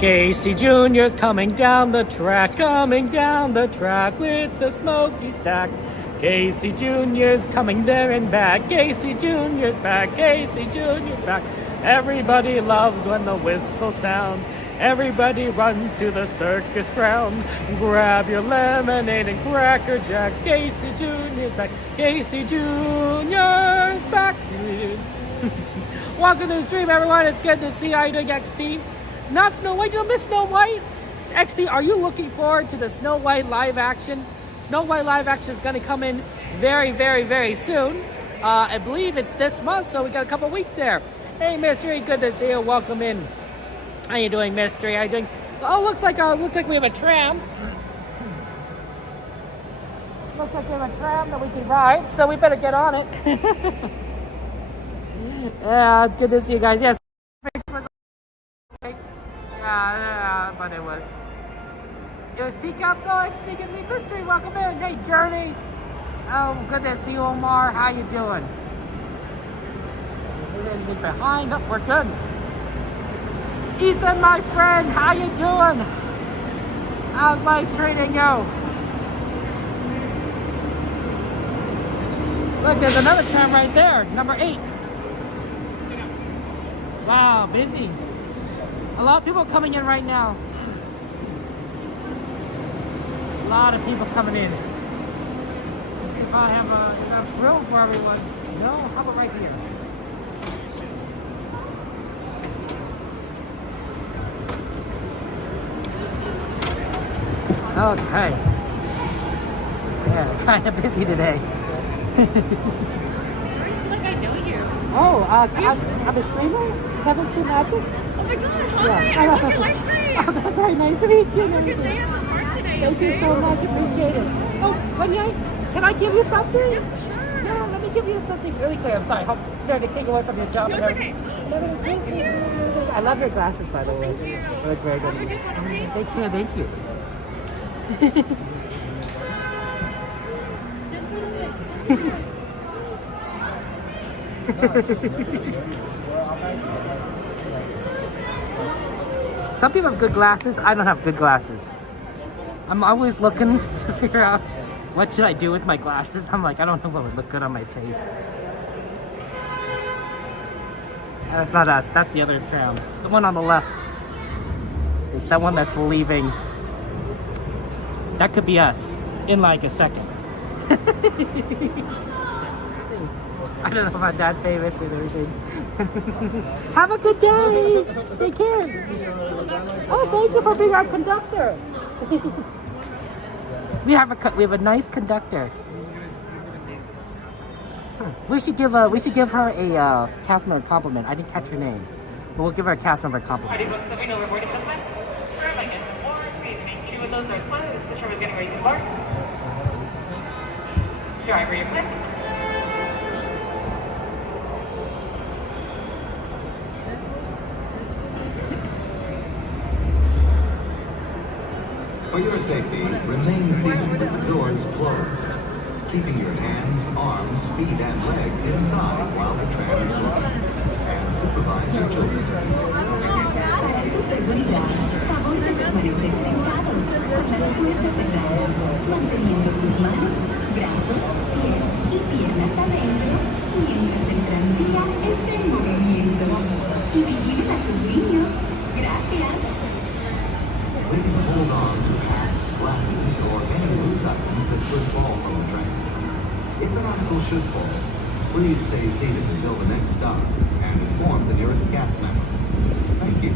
Casey Jr.'s coming down the track with the smoky stack. Casey Jr.'s coming there and back. Casey Jr.'s back. Casey Jr.'s back. Everybody loves when the whistle sounds. Everybody runs to the circus ground. Grab your lemonade and Cracker Jacks. Casey Jr.'s back. Casey Jr.'s back. Welcome to the stream, everyone. It's good to see you. How you doing, XP? It's not Snow White. You don't miss Snow White. It's XP. Are you looking forward to the Snow White live action? Snow White live action is going to come in very, very, very soon. I believe it's this month, so we got a couple weeks there. Hey, Mystery, good to see you. Welcome in. How you doing, Mystery? How you doing? Oh, looks like we have a tram. Looks like we have a tram that we can ride, so we better get on it. Yeah, it's good to see you guys. Yes. Yeah, but it was teacups. Oh, speaking of Mystery, welcome in. Hey, Journeys. Oh, good to see you, Omar. How you doing? We didn't get behind. Oh, we're good. Ethan, my friend, how you doing? How's life treating you? Look, there's another tram right there, number 8. Wow, busy. A lot of people coming in right now. A lot of people coming in. Let's see if I have enough room for everyone. No? How about right here? Okay. Yeah, kind of busy today. Look, I know you. Oh, I'm a streamer. Seven Sea Magic. Oh my God! Hi, Yeah. I watched your live stream. Oh, that's very nice to meet you. Have a good day at the park today. Thank you so much. Appreciate it. Oh, can I give you something? Yeah, sure. Yeah, let me give you something really quick. I'm sorry. Sorry to take away from your job. No, it's okay. Thank you. I love your glasses, by the way. Thank you. They look very good. Have a good one, okay? Thank you. Some people have good glasses. I don't have good glasses. I'm always looking to figure out what should I do with my glasses. I'm like, I don't know what would look good on my face. That's not us. That's the other tram. The one on the left is that one that's leaving. That could be us in like a second. I don't know about that famous and everything. Have a good day. Take care. Oh, thank you for being our conductor. we have a nice conductor. We should give her a cast member compliment. I didn't catch her name, but we'll give her a cast member compliment. For your safety, remain seated with the doors closed, keeping your hands, arms, feet, and legs inside while the tram is running. And supervise your children. Manteniendo sus manos, brazos, pies y piernas adentro, mientras el tranvía esté en movimiento. Y vigilen a sus niños. Gracias. Please hold on to hats, glasses, or any loose items that could fall from the train. If an article should fall, please stay seated until the next stop and inform the nearest cast member. Thank you.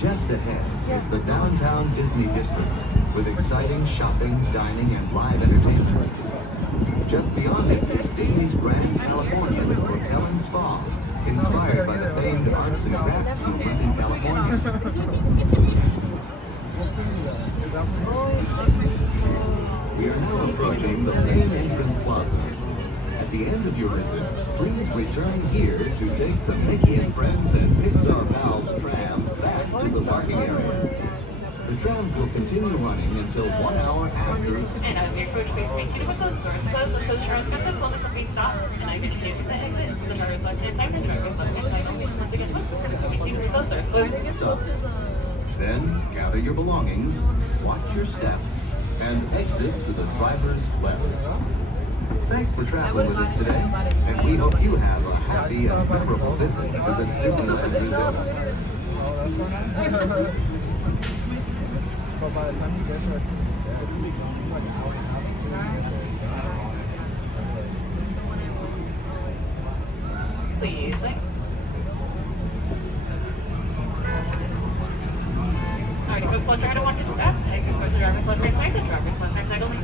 Just ahead is the downtown Disney district with exciting shopping, dining, and live entertainment. Just beyond it is Disney's Grand California Hotel and Spa, inspired by the famed arts and crafts movement in California. We are now approaching the main entrance plaza. At the end of your visit, please return here to take the Mickey and Friends and Pixar Pals tram back to the parking area. The trams will continue running until 1 hour after. And as we approach phase 3 with those doors closed, the coaster has got the full complete stop. And I'm introducing the exit. The driver's left hand side and driver's left hand side only. Once again, close doors closed. Then gather your belongings, watch your step, and exit to the driver's left. Thanks for traveling with us today, and we hope you have a happy and memorable visit to the Disneyland Resort. But by the time you get to us, it'll be like an hour and a half. Please. Alright, go close your to watch your step. And go close the driver's left hand side, the driver's left hand side only.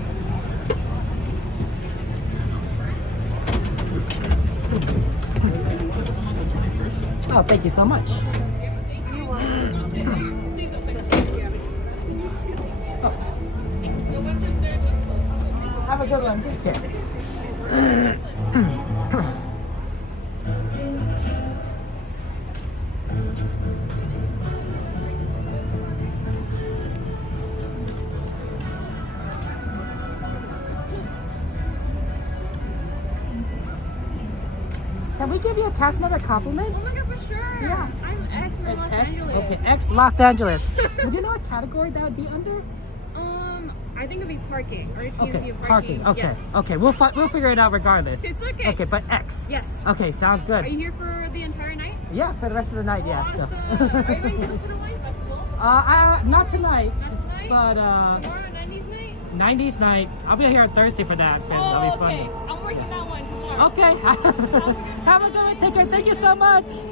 Oh, thank you so much. Have a good one. Take care. Can we give you a cast member compliment? Oh my god, for sure. Yeah. I'm X from Los X? Angeles. Okay, X Los Angeles. Would you know what category that would be under? I think it'd be parking. Or it's Okay, parking. parking. Okay, Yes. okay, we'll figure it out regardless. It's okay. Okay, but X. Yes. Okay, sounds Are good. you here for the entire night? Yeah, for the rest of the night, yeah. Awesome. So. Are you going to the Put Wine Festival? Not tonight, tonight? but Tomorrow, 90s night? 90s night. I'll be here on Thursday for that. That'll be fun. Okay. I'm working that one tomorrow. Okay. Have a good one. Take care. Thank you so much.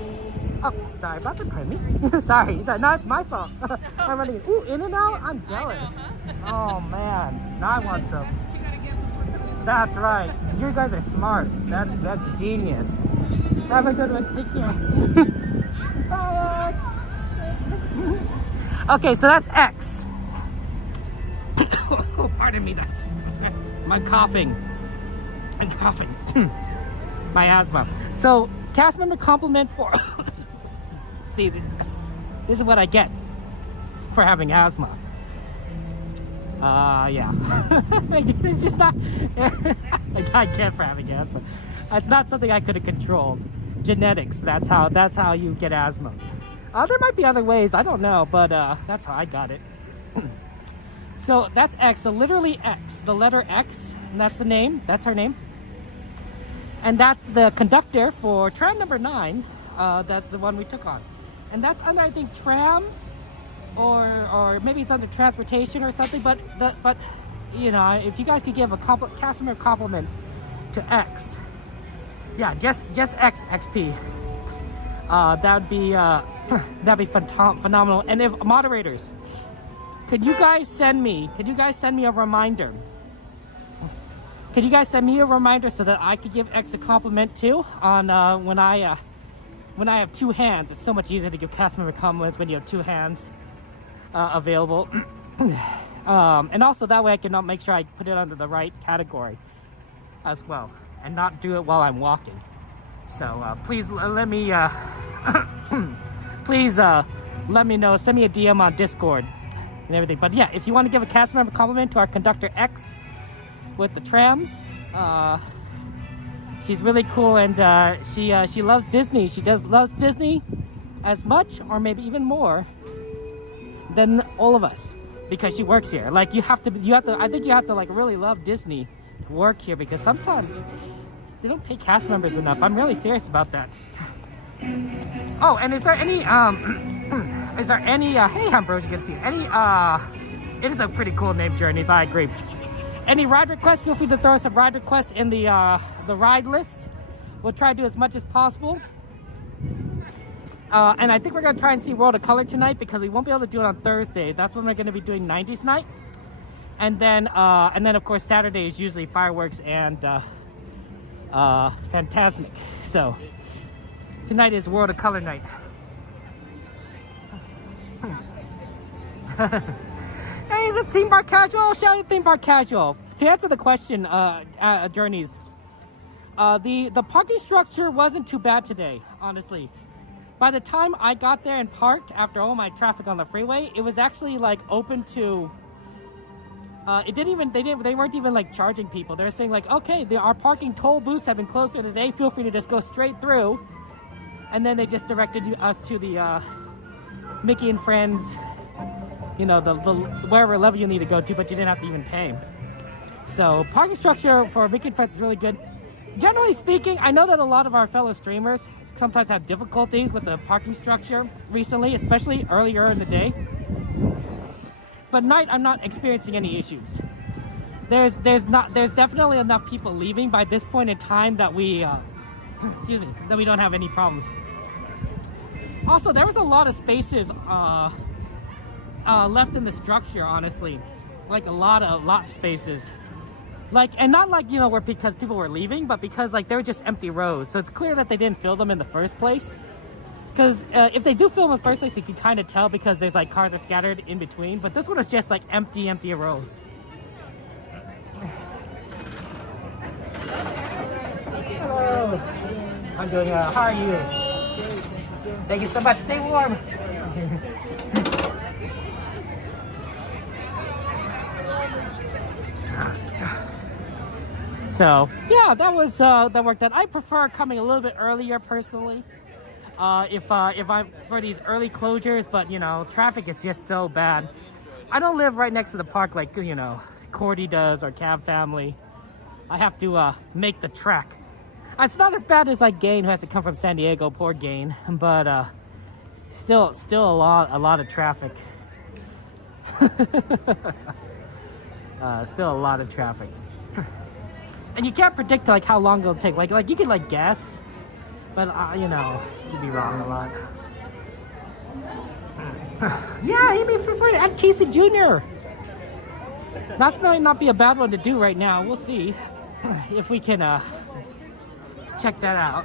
Oh, sorry about the timing. Sorry. No, it's my fault. I'm running. Ooh, in and out? I'm jealous. Oh, man. Now I want some. That's right. You guys are smart. That's genius. Have a good one. Take care. Bye. Okay, so that's X. Oh, pardon me. That's my coughing. I'm coughing. My asthma. So, cast member compliment for... See, this is what I get for having asthma. Yeah. It's just not... I get for having asthma. It's not something I could have controlled. Genetics, that's how you get asthma. There might be other ways, I don't know, but that's how I got it. So that's X, so literally X, the letter X, and that's the name, that's her name. And that's the conductor for tram number 9, that's the one we took on. And that's under, I think, trams, or maybe it's under transportation or something, but you know, if you guys could give a customer compliment to X, yeah, just X, XP, that'd be phenomenal. And if moderators, could you guys send me a reminder? Could you guys send me a reminder so that I could give X a compliment too on when I have 2 hands? It's so much easier to give cast member compliments when you have 2 hands available. And also that way I can make sure I put it under the right category as well and not do it while I'm walking. So please let me let me know. Send me a DM on Discord and everything. But yeah, if you want to give a cast member compliment to our conductor X with the trams, she's really cool, and she loves Disney. She loves Disney as much, or maybe even more, than all of us, because she works here. Like I think you have to like really love Disney to work here, because sometimes they don't pay cast members enough. I'm really serious about that. Oh, and is there any hey Ambrosia, you can see any it is a pretty cool name, Journeys, I agree. Any ride requests, feel free to throw some ride requests in the ride list. We'll try to do as much as possible. And I think we're gonna try and see World of Color tonight because we won't be able to do it on Thursday. That's when we're gonna be doing 90s night. And then of course Saturday is usually fireworks and Phantasmic. So tonight is World of Color night. Hey, is it Theme Park Casual? Shout out Theme Park Casual. To answer the question, Journeys, the parking structure wasn't too bad today, honestly. By the time I got there and parked after all my traffic on the freeway, it was actually like open to. They weren't even like charging people. They were saying like, okay, our parking toll booths have been closed for today. Feel free to just go straight through. And then they just directed us to the Mickey and Friends, you know, the wherever level you need to go to, but you didn't have to even pay. So parking structure for Mickey and Friends is really good. Generally speaking, I know that a lot of our fellow streamers sometimes have difficulties with the parking structure recently, especially earlier in the day. But night, I'm not experiencing any issues. There's definitely enough people leaving by this point in time that we that we don't have any problems. Also, there was a lot of spaces left in the structure, honestly, like a lot of spaces. Like, and not like, you know, where because people were leaving, but because like they were just empty rows. So it's clear that they didn't fill them in the first place. Because if they do fill them in the first place, you can kind of tell because there's like cars are scattered in between. But this one was just like empty rows. Hello. I'm doing well. How are you? Thank you so much. Stay warm. So yeah, that worked out. I prefer coming a little bit earlier personally, if I'm for these early closures. But you know, traffic is just so bad. I don't live right next to the park like, you know, Cordy does or Cab Family. I have to make the trek. It's not as bad as like Gain, who has to come from San Diego. Poor Gain, but still a lot of traffic. Still a lot of traffic. And you can't predict like how long it'll take. Like you could like guess, but you know, you'd be wrong a lot. Yeah, you may prefer to add Casey Jr. That's not be a bad one to do right now. We'll see if we can check that out.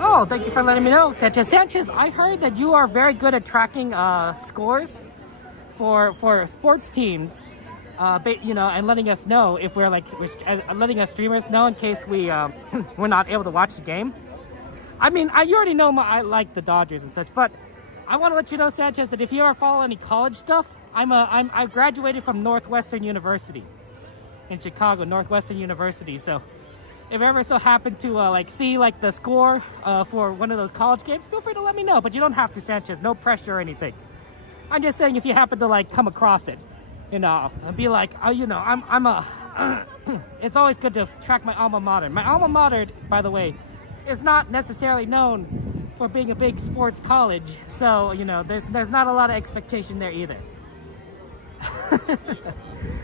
Oh, thank you for letting me know, Sanchez. Sanchez, I heard that you are very good at tracking scores for sports teams, you know, and letting us know if we're like letting us streamers know in case we're not able to watch the game. I mean, you already know I like the Dodgers and such, but I want to let you know, Sanchez, that if you ever follow any college stuff, I graduated from Northwestern University in Chicago, Northwestern University. So if I ever so happen to like see like the score for one of those college games, feel free to let me know. But you don't have to, Sanchez. No pressure or anything. I'm just saying if you happen to like come across it, you know, and be like, oh, you know, I'm a. It's always good to track my alma mater. My alma mater, by the way, is not necessarily known for being a big sports college. So you know, there's not a lot of expectation there either.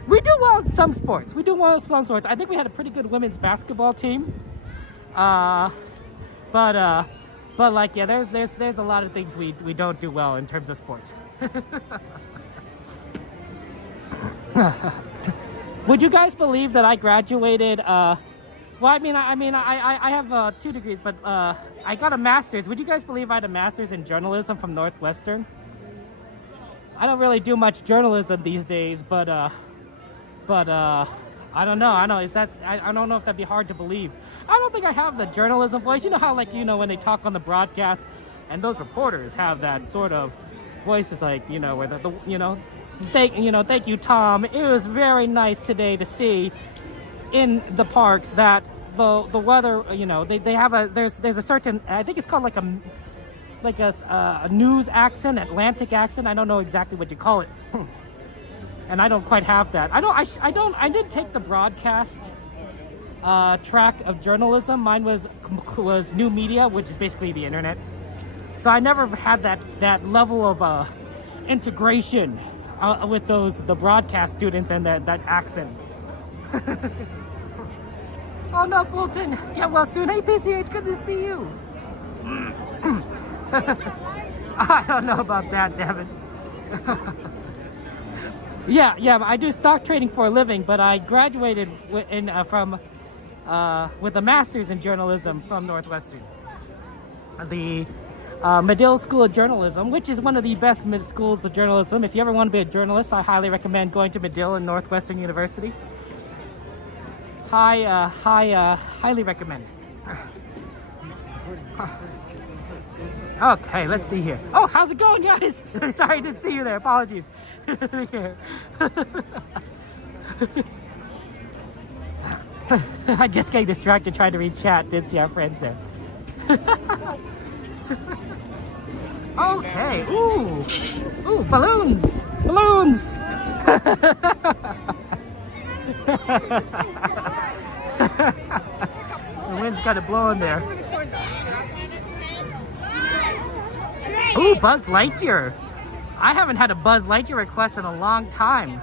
We do well in some sports. We do well in some sports. I think we had a pretty good women's basketball team. But like, yeah, there's a lot of things we don't do well in terms of sports. Would you guys believe that I graduated? Well, I mean, I have 2 degrees, but I got a master's. Would you guys believe I had a master's in journalism from Northwestern? I don't really do much journalism these days, but I don't know. I don't know if that'd be hard to believe. I don't think I have the journalism voice. You know how, like, you know, when they talk on the broadcast, and those reporters have that sort of voice. It's like, you know, where thank you, Tom. It was very nice today to see in the parks that the weather. You know, they have there's a certain, I think it's called like a news accent, Atlantic accent. I don't know exactly what you call it. And I don't quite have that. I didn't take the broadcast track of journalism. Mine was new media, which is basically the internet. So I never had that level of integration with the broadcast students and that accent. Oh no, Fulton. Get well soon. Hey, PC8, good to see you. I don't know about that, Devin. yeah, I do stock trading for a living, but I graduated with a master's in journalism from Northwestern. The Medill School of Journalism, which is one of the best schools of journalism. If you ever want to be a journalist, I highly recommend going to Medill and Northwestern University. Highly recommend. Okay, let's see here. Oh, how's it going, guys? Sorry, I didn't see you there. Apologies. I'm just getting distracted trying to read chat. Did see our friends there. Okay. Ooh, balloons. The wind's got it blowing there. Ooh, Buzz Lightyear. I haven't had a Buzz Lightyear request in a long time.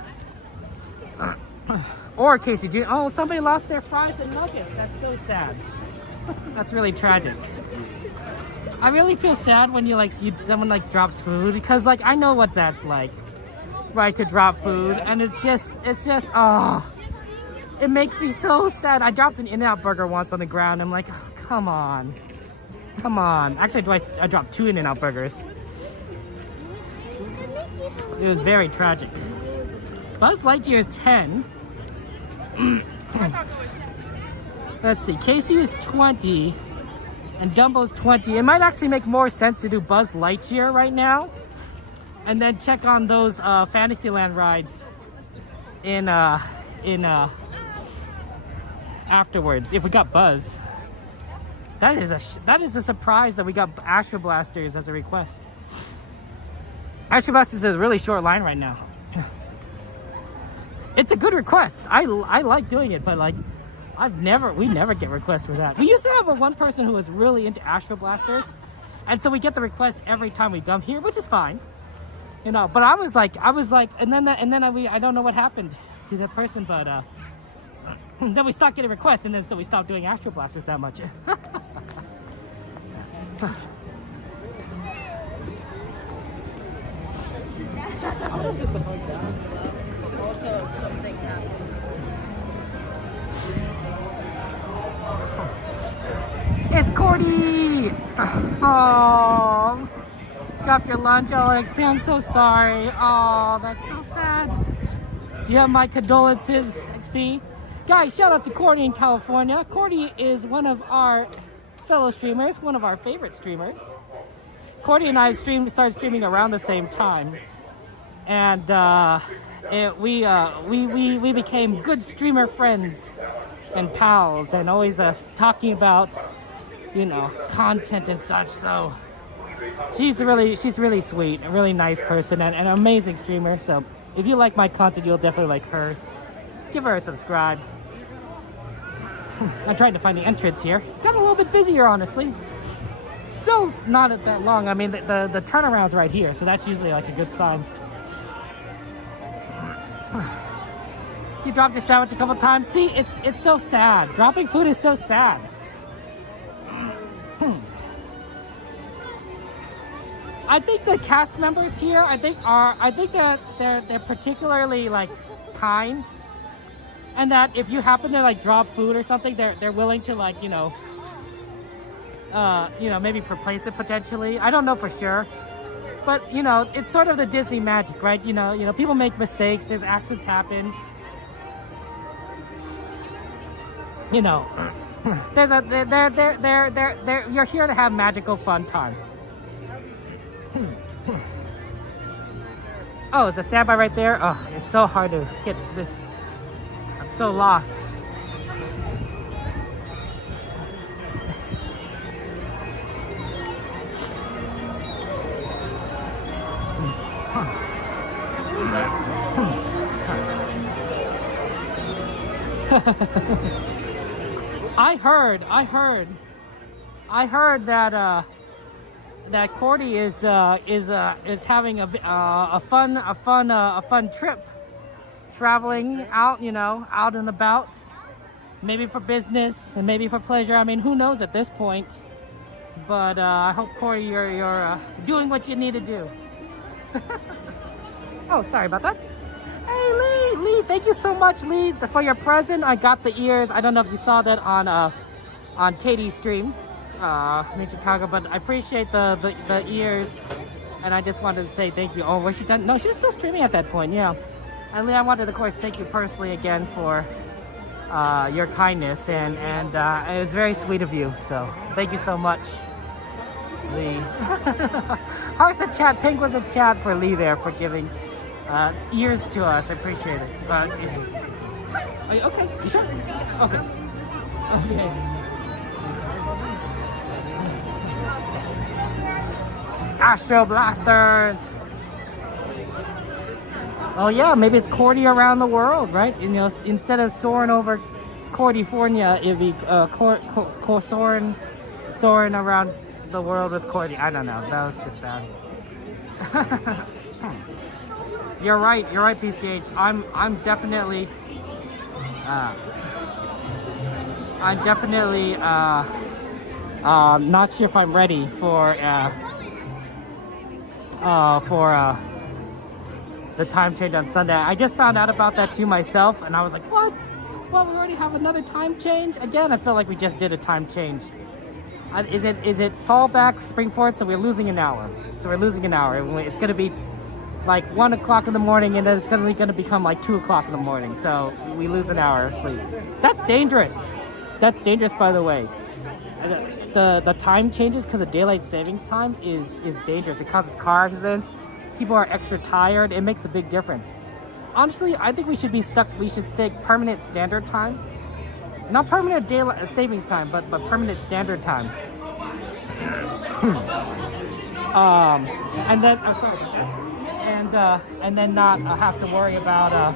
Or Casey Jr. Oh, somebody lost their fries and nuggets. That's so sad. That's really tragic. I really feel sad when someone drops food, because I know what that's like, right? To drop food, and it's just oh, it makes me so sad. I dropped an In-N-Out burger once on the ground. I'm like, oh, come on. Actually, I dropped 2 In-N-Out burgers. It was very tragic. Buzz Lightyear is 10. Let's see, Casey is 20. And Dumbo's 20. It might actually make more sense to do Buzz Lightyear right now, and then check on those Fantasyland rides in afterwards. If we got Buzz, that is a surprise that we got Astro Blasters as a request. Astro Blasters is a really short line right now. It's a good request. I like doing it, but we never get requests for that. We used to have one person who was really into Astro Blasters, and so we get the request every time we come here, which is fine, you know. But I was like, and then I don't know what happened to that person, but then we stopped getting requests, and then so we stopped doing Astro Blasters that much. Also, something happened. It's Cordy! Oh, drop your lunch, XP. I'm so sorry. Oh, that's so sad. You have my condolences, XP. Guys, shout out to Cordy in California. Cordy is one of our fellow streamers, one of our favorite streamers. Cordy and I started streaming around the same time, and we became good streamer friends and pals, and always talking about, you know, content and such. So she's really sweet, a really nice person, and an amazing streamer. So if you like my content, you'll definitely like hers. Give her a subscribe. I'm trying to find the entrance here. Got a little bit busier, honestly. Still not that long. I mean, the turnaround's right here, so that's usually like a good sign. You dropped your sandwich a couple times. See, it's so sad. Dropping food is so sad. I think the cast members here, I think that they're particularly kind, and that if you happen to drop food or something, they're willing to maybe replace it potentially. I don't know for sure, but it's sort of the Disney magic, right? You know, people make mistakes. There's accidents happen. You know, you're here to have magical fun times. Oh, is a standby right there? Oh, it's so hard to get this. I'm so lost. I heard that Cordy is having a fun trip, traveling out, out and about, maybe for business and maybe for pleasure. I mean, who knows at this point? But I hope, Corey, you're doing what you need to do. Oh, sorry about that. Hey, Lee, thank you so much, Lee, for your present. I got the ears. I don't know if you saw that on Katie's stream in Chicago, but I appreciate the ears, and I just wanted to say thank you. Oh, was she done? No, she was still streaming at that point, yeah. And Lee, I wanted to, of course, thank you personally again for your kindness, and it was very sweet of you, so thank you so much, Lee. Hearts in chat, penguins in chat for Lee there for giving ears to us. I appreciate it. Are you okay? You sure? Okay. Okay. Astro Blasters. Oh yeah, maybe it's Cordy around the world, right? You know, instead of soaring over California, it'd be soaring around the world with Cordy. I don't know. That was just bad. You're right, PCH. I'm definitely not sure if I'm ready for the time change on Sunday. I just found out about that too myself, and I was like, what? What, we already have another time change? Again, I feel like we just did a time change. Is it fall back, spring forward? So we're losing an hour. It's gonna be like 1 o'clock in the morning, and then it's gonna become like 2 o'clock in the morning. So we lose an hour of sleep. That's dangerous. That's dangerous, by the way. The time changes because of daylight savings time is dangerous. It causes car accidents. People are extra tired. It makes a big difference. Honestly, I think we should stay permanent standard time. Not permanent daylight savings time, but permanent standard time. And then and then not have to worry about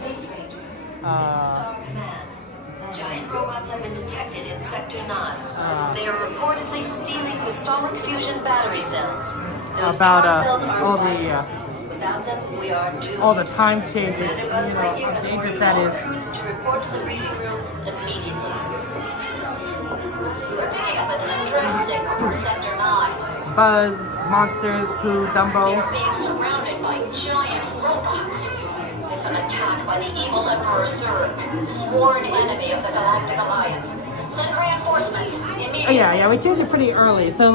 Giant robots have been detected in Sector 9. They are reportedly stealing crystalline fusion battery cells. Those about power cells are all vital. Without them, we are doomed. all the time changes. Commander Buzz Lightyear has Dangerous ordered that all is. recruits to report to the briefing room immediately. We're picking up a distress signal from Sector 9. Buzz, Monsters, Pooh, Dumbo. They're being surrounded by giant robots. It's an attack by the evil Emperor Zurg, sworn enemy of the Galactic Alliance. Send reinforcements immediately. Yeah, we changed it pretty early. So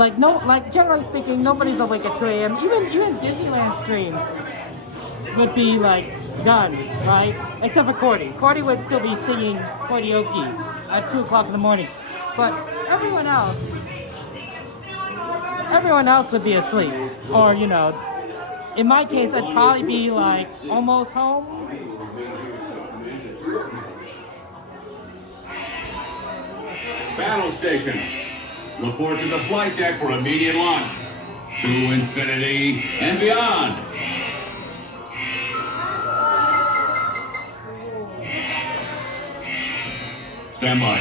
generally speaking, nobody's awake at 2 a.m. Even Disneyland streams would be like done, right? Except for Cordy. Cordy would still be singing karaoke at 2 o'clock in the morning. But everyone else would be asleep. Or, in my case, I'd probably be like almost home. Battle stations, report to the flight deck for immediate launch. To infinity and beyond. Stand by.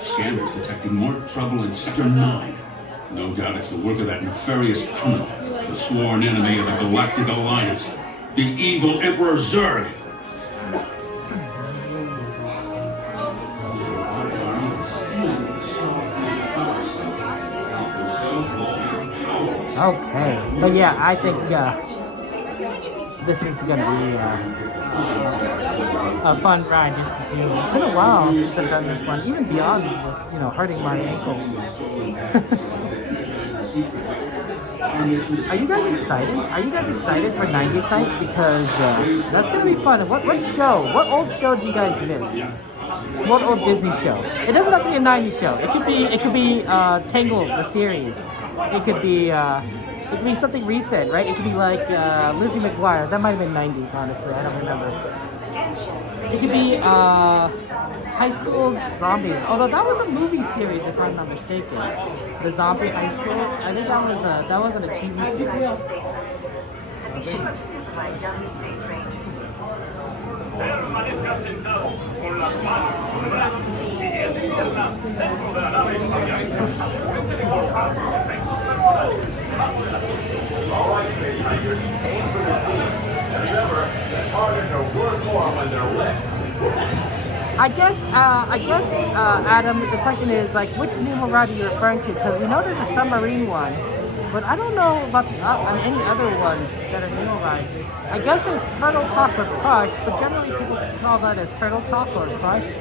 Scanners detecting more trouble in Sector 9. No doubt it's the work of that nefarious criminal, the sworn enemy of the Galactic Alliance, the evil Emperor Zurg. Okay, but yeah, I think this is gonna be a fun ride. It's been a while since I've done this one. Even Beyond was, hurting my ankle. Are you guys excited? Are you guys excited for 90s night? Because that's gonna be fun. What old show do you guys miss? What old Disney show? It doesn't have to be a 90s show. It could be Tangled, the series. It could be something recent, right? It could be like Lizzie McGuire. That might have been 90s, honestly. I don't remember. It could be High School Zombies. Although that was a movie series, if I'm not mistaken. The Zombie High School. I think that wasn't a TV series. Permanezcan sentados con las manos sobre sus pies internas dentro de la nave espacial. Asegúrense de colocar sus efectos personales debajo de la silla. All right, Space Rangers, aim for the seat. And remember, the targets are worth more when they're lit. Adam, the question is like, which Nemo ride are you referring to? Because we know there's a submarine one, but I don't know about any other ones that are Nemo rides. I guess there's Turtle Talk or Crush, but generally people call that as Turtle Talk or Crush.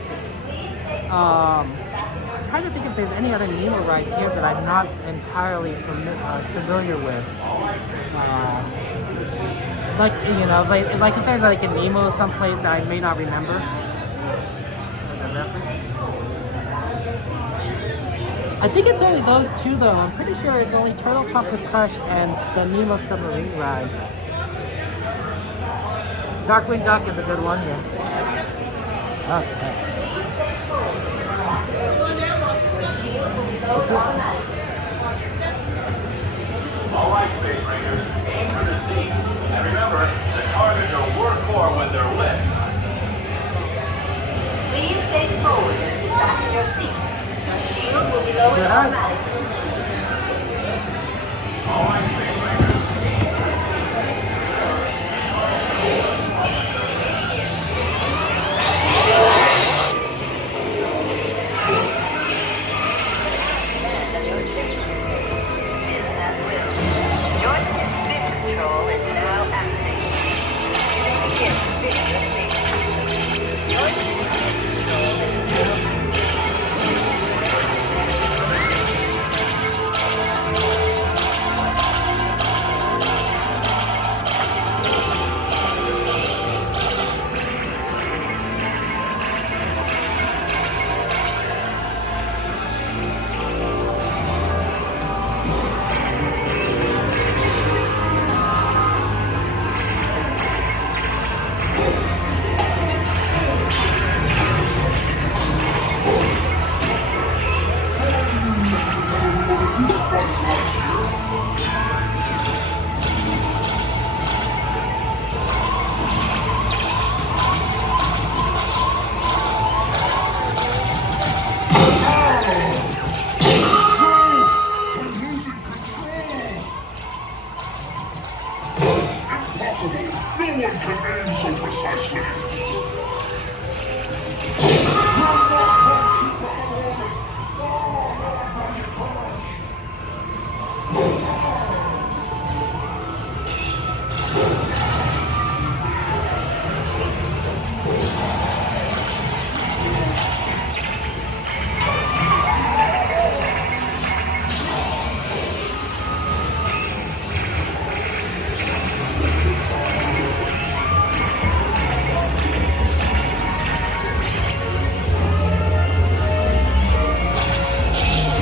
I'm trying to think if there's any other Nemo rides here that I'm not entirely familiar with. Like if there's like a Nemo someplace that I may not remember as a reference. I think it's only those two though. I'm pretty sure it's only Turtle Talk with Crush and the Nemo submarine ride. Darkwing Duck is a good one, yeah. Okay. All right, Space Rangers, aim for the seams. And remember, the targets are worked for when they're lit. Please face forward and sit back in your seat. Your shield will be lowered automatically. All right, Space Rangers, aim for the seams. Joystick spin control is now activated. Begin spinning the spaceship. Joystick spin control is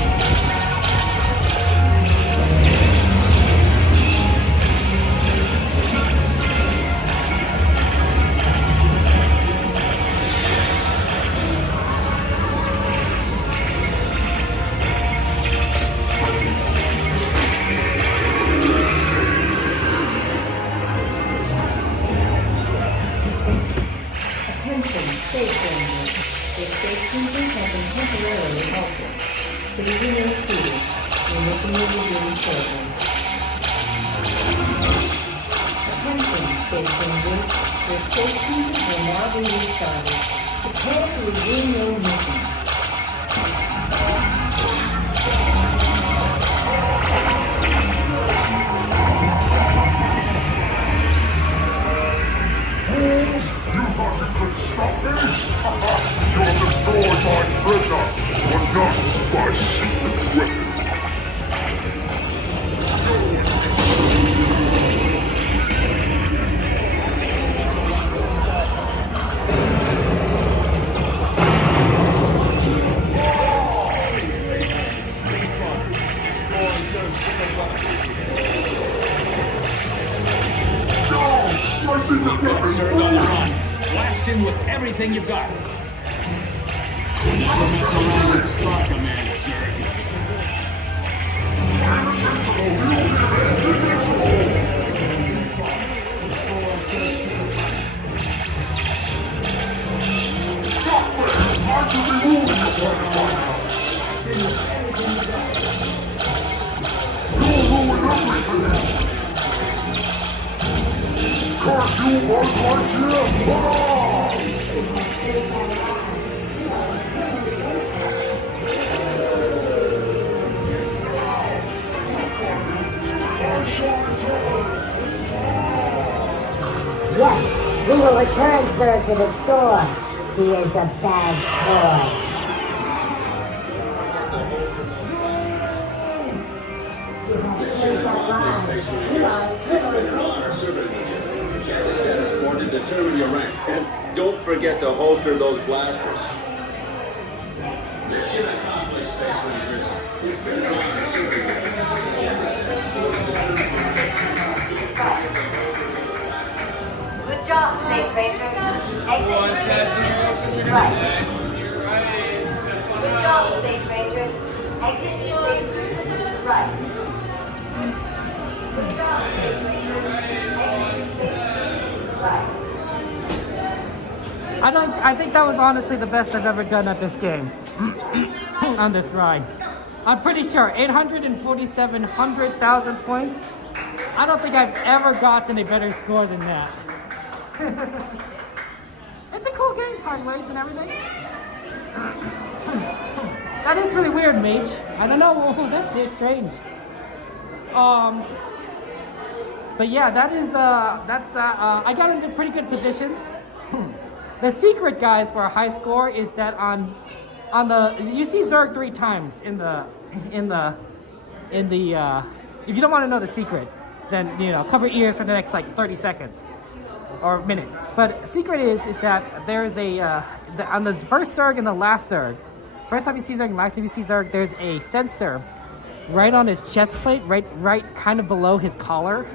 now Sir, go on. Blast him with everything you've got. Never mess around with Star Command, sir. will return Zerg to the store. He is a bad boy. Space Rangers. It's been an honor serving with you. Carry status report to determine your rank. And don't forget to holster those blasters. Mission accomplished, Space Rangers. It's been an honor serving with you. Carry status report to determine your rank. Good job, Space Rangers. Exit right. Good job, Space Rangers. Exit station right. Good job, Space Rangers. Exit station right. I think that was honestly the best I've ever done at this game. On this ride. I'm pretty sure 847,000 points. I don't think I've ever gotten a better score than that. It's a cool game, hardways and everything. That is really weird, Mage. I don't know. That's strange. But yeah, that is I got into pretty good positions. The secret, guys, for a high score is that on the you see Zerg 3 times in the if you don't want to know the secret, then cover ears for the next like 30 seconds or minute. But secret is that there is on the first Zerg and the last Zerg, first time you see Zerg and last time you see Zerg, there's a sensor right on his chest plate, right kind of below his collar.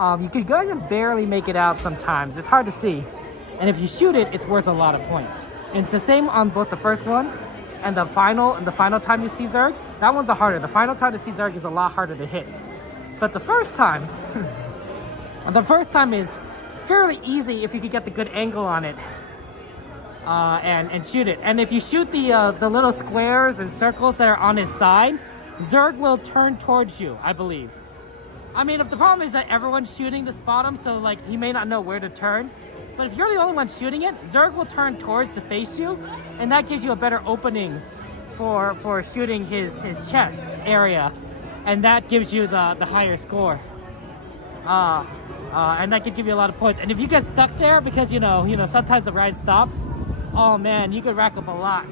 You could go and barely make it out sometimes. It's hard to see. And if you shoot it, it's worth a lot of points. And it's the same on both the first one and the final time you see Zerg. That one's harder. The final time to see Zerg is a lot harder to hit. But the first time is fairly easy if you could get the good angle on it and shoot it. And if you shoot the little squares and circles that are on his side, Zerg will turn towards you, I believe. I mean, if the problem is that everyone's shooting to spot him, so like he may not know where to turn. But if you're the only one shooting it, Zerg will turn towards to face you, and that gives you a better opening for shooting his chest area, and that gives you the higher score. And that could give you a lot of points. And if you get stuck there because sometimes the ride stops, oh man, you could rack up a lot.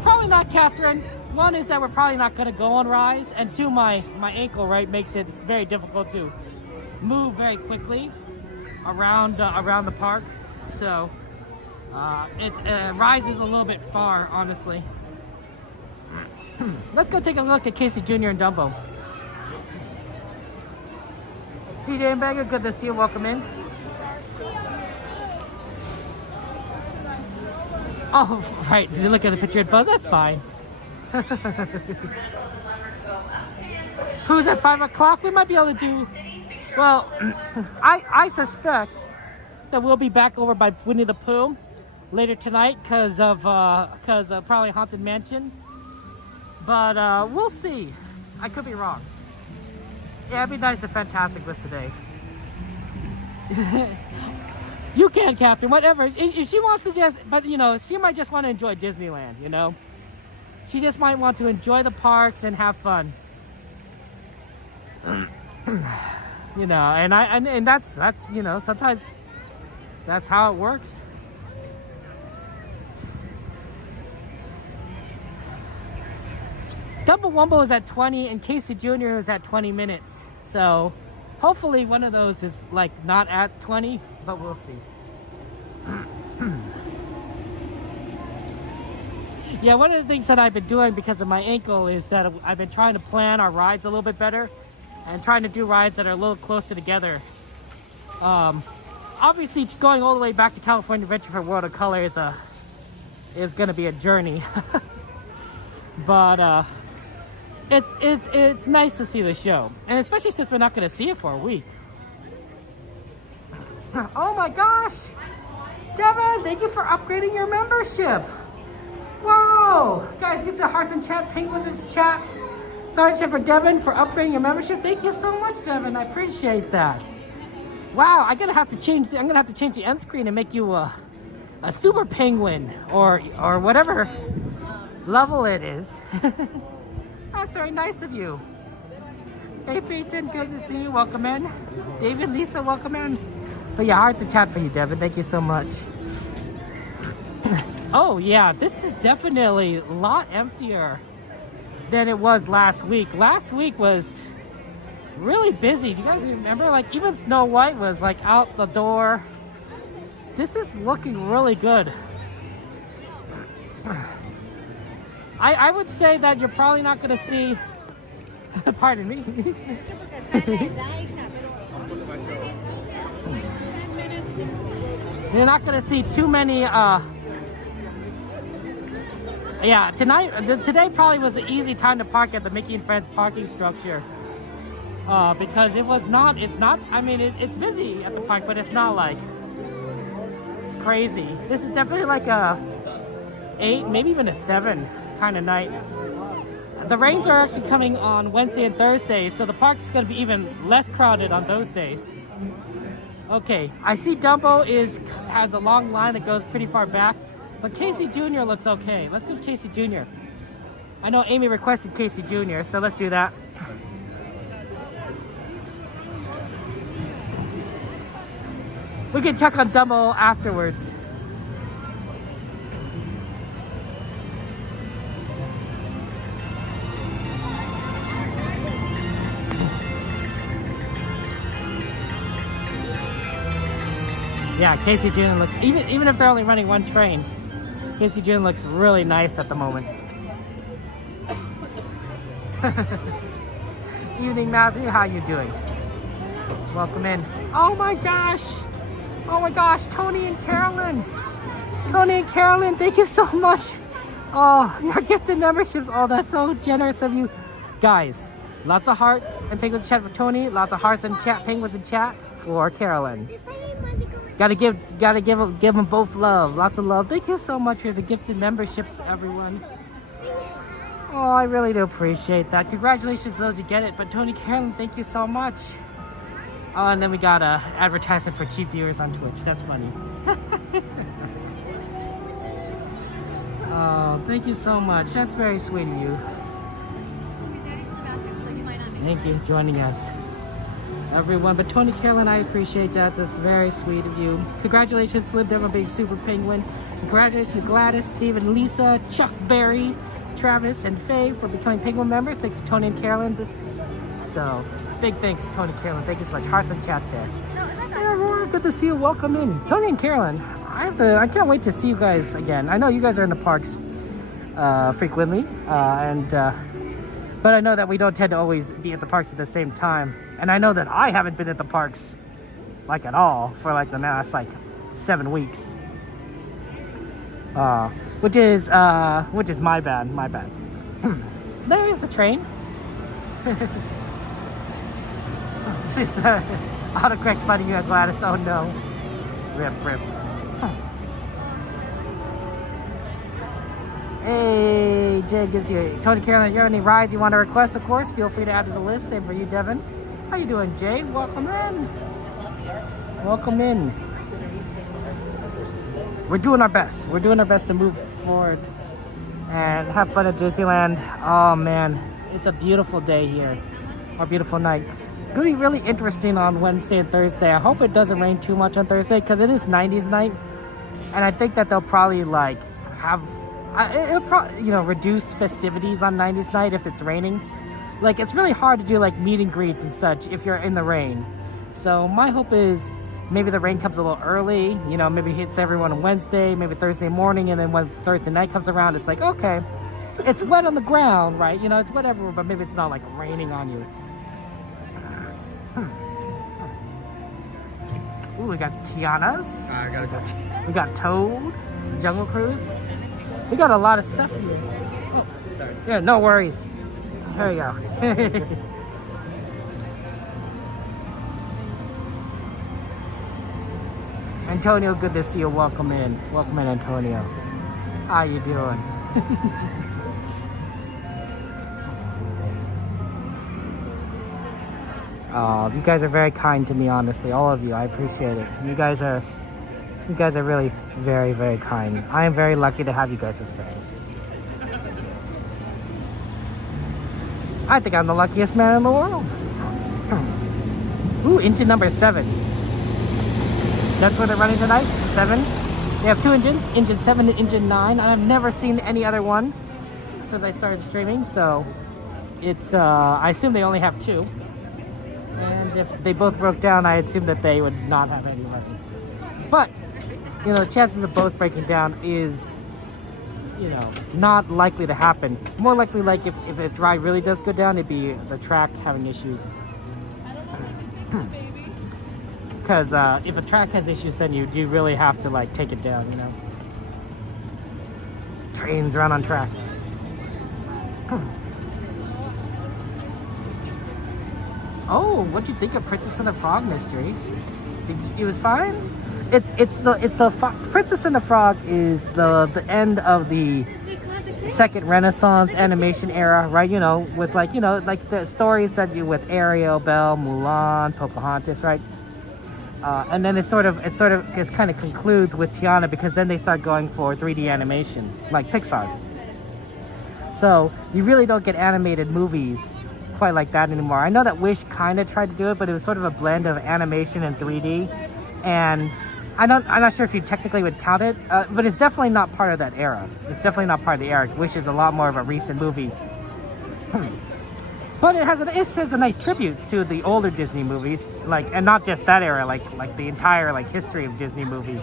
Probably not, Catherine. One is that we're probably not going to go on Rise, and two, my ankle makes it's very difficult to move very quickly around the park. So Rise is a little bit far, honestly. Let's go take a look at Casey Jr. and Dumbo. DJ and Beggar, good to see you. Welcome in. Oh, right. Did you look at the picture of Buzz? That's fine. Who's at 5 o'clock? We might be able to do... Well, I suspect that we'll be back over by Winnie the Pooh later tonight because of probably Haunted Mansion. But we'll see. I could be wrong. Yeah, it'd be nice if Fantastic was today. You can, Catherine, whatever. If she wants to but she might just want to enjoy Disneyland, She just might want to enjoy the parks and have fun. And that's sometimes that's how it works. Dumbo Wumbo is at 20 and Casey Jr. is at 20 minutes. So hopefully one of those is like not at 20, but we'll see. Yeah, one of the things that I've been doing because of my ankle is that I've been trying to plan our rides a little bit better and trying to do rides that are a little closer together. Obviously, going all the way back to California Adventure for World of Color is going to be a journey. But it's nice to see the show, and especially since we're not going to see it for a week. Oh my gosh, Devin! Thank you for upgrading your membership. Whoa! Guys, get to Hearts in chat, Penguins in chat. Sorry, for Devin for upgrading your membership. Thank you so much, Devin. I appreciate that. Wow, I'm gonna have to change the end screen and make you a super penguin or whatever level it is. That's very nice of you. Hey Peyton, good to see you. Welcome in. David, Lisa, welcome in. But yeah, hearts and chat for you, Devin. Thank you so much. Oh yeah, this is definitely a lot emptier than it was last week. Last week was really busy. Do you guys remember? Like even Snow White was like out the door. This is looking really good. I would say that you're probably not going to see, pardon me. You're not going to see too many, yeah, today probably was an easy time to park at the Mickey and Friends parking structure. Because it's not, I mean, it's busy at the park, but it's not like, it's crazy. This is definitely like a 8, maybe even a 7 kind of night. The rains are actually coming on Wednesday and Thursday, so the park's going to be even less crowded on those days. Okay, I see Dumbo has a long line that goes pretty far back, but Casey Jr. looks okay. Let's go to Casey Jr. I know Amy requested Casey Jr., so let's do that. We can check on Dumbo afterwards. Yeah, Casey Jr. looks, even if they're only running one train, Casey Jr. looks really nice at the moment. Evening, Matthew, how you doing? Welcome in. Oh my gosh, Tony and Carolyn. Tony and Carolyn, thank you so much. Oh, your gifted memberships. Oh, that's so generous of you. Guys, lots of hearts and penguins in chat for Tony. Lots of hearts and penguins in chat for Carolyn. Gotta give them both love. Lots of love. Thank you so much for the gifted memberships, everyone. Oh, I really do appreciate that. Congratulations to those who get it. But Tony, Carolyn, thank you so much. Oh, and then we got a advertisement for cheap viewers on Twitch. That's funny. Oh, thank you so much. That's very sweet of you. Thank you for joining us, everyone. But Tony, Carolyn, I appreciate that. That's very sweet of you. Congratulations, Slim Devil Big Super Penguin. Congratulations, Gladys, Steven, Lisa, Chuck Berry, Travis, and Faye for becoming Penguin members. Thanks to Tony and Carolyn. So, big thanks, Tony and Carolyn. Thank you so much. Hearts in chat there. Hey, everyone. Good to see you. Welcome in. Tony and Carolyn, I can't wait to see you guys again. I know you guys are in the parks frequently, but I know that we don't tend to always be at the parks at the same time. And I know that I haven't been at the parks like at all for like the last like 7 weeks. Which is my bad. There is a train. This autocorrect's fighting you at Gladys. Oh no. Rip. Hey, Jay gives you. Tony, Carolyn, if you have any rides you want to request, of course, feel free to add to the list. Same for you, Devin. How you doing, Jay? Welcome in. Welcome in. We're doing our best. We're doing our best to move forward and have fun at Disneyland. Oh man, it's a beautiful day here. A beautiful night. Gonna be really interesting on Wednesday and Thursday. I hope it doesn't rain too much on Thursday because it is 90s night, and I think that they'll probably like have. It'll probably, reduce festivities on 90s night if it's raining. Like, it's really hard to do, like, meet and greets and such if you're in the rain. So, my hope is maybe the rain comes a little early. Maybe hits everyone on Wednesday, maybe Thursday morning, and then when Thursday night comes around, it's like, okay, it's wet on the ground, right? It's whatever, but maybe it's not, like, raining on you. Ooh, we got Tiana's. I gotta go. We got Toad, Jungle Cruise. We got a lot of stuff here. Oh, sorry. Yeah, no worries. There you go. Antonio, good to see you. Welcome in. Welcome in, Antonio. How you doing? Oh, you guys are very kind to me, honestly. All of you. I appreciate it. You guys are really very, very kind. I am very lucky to have you guys as friends. I think I'm the luckiest man in the world. Ooh, engine number 7. That's where they're running tonight? 7? They have 2 engines, engine 7 and engine 9. And I've never seen any other one since I started streaming, so it's, I assume they only have 2. And if they both broke down, I assume that they would not have any weapons. But, you know, the chances of both breaking down is, you know, not likely to happen. More likely, like, if a drive really does go down, it'd be the track having issues. Because if a track has issues, then you really have to, like, take it down, you know. Trains run on tracks. Oh, what'd you think of Princess and the Frog mystery? It was fine. It's the Princess and the Frog is the end of the second Renaissance animation era, right? You know, with like, you know, like the stories that you with Ariel, Belle, Mulan, Pocahontas, right? And then it kind of concludes with Tiana, because then they start going for 3D animation like Pixar. So you really don't get animated movies quite like that anymore. I know that Wish kind of tried to do it, but it was sort of a blend of animation and 3D, and I'm not sure if you technically would count it, but it's definitely not part of that era. It's definitely not part of the era. Wish is a lot more of a recent movie. But it has a nice tributes to the older Disney movies, like, and not just that era, like the entire like history of Disney movies.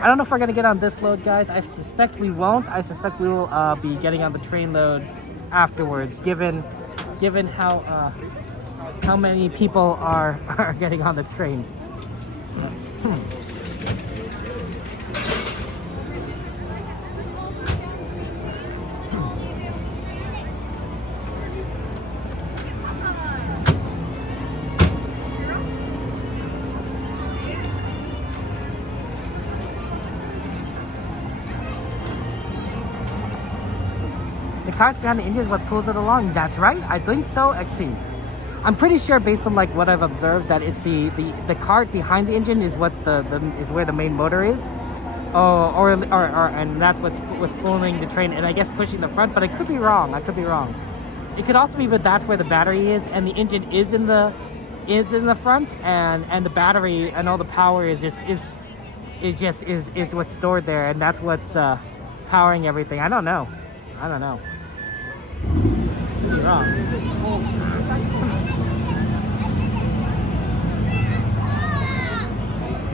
I don't know if we're gonna get on this load, guys. I suspect we won't. I suspect we will be getting on the train load afterwards, given how many people are getting on the train. The cars behind the engine is what pulls it along. That's right. I think so, XP. I'm pretty sure, based on like what I've observed, that it's the cart behind the engine is what's is where the main motor is. Or and that's what's pulling the train, and I guess pushing the front. But I could be wrong. It could also be that that's where the battery is, and the engine is in the front, and the battery and all the power is what's stored there, and that's what's powering everything. I don't know. Could be wrong.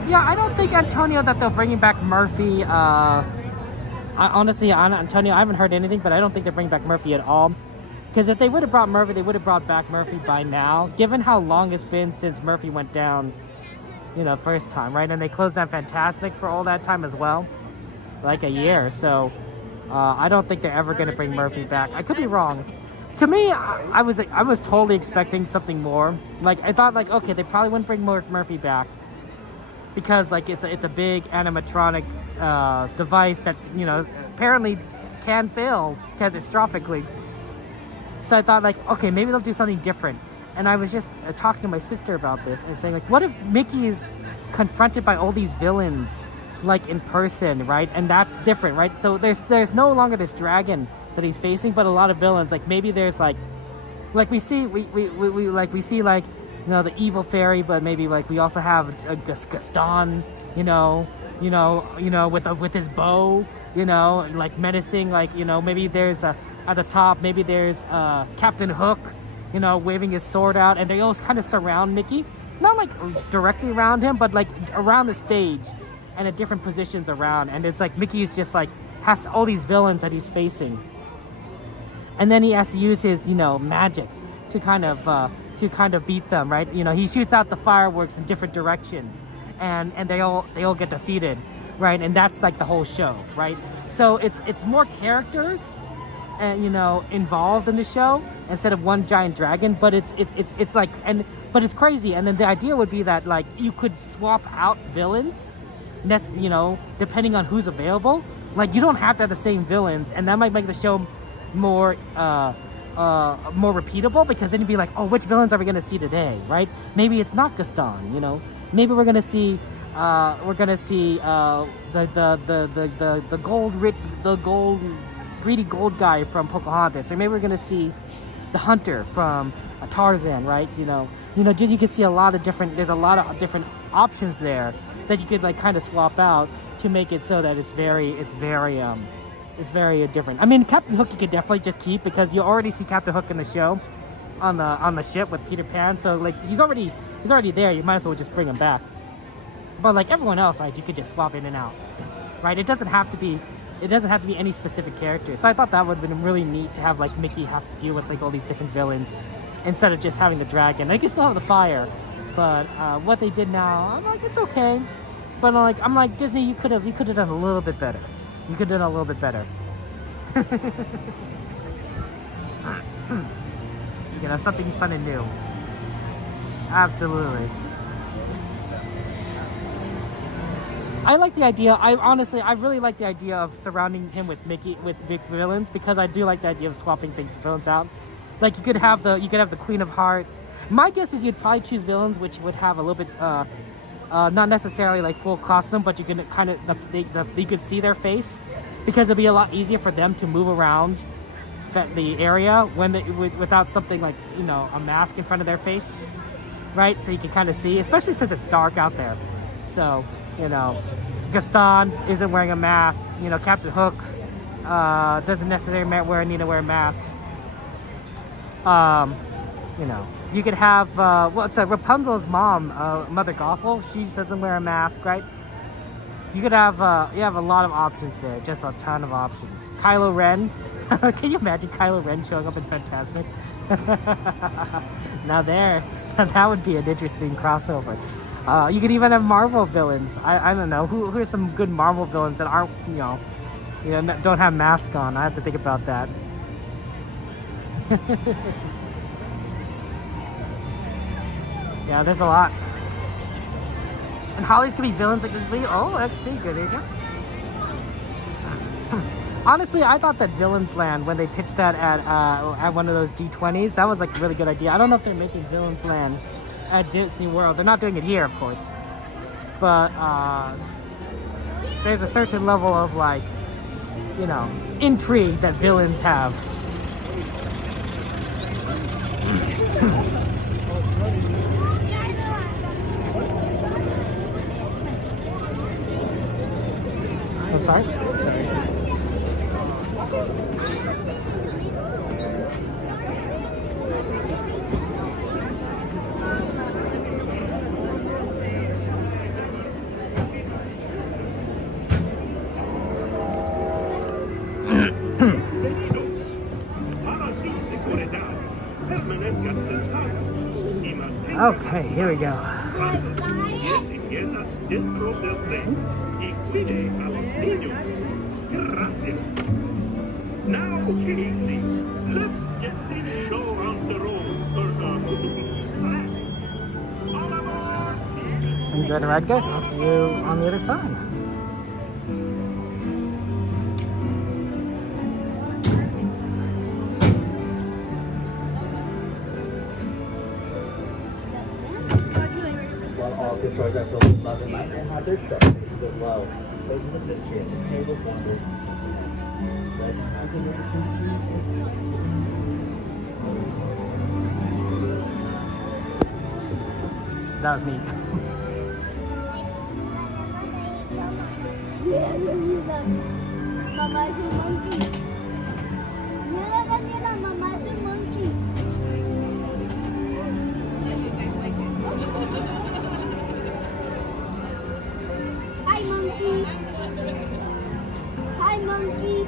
Yeah, I don't think, Antonio, that they're bringing back Murphy. Honestly, Antonio, I haven't heard anything, but I don't think they're bringing back Murphy at all. Because if they would have brought Murphy, they would have brought back Murphy by now. Given how long it's been since Murphy went down, you know, first time, right? And they closed down Fantastic for all that time as well, like a year. So I don't think they're ever going to bring Murphy back. I could be wrong. To me, I was totally expecting something more. Like, I thought, like, okay, they probably wouldn't bring Murphy back, because like it's a big animatronic device that, you know, apparently can fail catastrophically. So I thought, like, okay, maybe they'll do something different. And I was just talking to my sister about this and saying, like, what if Mickey is confronted by all these villains, like, in person, right? And that's different, right? So there's no longer this dragon that he's facing, but a lot of villains. Like, maybe there's like we see like, you know, the evil fairy, but maybe like we also have a Gaston, you know, with his bow, you know, like menacing, like, you know, maybe there's at the top, maybe there's Captain Hook, you know, waving his sword out, and they all kind of surround Mickey, not like directly around him, but like around the stage and at different positions around, and it's like Mickey is just like has all these villains that he's facing, and then he has to use his, you know, magic to kind of beat them, right? You know, he shoots out the fireworks in different directions, and they all get defeated, right? And that's like the whole show, right? So it's more characters, and, you know, involved in the show instead of one giant dragon. But it's like, but it's crazy. And then the idea would be that, like, you could swap out villains, you know, depending on who's available. Like, you don't have to have the same villains, and that might make the show more repeatable, because then you'd be like, oh, which villains are we gonna see today, right? Maybe it's not Gaston, you know. Maybe we're gonna see the greedy gold guy from Pocahontas, or maybe we're gonna see the hunter from Tarzan, right? You know, you know, just you can see a lot of different. There's a lot of different options there that you could like kind of swap out to make it so that it's very different. I mean, Captain Hook you could definitely just keep because you already see Captain Hook in the show on the ship with Peter Pan. So like he's already there. You might as well just bring him back. But like everyone else, like you could just swap in and out, right? It doesn't have to be any specific character. So I thought that would have been really neat to have like Mickey have to deal with like all these different villains instead of just having the dragon. They can still have the fire, but what they did now, I'm like, it's okay. But I'm like Disney, you could have done a little bit better. You could have done a little bit better. You know, something fun and new. Absolutely. I like the idea. I really like the idea of surrounding him with big villains because I do like the idea of swapping villains out. Like you could have the Queen of Hearts. My guess is you'd probably choose villains which would have a little bit not necessarily like full costume, but you can kind of you could see their face because it'd be a lot easier for them to move around the area without something like, you know, a mask in front of their face, right? So you can kind of see, especially since it's dark out there. So, you know, Gaston isn't wearing a mask. You know, Captain Hook doesn't necessarily need to wear a mask. You know, you could have Rapunzel's mom, Mother Gothel. She doesn't wear a mask, right? You could have you have a lot of options there, just a ton of options. Kylo Ren. Can you imagine Kylo Ren showing up in Fantasmic? Now that would be an interesting crossover. You could even have Marvel villains. I don't know who are some good Marvel villains that aren't don't have masks on. I have to think about that. Yeah, there's a lot. And Holly's gonna be villains like XP, good, there you go. Honestly, I thought that Villains Land, when they pitched that at one of those D20s, that was like a really good idea. I don't know if they're making Villains Land at Disney World. They're not doing it here, of course. But there's a certain level of like, you know, intrigue that villains have. I'm sorry? Okay, here we go. Now, Casey, let's get this show on the road. Enjoy the ride, guys. I'll see you on the other side. While all controls are filled with love and light and have their sharp faces of love, those in the mystery and the table wonders. That was me. Mama is a monkey. Mama is a monkey. Hi, monkey. Hi, monkey.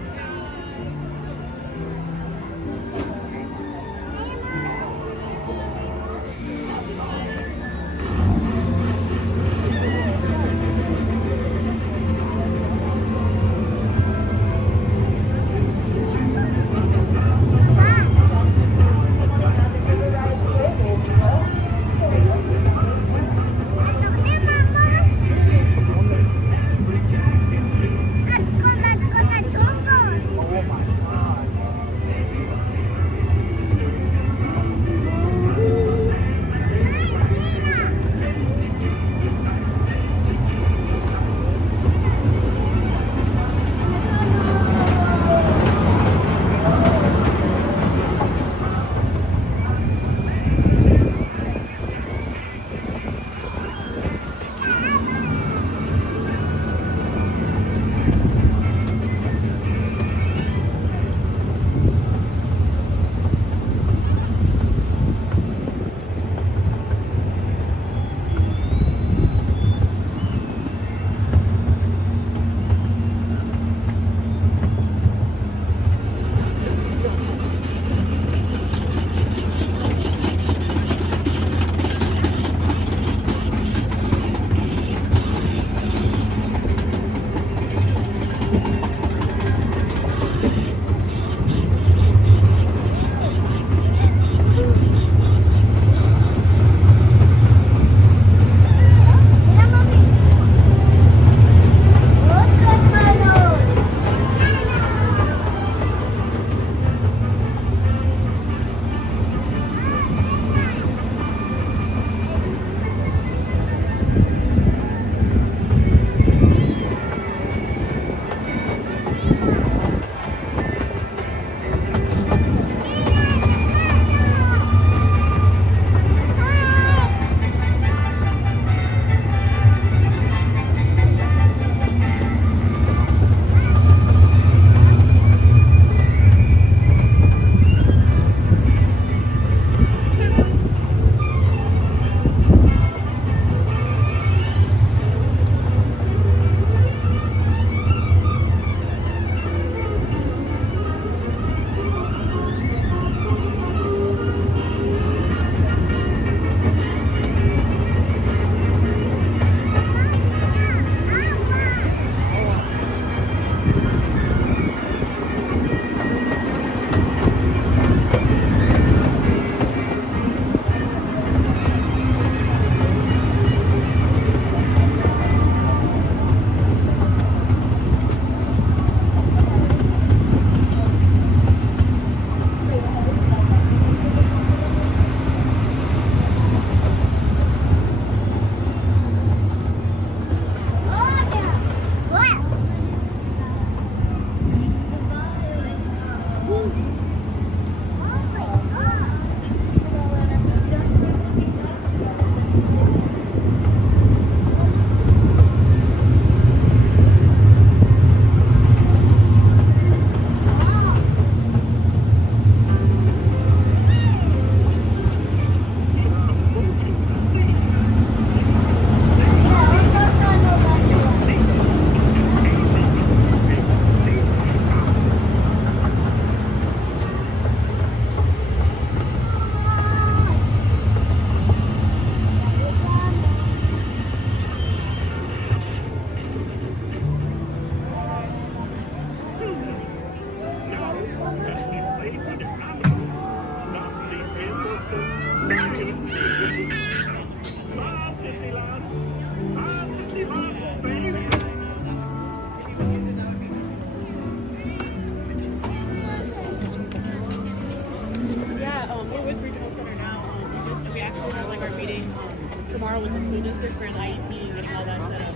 registered for an ID and all that stuff.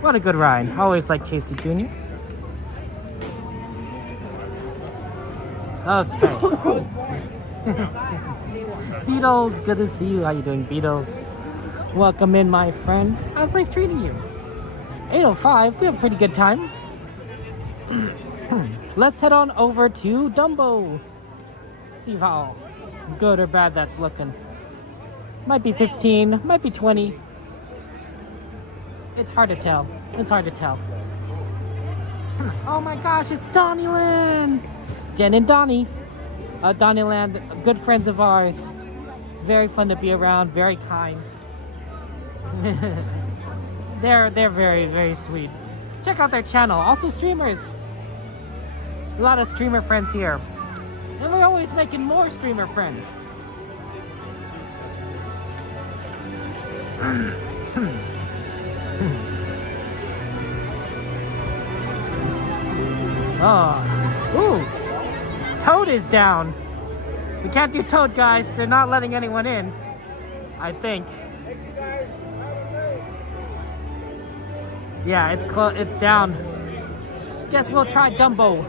What a good ride. Always like Casey Jr. Okay. Beatles, good to see you. How you doing, Beatles? Welcome in, my friend. How's life treating you? 8:05, we have a pretty good time. Let's head on over to Dumbo. See how good or bad that's looking. Might be 15, might be 20. It's hard to tell. It's hard to tell. Oh my gosh, it's Donnyland! Jen and Donnie. Donnyland, good friends of ours. Very fun to be around, very kind. They're very, very sweet. Check out their channel. Also streamers. A lot of streamer friends here. And we're always making more streamer friends. Oh, ooh, Toad is down. We can't do Toad, guys. They're not letting anyone in, I think. Yeah, it's down. Guess we'll try Dumbo.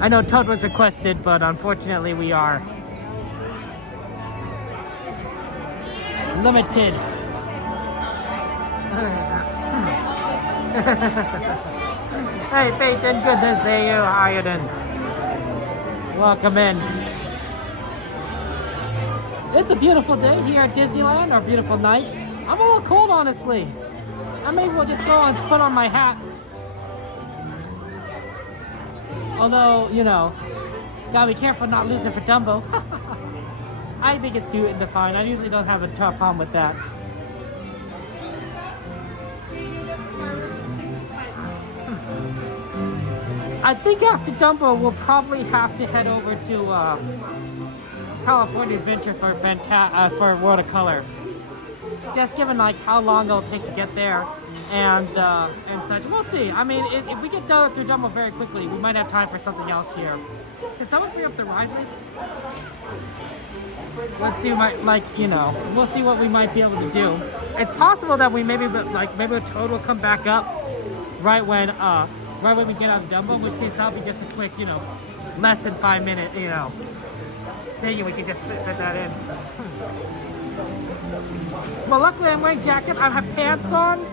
I know Toad was requested, but unfortunately we are limited. Hey, Peyton, good to see you. How you doing? Welcome in. It's a beautiful day here at Disneyland, our beautiful night. I'm a little cold, honestly. I may well just go and put on my hat. Although, you know, gotta be careful not losing for Dumbo. I think it's too fine. I usually don't have a problem with that. I think after Dumbo, we'll probably have to head over to California Adventure for World of Color. Just given like how long it'll take to get there and such. We'll see. I mean, if we get done through Dumbo very quickly, we might have time for something else here. Can someone bring up the ride list? Let's see, we'll see what we might be able to do. It's possible that we maybe the Toad will come back up right when we get out of Dumbo, in which case that'll be just a quick, less than 5 minute, thing, and we can just fit that in. Well, luckily I'm wearing a jacket. I have pants on.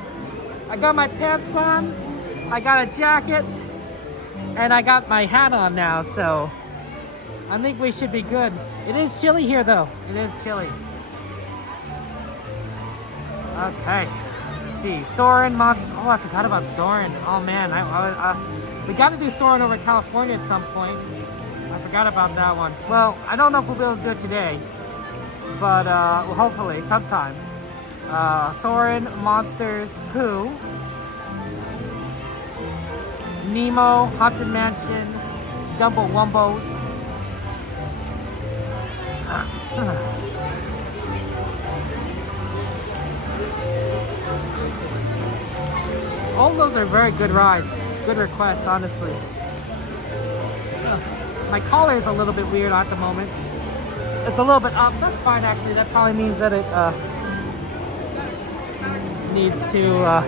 I got my pants on. I got a jacket, and I got my hat on now, so I think we should be good. It is chilly here, though. It is chilly. Okay. Let's see, Soarin' Monsters. Oh, I forgot about Soarin'. Oh man, we got to do Soarin' over California at some point. I forgot about that one. Well, I don't know if we'll be able to do it today, but well, hopefully sometime. Soarin', Monsters, Who, Nemo, Haunted Mansion, Dumbo Wumbos. All those are very good rides. Good requests, honestly. My collar is a little bit weird at the moment. It's a little bit up. That's fine, actually. That probably means that it needs to...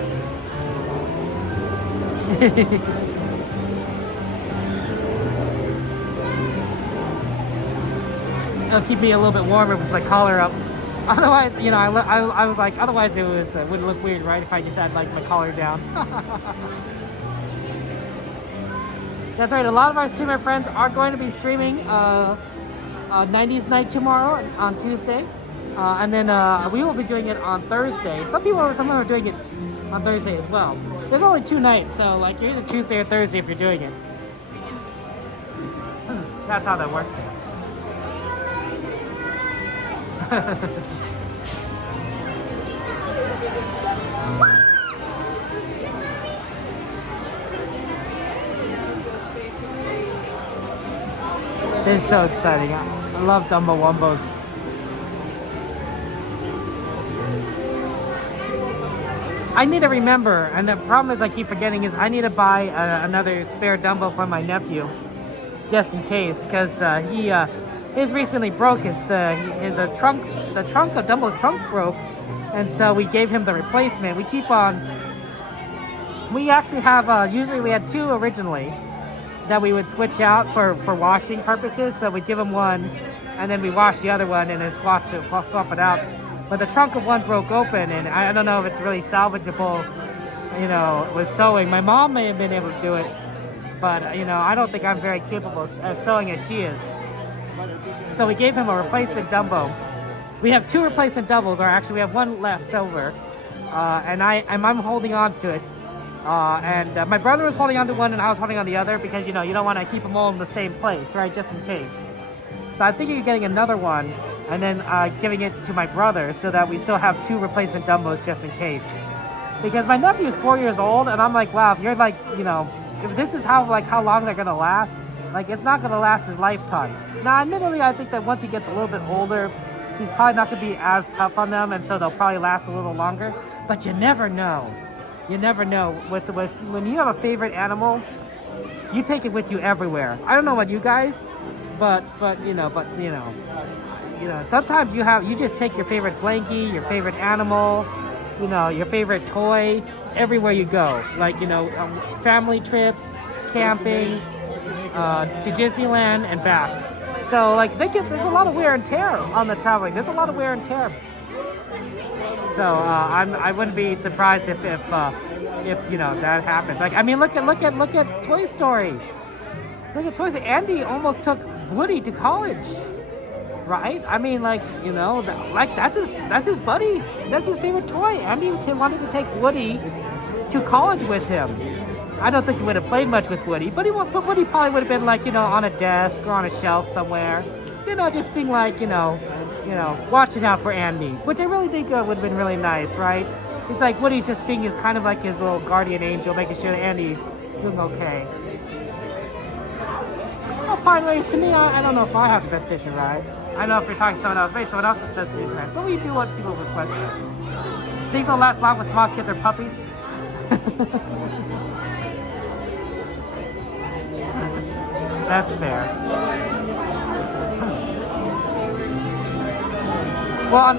It'll keep me a little bit warmer with my collar up. Otherwise, I was like, otherwise it would look weird, right? If I just had like my collar down. That's right. A lot of our streamer friends are going to be streaming 90s Night tomorrow on Tuesday, and then we will be doing it on Thursday. Some of them are doing it on Thursday as well. There's only 2 nights, so like you're either Tuesday or Thursday if you're doing it. That's how that works. It's so exciting. I love Dumbo Wumbos. I need to remember, and the problem is I keep forgetting, is I need to buy another spare Dumbo for my nephew, just in case, because his recently broke the trunk of Dumbo's trunk broke, and so we gave him the replacement. We actually have usually we had two originally that we would switch out for washing purposes. So we'd give him one, and then we wash the other one, and then swap it out. But the trunk of one broke open, and I don't know if it's really salvageable, with sewing. My mom may have been able to do it, but, I don't think I'm very capable of sewing as she is. So we gave him a replacement Dumbo. We have two replacement Dumbos, or actually we have one left over, and I'm holding on to it. And my brother was holding on to one, and I was holding on the other, because, you don't want to keep them all in the same place, right, just in case. So I'm thinking of getting another one, and then giving it to my brother so that we still have two replacement Dumbos just in case. Because my nephew is 4 years old, and I'm like, wow, if you're like, if this is how long they're gonna last, it's not gonna last his lifetime. Now, admittedly, I think that once he gets a little bit older, he's probably not gonna be as tough on them, and so they'll probably last a little longer. But you never know. You never know. With when you have a favorite animal, you take it with you everywhere. I don't know about you guys, but sometimes you just take your favorite blankie, your favorite animal, your favorite toy everywhere you go. Family trips, camping, to Disneyland and back. So there's a lot of wear and tear on the traveling. There's a lot of wear and tear. So I wouldn't be surprised if that happens. Look at Toy Story. Look at Toy Story. Andy almost took Woody to college, right? That's his buddy. That's his favorite toy. Andy wanted to take Woody to college with him. I don't think he would have played much with Woody, but Woody probably would have been on a desk or on a shelf somewhere. Just being watching out for Andy, which I really think would have been really nice, right? It's like Woody's just being his little guardian angel, making sure that Andy's doing okay. Well, Pine Race, to me, I don't know if I have the best Disney rides. I don't know if you're talking to someone else, maybe someone else's best Disney rides, but we do what people request. Things don't last long with small kids or puppies. That's fair. Well,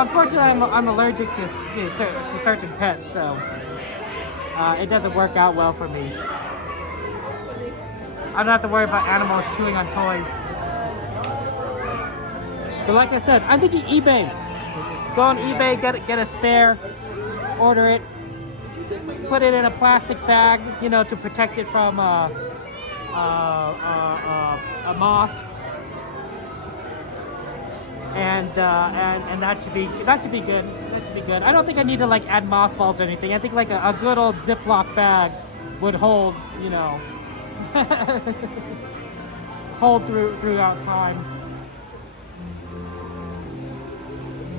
unfortunately, I'm allergic to certain pets, so it doesn't work out well for me. I don't have to worry about animals chewing on toys. So, like I said, I'm thinking eBay. Go on eBay, get a spare, order it, put it in a plastic bag, to protect it from moths. And that should be good. That should be good. I don't think I need to add mothballs or anything. I think a good old Ziploc bag would hold, hold throughout time.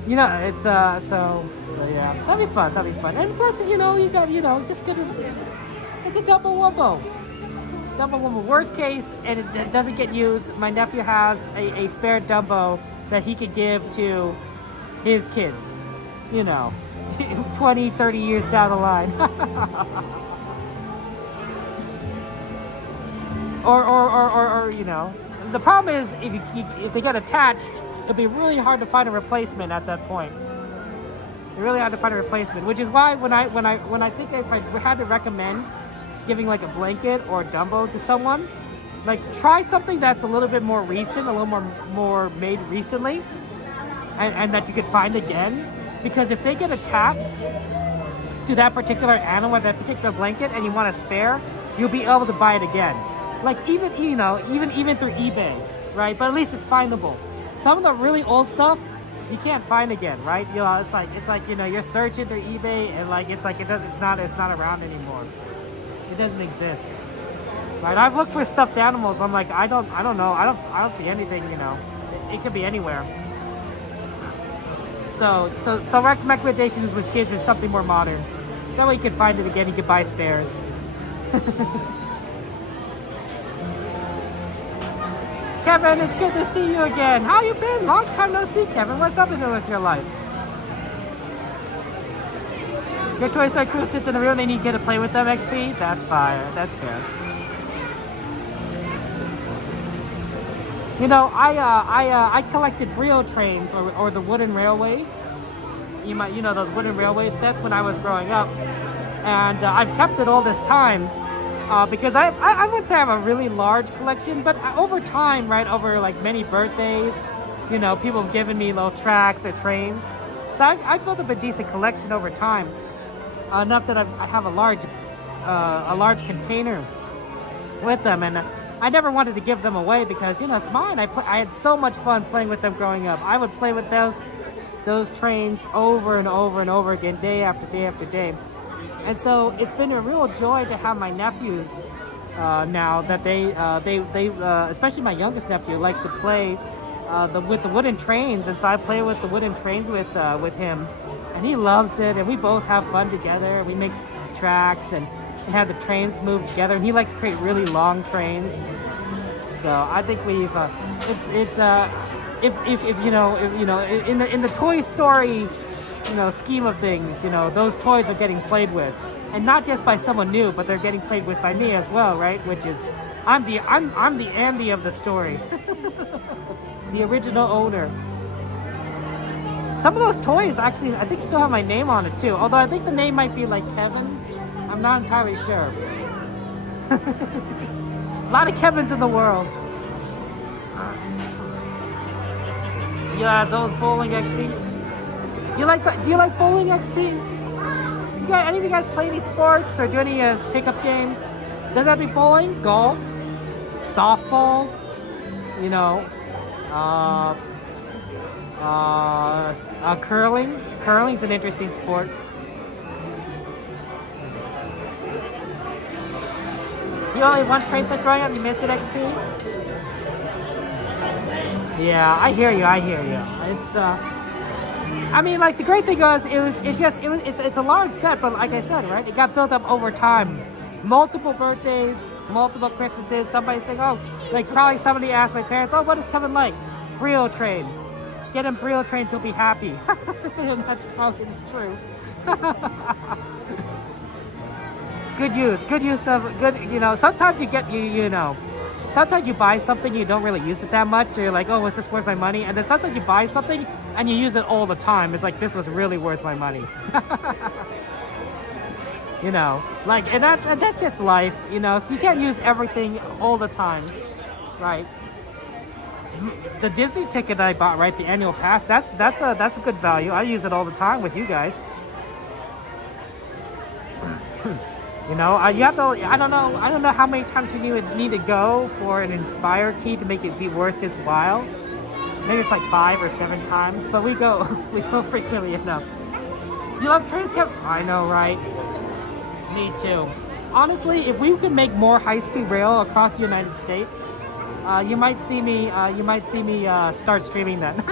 It's so yeah. That'd be fun. And plus, you got just get it's a Dumbo Wumbo. Dumbo Wumbo. Worst case, and it doesn't get used. My nephew has a spare Dumbo that he could give to his kids, 20, 30 years down the line. or the problem is if they get attached, it'll be really hard to find a replacement at that point. Really hard to find a replacement, which is why when I think if I had to recommend giving a blanket or a Dumbo to someone, try something that's a little bit more recent, a little more made recently, and that you could find again. Because if they get attached to that particular animal or that particular blanket and you want a spare, you'll be able to buy it again. Even through eBay, right? But at least it's findable. Some of the really old stuff you can't find again, right? It's like you're searching through eBay and it's not around anymore. It doesn't exist. Right, I've looked for stuffed animals. I'm like, I don't know. I don't see anything. It could be anywhere. So recommendations with kids is something more modern. That way you can find it again. You can buy spares. Kevin, it's good to see you again. How you been? Long time no see, Kevin. What's up with your life? Your Toy Story crew sits in the room, they need to get to play with them, XP? That's fire. That's fair. You know, I collected Brio trains or the wooden railway. You know those wooden railway sets when I was growing up, and I've kept it all this time because I would say I have a really large collection, but over time, right, over like many birthdays, you know, people have given me little tracks or trains, so I built up a decent collection over time, enough that I have a large container with them, and I never wanted to give them away because, you know, it's mine. I had so much fun playing with them growing up. I would play with those trains over and over and over again, day after day after day. And so it's been a real joy to have my nephews now that they especially my youngest nephew likes to play with the wooden trains, and so I play with the wooden trains with him, and he loves it, and we both have fun together. We make tracks and have the trains move together, and he likes to create really long trains. So I think we've if you know in the Toy Story, you know, scheme of things, you know, those toys are getting played with, and not just by someone new, but they're getting played with by me as well, right? Which is I'm the Andy of the story, the original owner. Some of those toys actually I think still have my name on it too, although I think the name might be like Kevin. I'm not entirely sure. A lot of Kevins in the world. Yeah, those bowling XP. Do you like bowling XP? Any of you guys play any sports or do any pickup games? Does that be bowling, golf, softball? You know, curling. Curling's an interesting sport. You only one train set growing up, you miss it, XP? Yeah, I hear you. It's I mean, like, the great thing was it's a large set, but like I said, right, it got built up over time. Multiple birthdays, multiple Christmases, somebody saying, oh, like probably somebody asked my parents, oh, what does Kevin like? Brio trains. Get him Brio trains, he'll be happy. And that's probably true. Good use of good, you know, sometimes you get, you know, sometimes you buy something, you don't really use it that much, or you're like, oh, is this worth my money? And then sometimes you buy something and you use it all the time. It's like, this was really worth my money. You know, like, and that's just life, you know, so you can't use everything all the time, right? The Disney ticket I bought, right, the annual pass, that's a good value. I use it all the time with you guys. You know, you have to, I don't know how many times you would need to go for an Inspire key to make it be worth its while. Maybe it's like 5 or 7 times, but we go frequently enough. You love trains, Kev? I know, right? Me too. Honestly, if we could make more high-speed rail across the United States, you might see me start streaming then.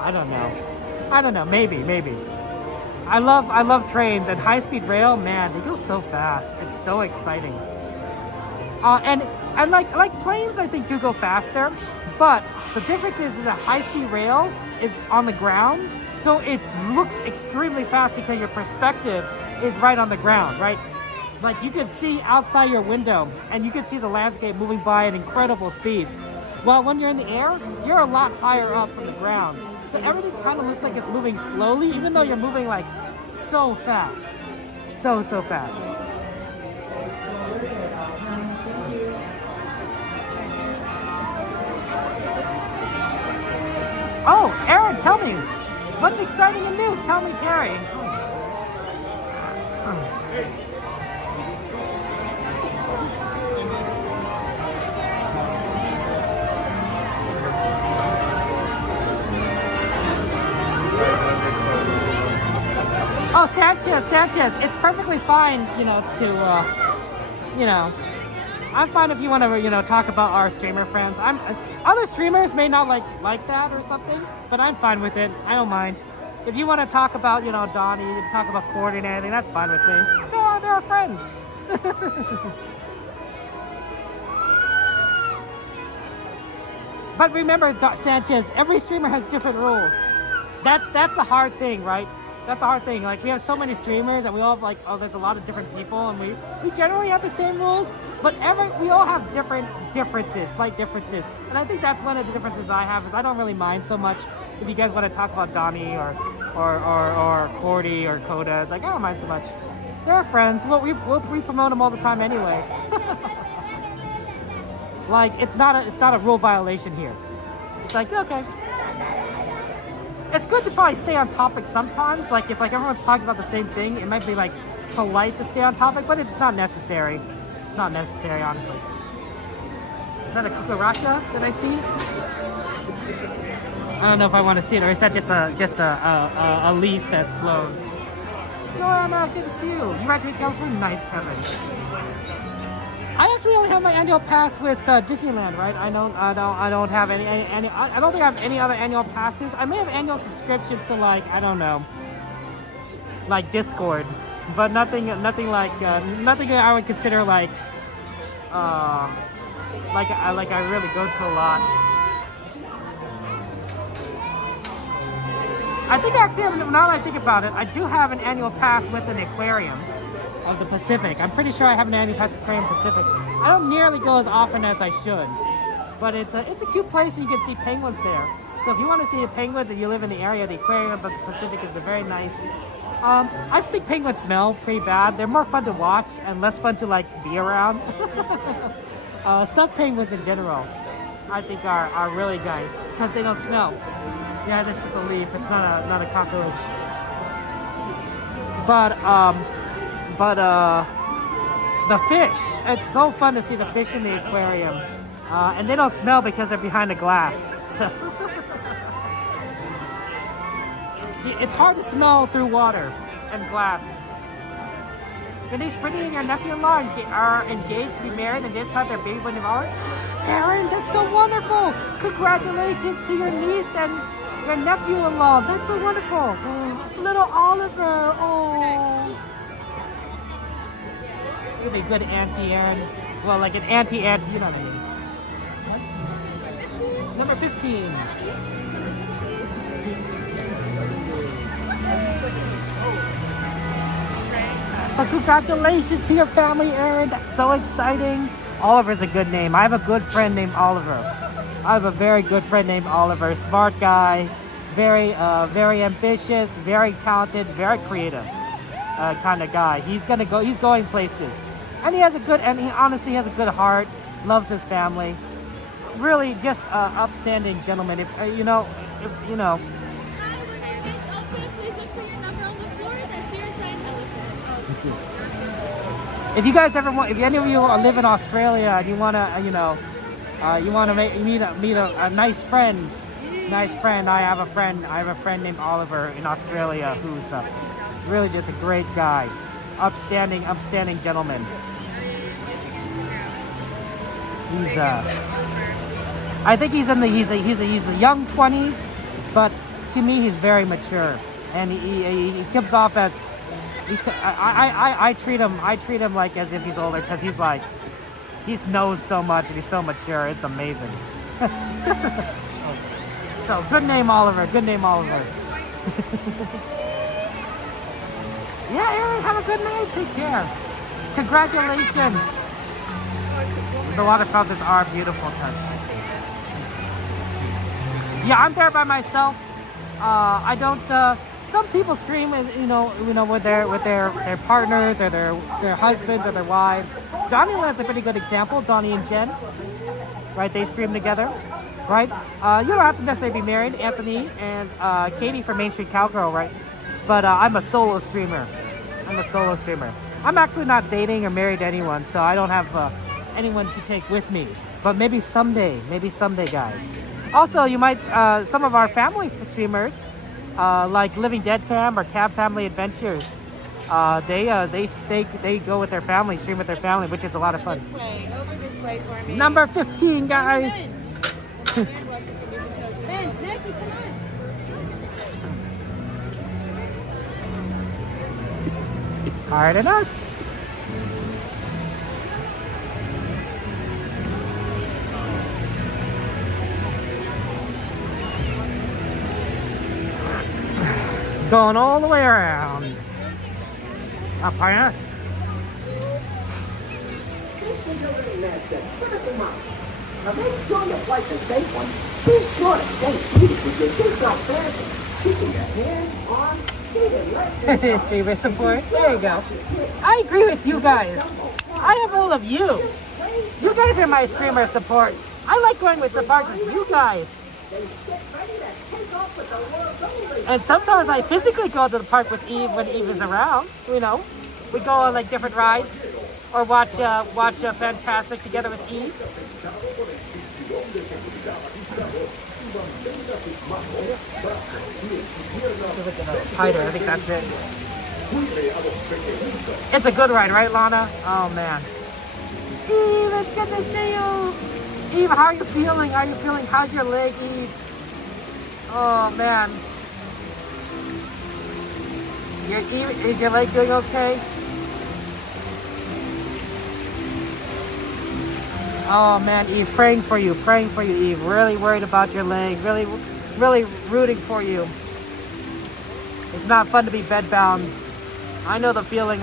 I don't know. Maybe. I love trains and high-speed rail. Man, they go so fast. It's so exciting. And like planes, I think do go faster, but the difference is that high-speed rail is on the ground, so it looks extremely fast because your perspective is right on the ground, right? Like, you can see outside your window and you can see the landscape moving by at incredible speeds. While when you're in the air, you're a lot higher up from the ground. So everything kind of looks like it's moving slowly, even though you're moving like so fast. So fast. Oh, Aaron, tell me, what's exciting and new? Tell me, Terry. Oh, Sanchez, it's perfectly fine, you know, I'm fine if you want to, talk about our streamer friends. Other streamers may not like that or something, but I'm fine with it. I don't mind. If you want to talk about, Donnie, talk about Court and anything, that's fine with me. They're our friends. But remember, Sanchez, every streamer has different rules. That's the hard thing, right? That's the hard thing. Like, we have so many streamers, and we all have, like, there's a lot of different people, and we generally have the same rules, but we all have slight differences. And I think that's one of the differences I have, is I don't really mind so much if you guys want to talk about Donnie or Cordy or Coda. It's like, I don't mind so much. They're friends. We promote them all the time anyway. Like, it's not a rule violation here. It's like, okay. It's good to probably stay on topic sometimes. Like, if like everyone's talking about the same thing, it might be like polite to stay on topic, but it's not necessary. It's not necessary, honestly. Is that a cucaracha that I see? I don't know if I want to see it, or is that just a leaf that's blown? Joanna, good to see you. You graduated California. Nice, Kevin. I actually only have my annual pass with Disneyland, right? I don't have any. I don't think I have any other annual passes. I may have annual subscriptions to, like, I don't know, like Discord, but nothing like nothing that I would consider like I really go to a lot. I think actually, now that I think about it, I do have an annual pass with an aquarium of the Pacific. I'm pretty sure I have an annual pass with Aquarium Pacific. I don't nearly go as often as I should, but it's a cute place, and you can see penguins there. So if you want to see the penguins and you live in the area, the Aquarium of the Pacific is very nice. I think penguins smell pretty bad. They're more fun to watch and less fun to, like, be around. Stuffed penguins in general, I think are really nice because they don't smell. Yeah, this is a leaf. It's not a cockroach. But the fish. It's so fun to see the fish in the aquarium, and they don't smell because they're behind the glass. So it's hard to smell through water and glass. Denise, Brittany, and your nephew-in-law are engaged to be married and just had their baby when they're all. Aaron, that's so wonderful! Congratulations to your niece and your nephew-in-law. That's so wonderful. Little Oliver. Oh. You'll be a good auntie, Aaron. Well, like an auntie-auntie, you know what I mean. Number 15. So congratulations to your family, Aaron. That's so exciting. Oliver's a good name. I have a good friend named Oliver. I have a very good friend named Oliver. Smart guy, very ambitious, very talented, very creative kind of guy. He's going places, and he honestly has a good heart. Loves his family. Really, just upstanding gentleman. If you know. If you guys ever want, if any of you live in Australia and you wanna, meet a nice friend, I have a friend named Oliver in Australia who's really just a great guy, upstanding gentleman. I think he's the young 20s, but to me he's very mature, and he comes off as. I treat him like as if he's older because he knows so much and he's so mature. It's amazing. So good name, Oliver. Good name, Oliver. Yeah, Aaron, have a good night. Take care. Congratulations. The water fountains are beautiful, Tess. Yeah, I'm there by myself. I don't. Some people stream, with their partners or their husbands or their wives. Donnieland's a pretty good example. Donnie and Jen, right? They stream together, right? You don't have to necessarily be married. Anthony and Katie from Main Street Cowgirl, right? But I'm a solo streamer. I'm actually not dating or married to anyone, so I don't have anyone to take with me. But maybe someday, guys. Also, you might some of our family streamers. Like Living Dead Fam or Cab Family Adventures, they go with their family, stream with their family, which is a lot of fun. Over this way for me. Number 15, guys. Ben, Jackie, come on. Higher than us. Going all the way around. Up past. This is your little master, critical mind. Now make sure your flight's a safe one. Be sure to stay seated with your seatbelt fastened. Keeping your hands, arms, feet, and legs. Favorite support. There you go. I agree with you guys. I have all of you. You guys are my streamer support. I like going with the park with you guys. And sometimes I physically go to the park with Eve when Eve is around. You know, we go on like different rides or watch Fantastic together with Eve. Hider, I think that's it. It's a good ride, right, Lana? Oh man. Eve, it's good to see you. Eve, how are you feeling? How are you feeling? How's your leg, Eve? Oh man. Eve, is your leg doing okay? Oh man, Eve, praying for you, Eve. Really worried about your leg. Really rooting for you. It's not fun to be bedbound. I know the feeling.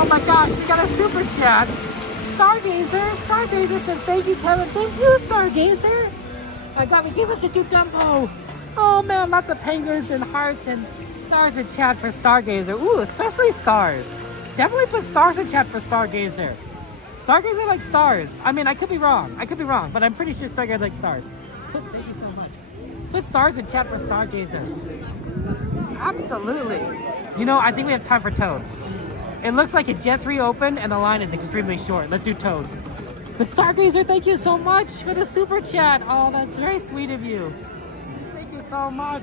Oh my gosh, we got a super chat. Stargazer says, thank you, Kevin. Thank you, Stargazer. I got me, give it to Dumbo. Oh man, lots of penguins and hearts and stars in chat for Stargazer. Ooh, especially stars. Definitely put stars in chat for Stargazer. Stargazer likes stars. I mean, I could be wrong, but I'm pretty sure Stargazer likes stars. Thank you so much. Put stars in chat for Stargazer. Absolutely. You know, I think we have time for Toad. It looks like it just reopened and the line is extremely short. Let's do Toad. But Stargazer, thank you so much for the super chat. Oh, that's very sweet of you. Thank you so much.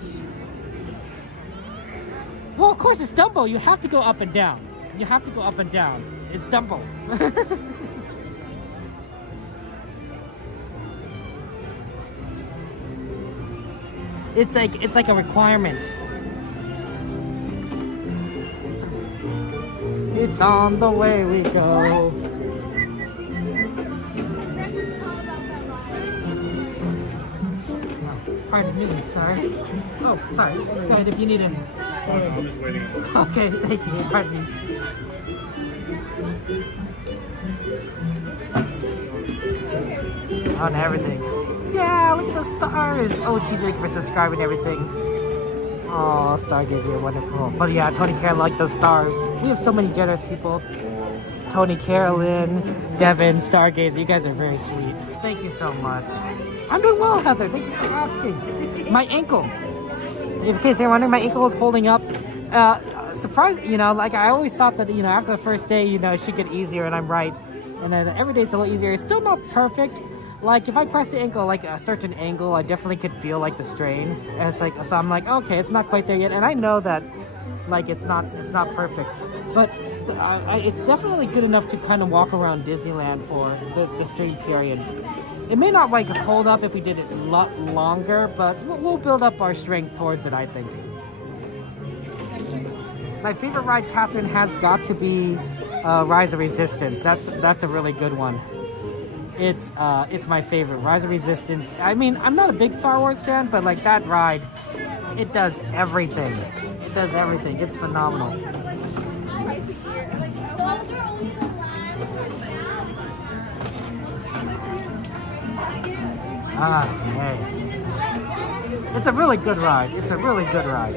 Well, of course, it's Dumbo. You have to go up and down. It's Dumbo. It's like a requirement. It's on the way we go. Pardon me, sorry. Oh, sorry. Go ahead if you need him. I'm just waiting. Okay, thank you. Pardon me. On everything. Yeah, look at the stars. Oh, geez, thank you for subscribing and everything. Oh, Stargazer, you're wonderful. But yeah, Tony Carroll liked those stars. We have so many generous people. Tony Carolyn, Devin, Stargazer, you guys are very sweet. Thank you so much. I'm doing well, Heather. Thank you for asking. My ankle. In case you're wondering, my ankle was holding up. Surprise, you know, like I always thought that, you know, after the first day, you know, it should get easier, and I'm right. And then every day's a little easier. It's still not perfect. like if I press the ankle like a certain angle, I definitely could feel like the strain. And it's like, so I'm like, okay, it's not quite there yet, and I know that like it's not perfect, but it's definitely good enough to kind of walk around Disneyland for the strain period. It may not like hold up if we did it a lot longer, but we'll build up our strength towards it, I think. My favorite ride, Catherine, has got to be Rise of Resistance. That's a really good one. It's my favorite. Rise of Resistance. I mean, I'm not a big Star Wars fan, but like that ride, it does everything. It does everything. It's phenomenal. Okay. It's a really good ride. It's a really good ride.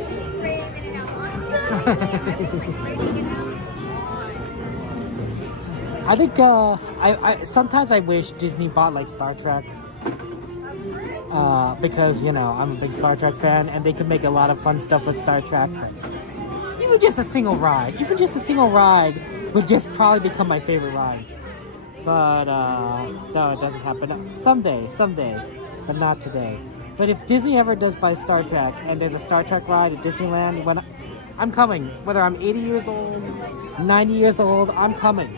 I think I sometimes I wish Disney bought like Star Trek because you know I'm a big Star Trek fan and they could make a lot of fun stuff with Star Trek. Even just a single ride would just probably become my favorite ride. But no, it doesn't happen. Someday, but not today. But if Disney ever does buy Star Trek and there's a Star Trek ride at Disneyland, when I'm coming, whether I'm 80 years old, 90 years old, I'm coming.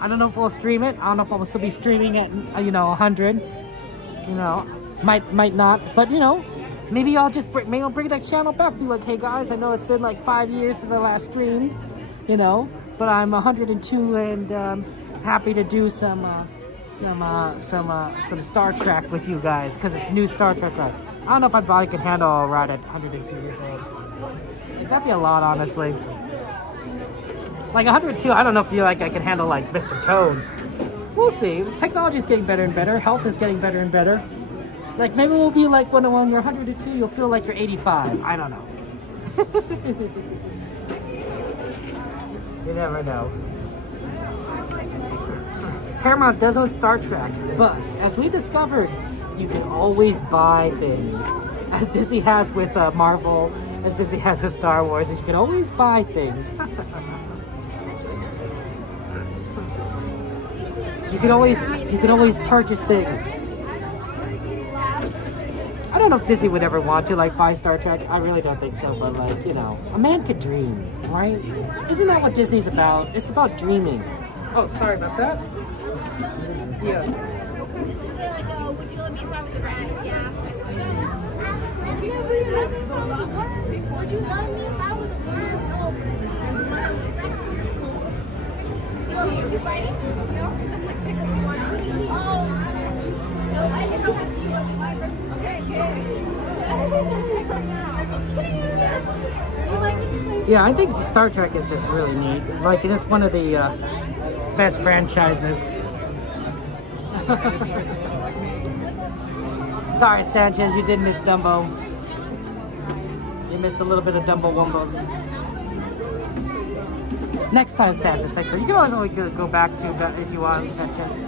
I don't know if we'll stream it. I don't know if I'll still be streaming at 100. Might not. But maybe I'll bring that channel back. Be like, hey guys, I know it's been like 5 years since I last streamed. But I'm 102 and happy to do some Star Trek with you guys because it's a new Star Trek ride. I don't know if my body can handle a ride at 102 years old. That'd be a lot, honestly. Like 102, I don't know if I can handle like Mr. Toad. We'll see. Technology's getting better and better. Health is getting better and better. Like maybe we'll be like when you're 102, you'll feel like you're 85. I don't know. You never know. Paramount does own Star Trek, but as we discovered, you can always buy things. As Disney has with Marvel, as Disney has with Star Wars, you can always buy things. You can always purchase things. I don't know if Disney would ever want to like buy Star Trek. I really don't think so, but like, a man could dream, right? Isn't that what Disney's about? It's about dreaming. Oh, sorry about that. Yeah. Would you let me have the rat? Yeah. Would you love me if I was a worm? Oh, you ready? Oh, no, I didn't know if you love me my version. Yeah, I think Star Trek is just really neat. Like, it is one of the best franchises. Sorry, Sanchez, you did miss Dumbo. You missed a little bit of Dumbo Wumbos. Next time, Sanchez, next time. You can always go back to if you want, Sanchez.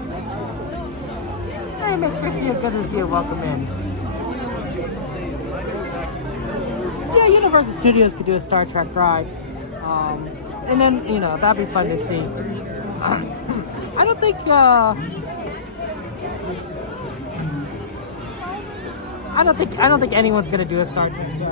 Hey, Miss Christina, good to see you. Welcome in. Yeah, Universal Studios could do a Star Trek ride. And then, that'd be fun to see. I don't think anyone's gonna do a Star Trek ride.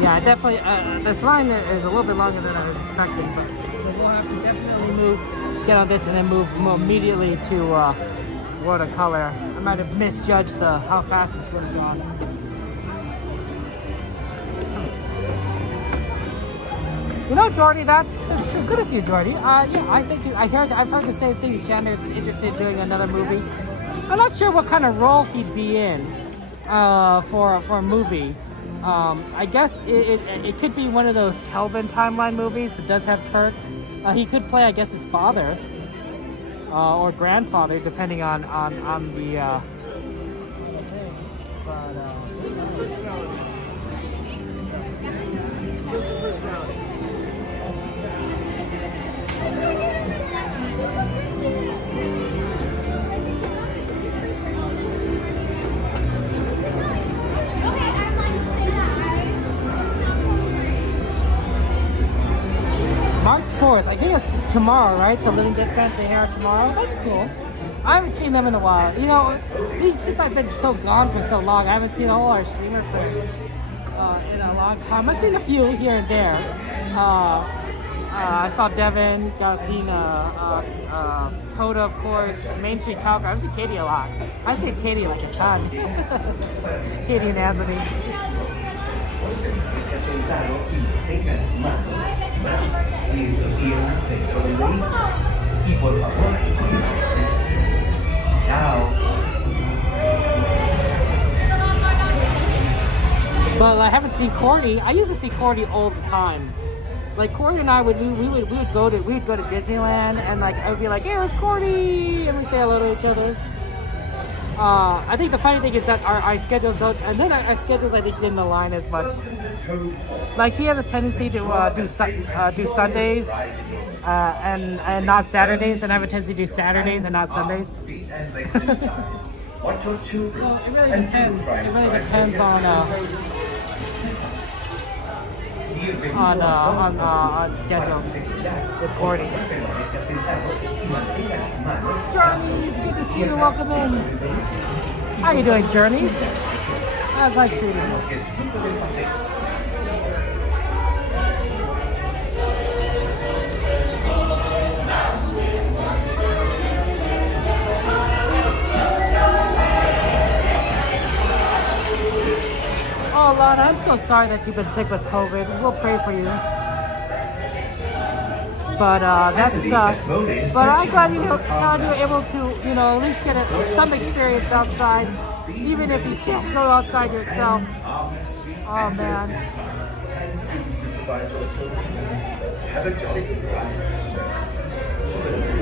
Yeah, definitely. This line is a little bit longer than I was expecting, but so we'll have to definitely get on this and then move immediately to watercolor. I might have misjudged how fast it's going to go. Jordy, that's true. Good to see you, Jordy. Yeah, I think I've heard the same thing. Chandler's interested in doing another movie. I'm not sure what kind of role he'd be in for a movie. I guess it could be one of those Kelvin timeline movies that does have Kirk. He could play, I guess, his father or grandfather, depending on the. 4th. I think it's tomorrow, right? So Living Dead fans are here tomorrow. That's cool. I haven't seen them in a while. You know, since I've been so gone for so long, I haven't seen all our streamer friends in a long time. I've seen a few here and there. I saw Devin, got seen Coda, of course, Main Street Calgary. I've seen Katie a lot. I see Katie like a ton. Katie and Anthony. But I haven't seen Courtney. I used to see Courtney all the time. Like Courtney and I would go to Disneyland, and like I would be like, "Hey, it's Courtney," and we say hello to each other. I think the funny thing is that our schedules don't, and then our schedules I think didn't align as much. Like she has a tendency to do Sundays and not Saturdays, and I have a tendency to do Saturdays and not Sundays. So it really depends. It really depends on schedule with Courtney. Journeys, good to see you. Welcome in. How you doing, Journeys? How's life treating you? Oh, Lana, I'm so sorry that you've been sick with COVID. We'll pray for you. But but I'm glad you're able to, you know, at least get some experience outside, even if you can't go outside yourself. Oh man.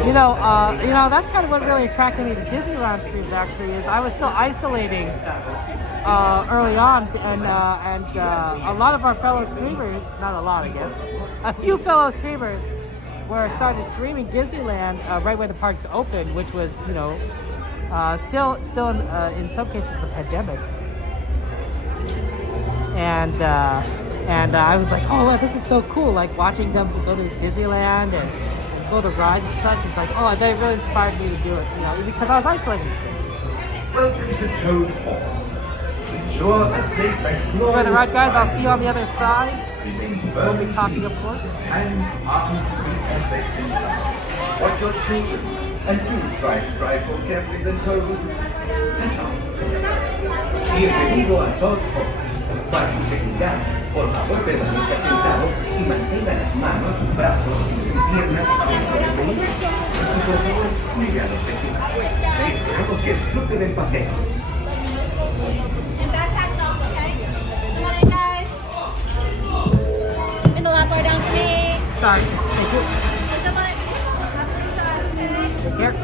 You know, that's kind of what really attracted me to Disneyland streams. Actually, is I was still isolating early on, and a lot of our fellow streamers, not a lot, I guess, a few fellow streamers were started streaming Disneyland right when the parks opened, which was, you know, still in some cases the pandemic. And I was like, oh, wow, this is so cool! Like watching them go to Disneyland and go to rides and such. It's like, oh, that really inspired me to do it, you know, because I was isolating still. Welcome to Toad Hall. To ensure a safe and glorious Enjoy the ride, guys. I'll see you on the other side. We'll be talking, of course. Hands, arms, feet, and legs inside. Watch your children, and do try to drive more carefully than Toad. Ta-ta. Bienvenido a Toad Hall. Para su seguridad, por favor permanezca sentado y mantenga las manos, brazos, pies y piernas dentro del vehículo. Y por favor, cuide a los pequeños. Esperamos que disfruten del paseo. And backpacks off, okay? Come on in, guys. And the lap bar down for me. Sorry. Thank you. Come on. Take care.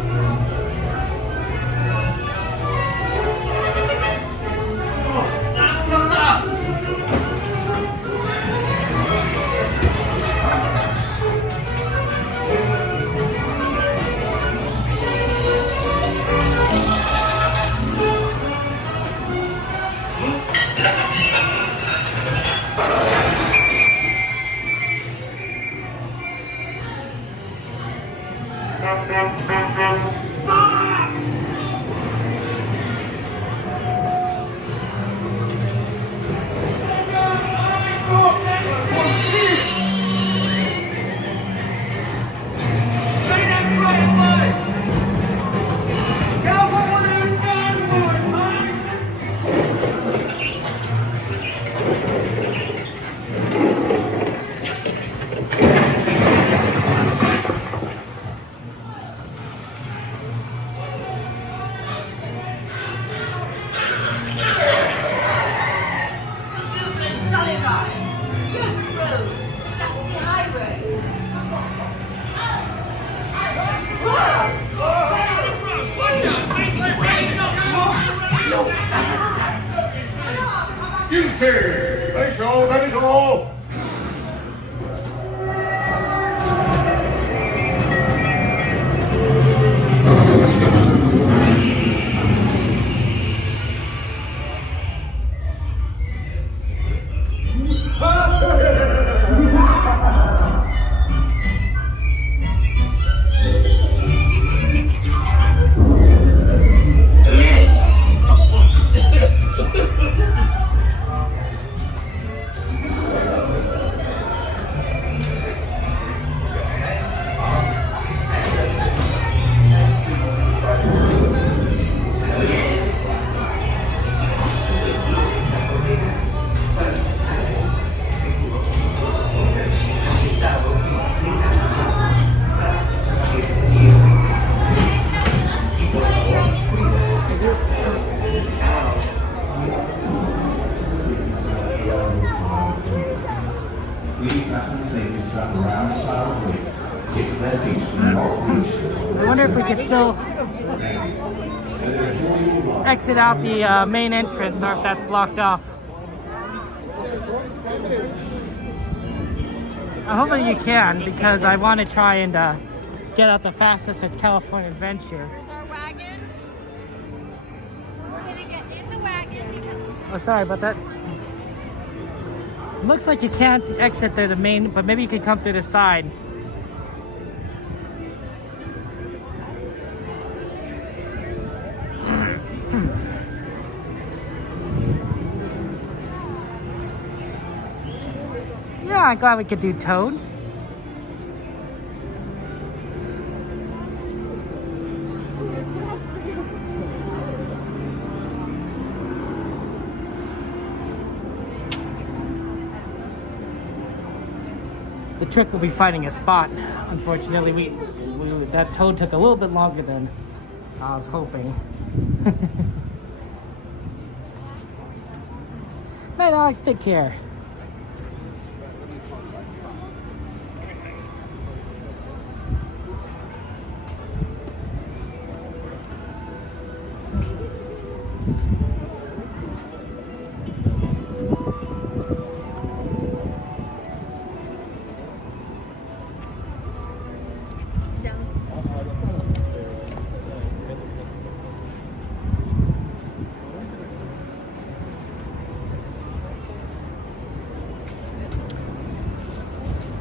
Guilty! Thank you, that is all! Please fasten the safety strap around the child's waist. If their feet do not reach the I wonder if we could still exit out the main entrance or if that's blocked off. Hopefully you can, because I want to try and get out the fastest at California Adventure. Where's our wagon? We're gonna get in the wagon. Oh, sorry about that. Looks like you can't exit through the main, but maybe you can come through the side. Yeah, I'm glad we could do Toad. The trick will be finding a spot. Unfortunately, that Toad took a little bit longer than I was hoping. Night, Alex. Take care.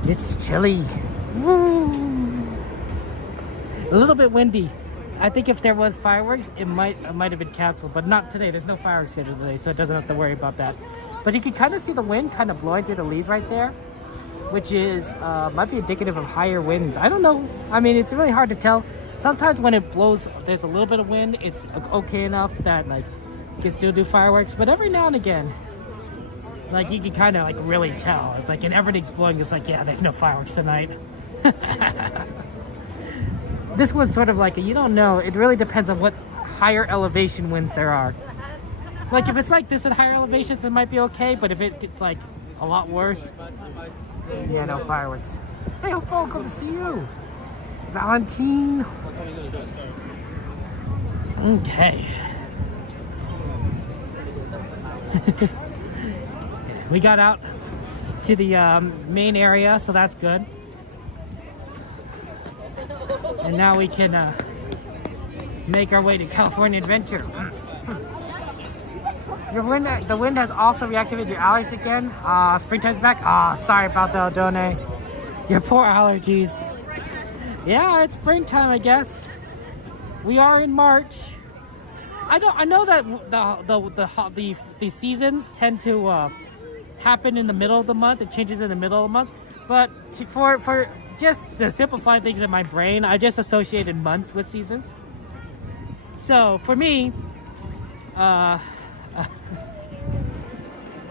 It's chilly. Woo. A little bit windy. I think if there was fireworks, it might have been canceled, but not today. There's no fireworks scheduled today, so it doesn't have to worry about that. But you can kind of see the wind kind of blowing through the leaves right there, which is might be indicative of higher winds. I don't know. I mean, it's really hard to tell. Sometimes when it blows, there's a little bit of wind. It's okay enough that like you can still do fireworks, but every now and again, like you can kind of like really tell. It's like, and everything's blowing. It's like, yeah, there's no fireworks tonight. This one's sort of like, you don't know. It really depends on what higher elevation winds there are. Like if it's like this at higher elevations, it might be okay. But if it's like a lot worse, yeah, no fireworks. Hey, hopeful, good to see you. Valentine. Okay. We got out to the main area, so that's good. And now we can make our way to California Adventure. The wind has also reactivated your allergies again. Springtime's back. Sorry about that, Odone. Your poor allergies. Yeah, it's springtime, I guess. We are in March. I know that the seasons tend to happen in the middle of the month. It changes in the middle of the month. But for just to simplify things in my brain, I just associated months with seasons. So for me,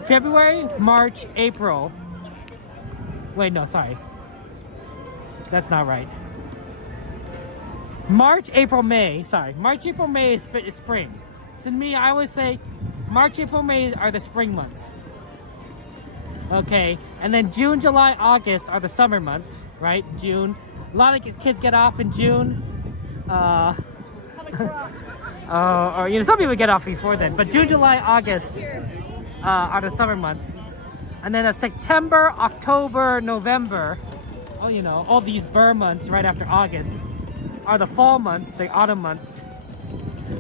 February, March, April. Wait, no, sorry. That's not right. March, April, May. Sorry. March, April, May is spring. So to me, I always say March, April, May are the spring months. Okay. And then June, July, August are the summer months, right? June. A lot of kids get off in June. Or some people get off before then. But June, July, August are the summer months. And then September, October, November, all these burr months right after August are the fall months, the autumn months.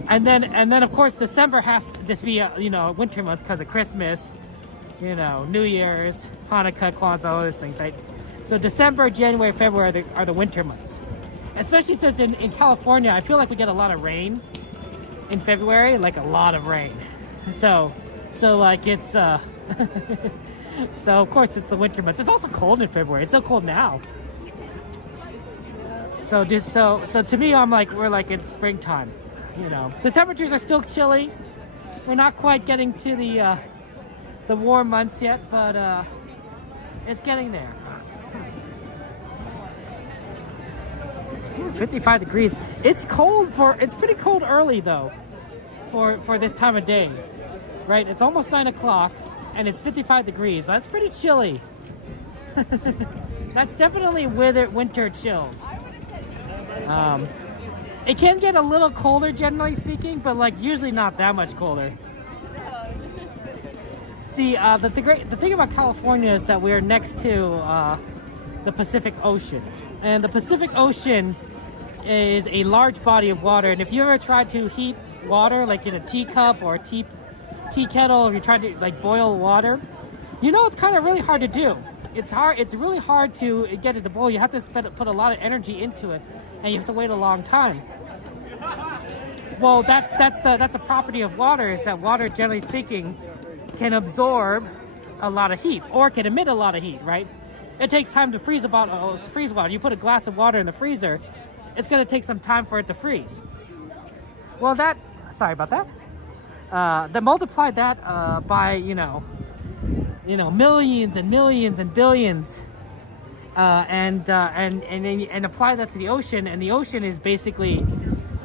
And then of course December has to just be a winter month because of Christmas, New Year's, Hanukkah, Kwanzaa, all those things, right? So December, January, February are the winter months. Especially since in California, I feel like we get a lot of rain in February, like a lot of rain. So like it's so of course it's the winter months. It's also cold in February. It's so cold now. So to me, we're like it's springtime. The temperatures are still chilly. We're not quite getting to the warm months yet, but it's getting there. 55 degrees. It's pretty cold early though, for this time of day, right? It's almost 9 o'clock and it's 55 degrees. That's pretty chilly. That's definitely winter chills. It can get a little colder, generally speaking, but like usually not that much colder. See, the thing about California is that we are next to the Pacific Ocean, and the Pacific Ocean is a large body of water. And if you ever try to heat water, like in a teacup or a tea kettle, if you try to like boil water, you know it's kind of really hard to do. It's hard. It's really hard to get it to boil. You have to put a lot of energy into it, and you have to wait a long time. Well, that's a property of water, is that water, generally speaking, can absorb a lot of heat or can emit a lot of heat, right? It takes time to freeze water. You put a glass of water in the freezer, it's going to take some time for it to freeze. Well, sorry about that. Then multiply that by millions and millions and billions, and apply that to the ocean, and the ocean is basically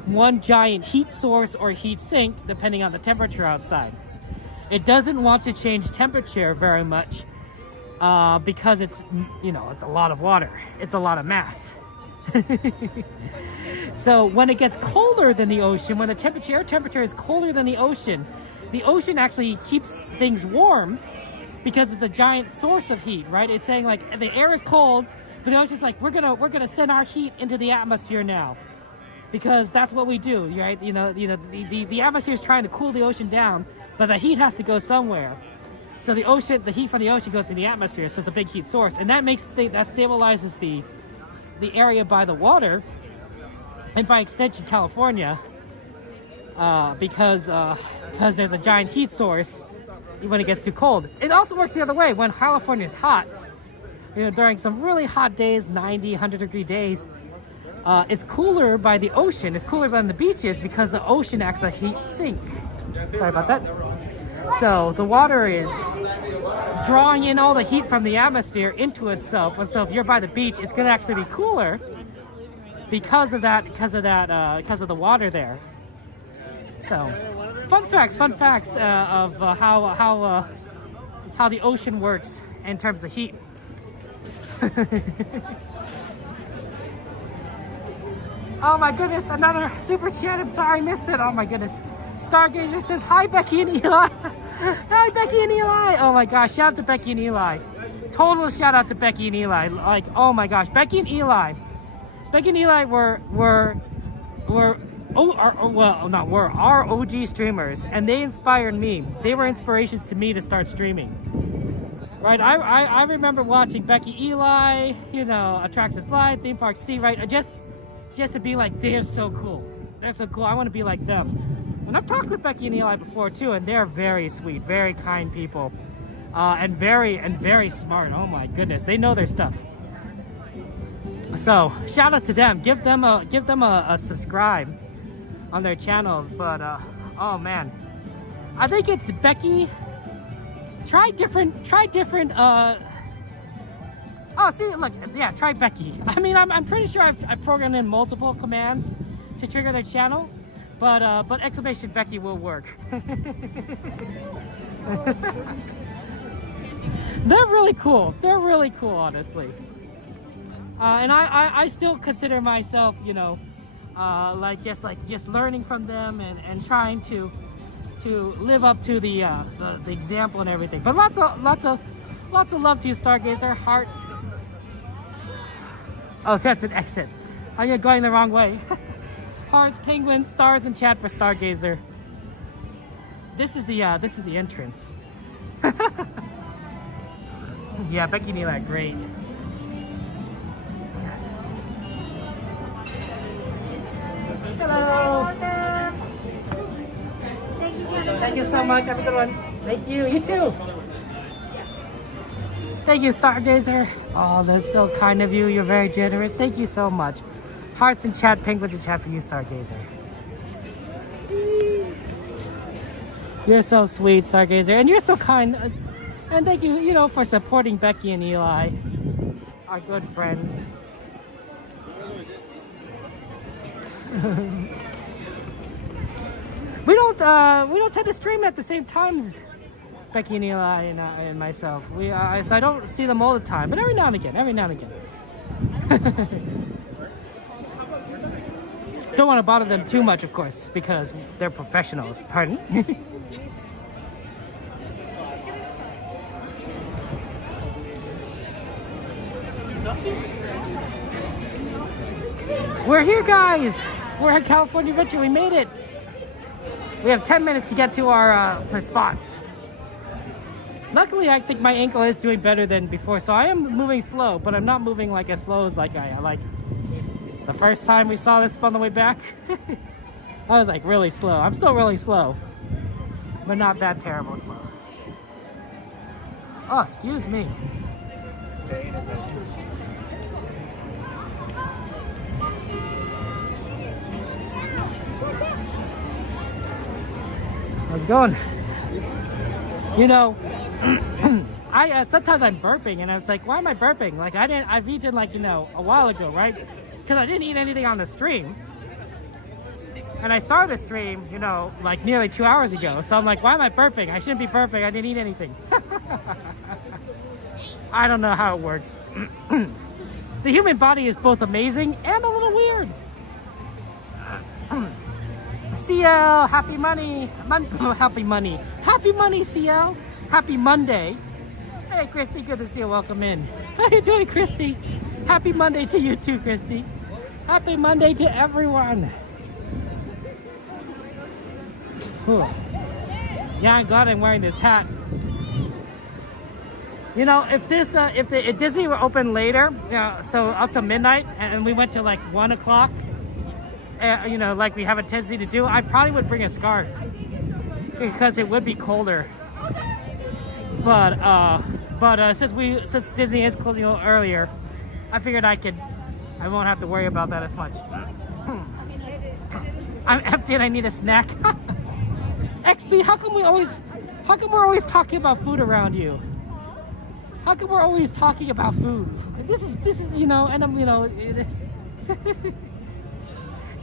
one giant heat source or heat sink, depending on the temperature outside. It doesn't want to change temperature very much because it's a lot of water. It's a lot of mass. So when it gets colder than the ocean, when the air temperature is colder than the ocean actually keeps things warm because it's a giant source of heat, right? It's saying like the air is cold, but the ocean's like, we're gonna send our heat into the atmosphere now, because that's what we do, right? The atmosphere is trying to cool the ocean down, but the heat has to go somewhere. So the heat from the ocean goes to the atmosphere, so it's a big heat source, and that stabilizes the area by the water, and by extension California, because there's a giant heat source when it gets too cold. It also works the other way. When California is hot, during some really hot days, 90, 100-degree days, it's cooler by the ocean. It's cooler than the beaches because the ocean acts like a heat sink. Sorry about that. So the water is drawing in all the heat from the atmosphere into itself, and so if you're by the beach, it's going to actually be cooler because of the water there. So, fun facts of how the ocean works in terms of heat. Oh my goodness, another super chat. I'm sorry I missed it. Oh my goodness. Stargazer says, hi Becky and Eli. Hi Becky and Eli. Oh my gosh, shout out to Becky and Eli. Total shout out to Becky and Eli. Like, oh my gosh, Becky and Eli were our OG streamers, and they inspired me. They were inspirations to me to start streaming. Right, I remember watching Becky, Eli, Attractions Live, Theme Park Steve, right? Just to be like, they're so cool. They're so cool. I want to be like them. And I've talked with Becky and Eli before too, and they're very sweet, very kind people, and very smart. Oh my goodness, they know their stuff. So shout out to them. Give them a subscribe on their channels. But oh man, I think it's Becky. Try different. Oh, see, look, yeah, try Becky. I mean, I'm pretty sure I've programmed in multiple commands to trigger their channel, but exclamation Becky will work. They're really cool. They're really cool, honestly. And I still consider myself, just learning from them and trying to live up to the example and everything. But lots of love to you, Stargazer. Hearts. Oh, that's an exit. Oh, you're going the wrong way. Hearts, penguins, stars, and chat for Stargazer. This is the entrance. Yeah, Becky and Eli, great. Hello. Thank you so much. Have a good one. Thank you. You too. Thank you, Stargazer. Oh, that's so kind of you. You're very generous. Thank you so much. Hearts in chat, penguins in chat for you, Stargazer. You're so sweet, Stargazer, and you're so kind. And thank you, for supporting Becky and Eli, our good friends. We don't tend to stream at the same times Becky and Eli and myself. So I don't see them all the time, but every now and again. Don't want to bother them too much, of course, because they're professionals. Pardon? We're here, guys. We're at California Adventure. We made it. We have 10 minutes to get to our spots. Luckily, I think my ankle is doing better than before, so I am moving slow, but I'm not moving like as slow as like the first time we saw this on the way back. I was like really slow. I'm still really slow, but not that terrible slow. Oh, excuse me. How's it going? You know, I sometimes I'm burping, and it's like, why am I burping? Like I've eaten like, you know, a while ago, right? Because I didn't eat anything on the stream, and I started the stream, you know, like nearly 2 hours ago. So I'm like, why am I burping? I shouldn't be burping. I didn't eat anything. I don't know how it works. The human body is both amazing and a little weird. CL, happy money. Happy money. Happy money, CL. Happy Monday. Hey, Christy, good to see you. Welcome in. How you doing, Christy? Happy Monday to you too, Christy. Happy Monday to everyone. Whew. Yeah, I'm glad I'm wearing this hat. You know, if Disney were open later, so up to midnight, and we went to like 1 o'clock, you know, like we have a tendency to do, I probably would bring a scarf because it would be colder. But since Disney is closing a little earlier, I figured I won't have to worry about that as much. I'm empty and I need a snack. XP, how come we're always talking about food around you? How come we're always talking about food? This is you know, and I'm, you know, it is.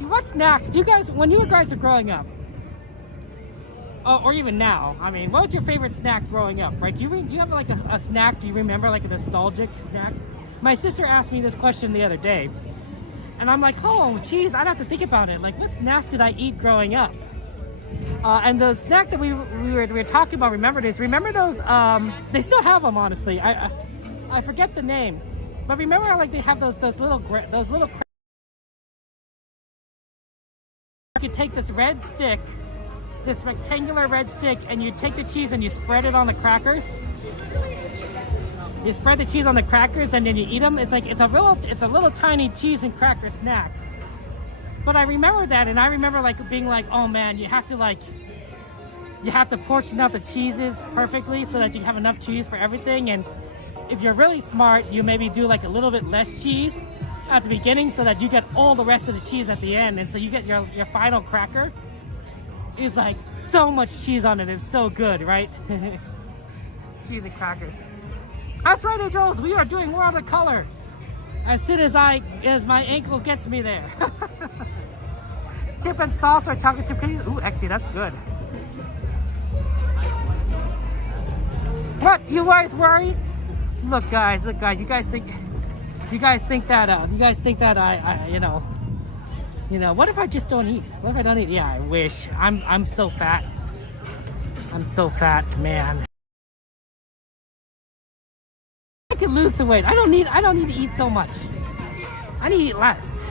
What snack do you guys, when you guys are growing up, or even now, I mean, what was your favorite snack growing up, right? Do you have like a snack? Do you remember like a nostalgic snack? My sister asked me this question the other day, and I'm like, oh, geez, I'd have to think about it. Like, what snack did I eat growing up? And the snack that we were talking about, remember those? They still have them, honestly. I forget the name, but remember how like they have those little. You could take this red stick, this rectangular red stick, and you take the cheese and you spread it on the crackers. You spread the cheese on the crackers and then you eat them. It's like it's a little tiny cheese and cracker snack. But I remember that, and I remember like being like, oh man, you have to portion out the cheeses perfectly so that you have enough cheese for everything. And if you're really smart, you maybe do like a little bit less cheese at the beginning so that you get all the rest of the cheese at the end, and so you get your final cracker is like so much cheese on it. It's so good, right? Cheese and crackers. That's right, Adros, we are doing World of Color as soon as my ankle gets me there. Chip and sauce or chocolate chip cookies. Ooh, XP, that's good. What, you guys worry? Look guys, you guys think that I you know, what if I just don't eat? What if I don't eat? Yeah, I wish. I'm so fat. I'm so fat, man. I could lose some weight. I don't need to eat so much. I need to eat less.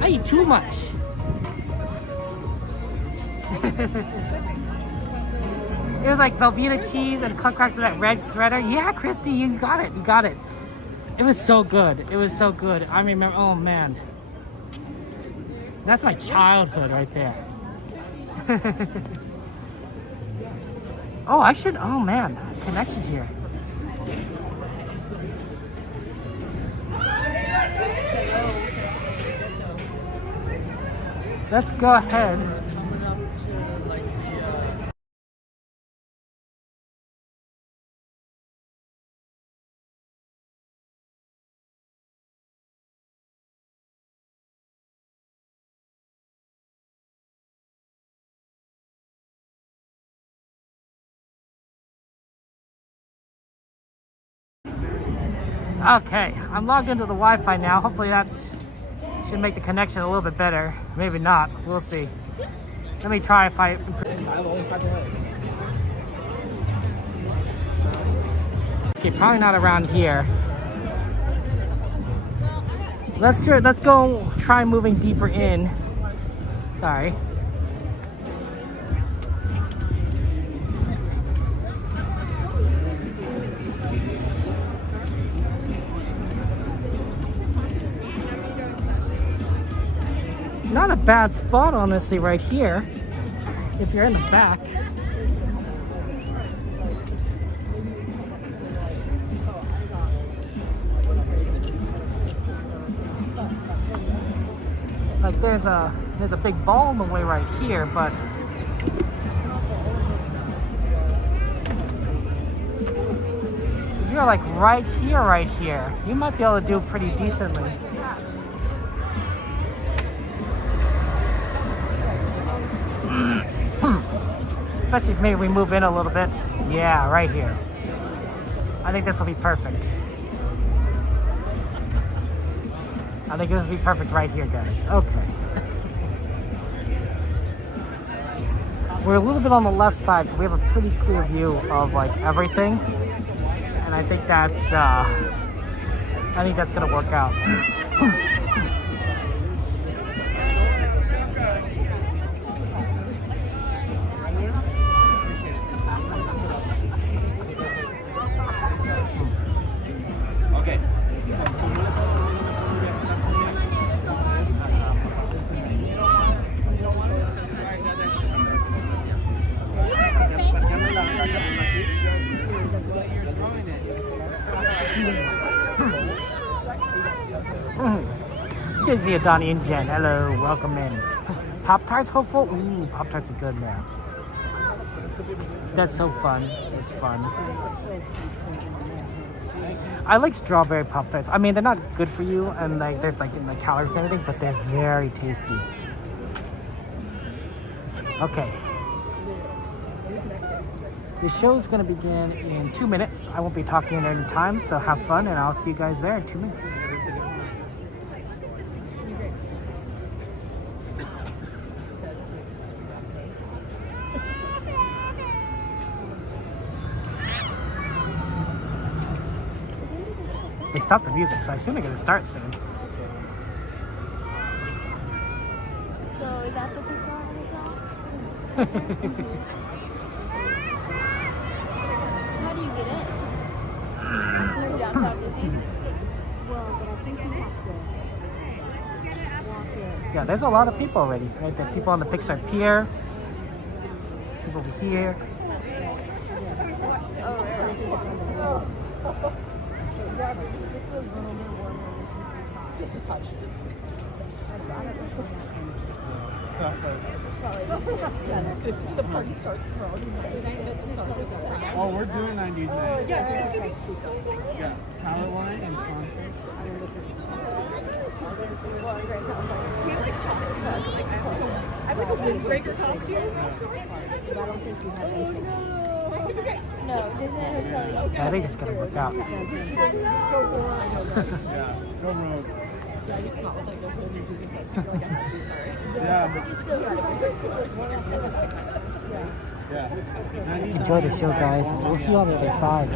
I eat too much. It was like Velveeta cheese and cut cracks with that red shredder. Yeah, Christy, you got it. You got it. It was so good. It was so good. I remember, oh man. That's my childhood right there. Oh man, connections here. Let's go ahead. Okay, I'm logged into the Wi-Fi now. Hopefully that should make the connection a little bit better. Maybe not. We'll see. Let me try if I... Okay, probably not around here. Let's go try moving deeper in. Sorry. Not a bad spot, honestly, right here. If you're in the back. Like there's a big ball in the way right here, but if you're like right here, you might be able to do pretty decently. Especially if maybe we move in a little bit. Yeah, right here. I think this will be perfect. I think this will be perfect right here, guys. Okay. We're a little bit on the left side, but we have a pretty clear view of like everything. And I think that's gonna work out. Dizzy, Donnie, and Jen. Hello, welcome in. Pop-Tarts hopeful? Ooh, Pop-Tarts are good now. That's so fun. It's fun. I like strawberry Pop-Tarts. I mean, they're not good for you, and like there's like calories and everything, but they're very tasty. Okay. The show is going to begin in 2 minutes. I won't be talking at any time, so have fun, and I'll see you guys there in 2 minutes. They stopped the music, so I assume they're going to start soon. So is that the facade hotel? How do you get in? Through downtown Disney? Well, but I think you have to walk in. Yeah, there's a lot of people already, right? There's people on the Pixar Pier, people over here. Just a touch. This is where the party starts from. Oh, we're doing 90s night. Yeah, it's gonna be so fun. Yeah, Powerline and concert. We have like costumes. I have like a windbreaker costume. But I don't think you have anything. It's gonna be great. No, Disneyland Hotel. I think it's gonna work out. Yeah, go rogue. Yeah, you cannot look like those really Disney sets. You're like, I'm sorry. Yeah. Yeah. Enjoy the show, guys. We'll see you on the other side.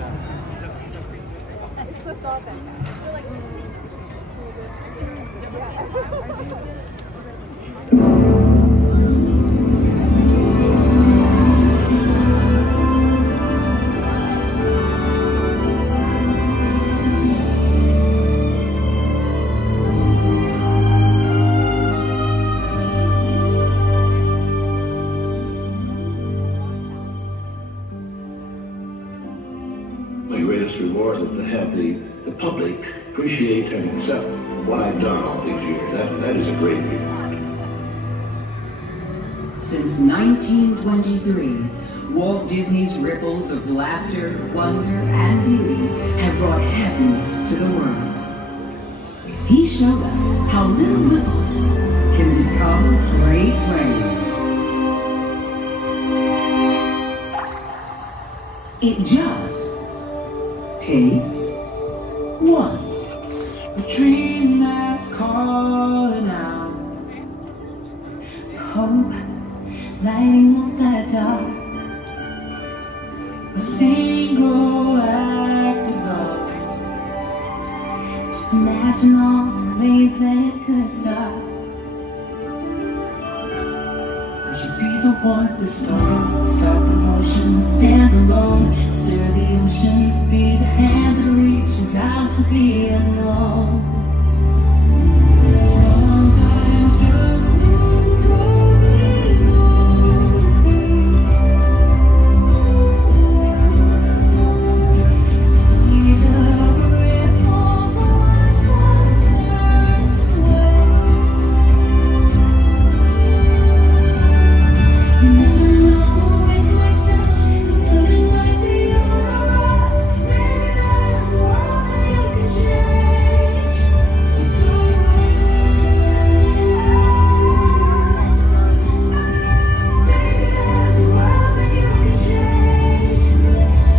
Reward is to have the public appreciate and accept what I've done all these years. That is a great reward. Since 1923, Walt Disney's ripples of laughter, wonder, and beauty have brought happiness to the world. He showed us how little ripples can become great waves. It just takes One, a dream that's calling out. Hope lighting up that dark. A single act of love. Just imagine all the ways that it could start. I should be the one to start the motion, stand alone, stir the ocean, be the hand that reaches out to the unknown. Sometimes just look through these eyes. See the ripples wash from turn to waves. You never know when my touch is something might be yours. Maybe there's a world that you can change. So start maybe there's a world that you can change.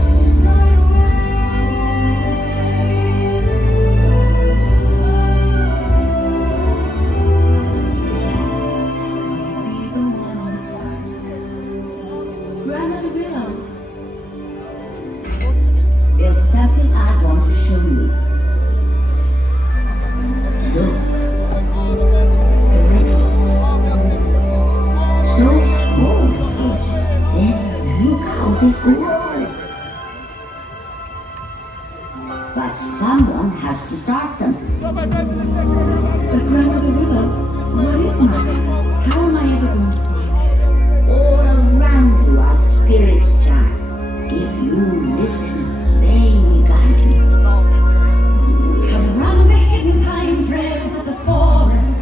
So start be the one to start. Grandmother Willow, there's something I want to show you. Look, the ripples. So small at first, then look how they grow. But someone has to start them. But Grandmother Willow, what is Nite? How am I ever going to find it? All around you are spirits, child. If you listen, they will guide you. Come run the hidden pine trails of the forest.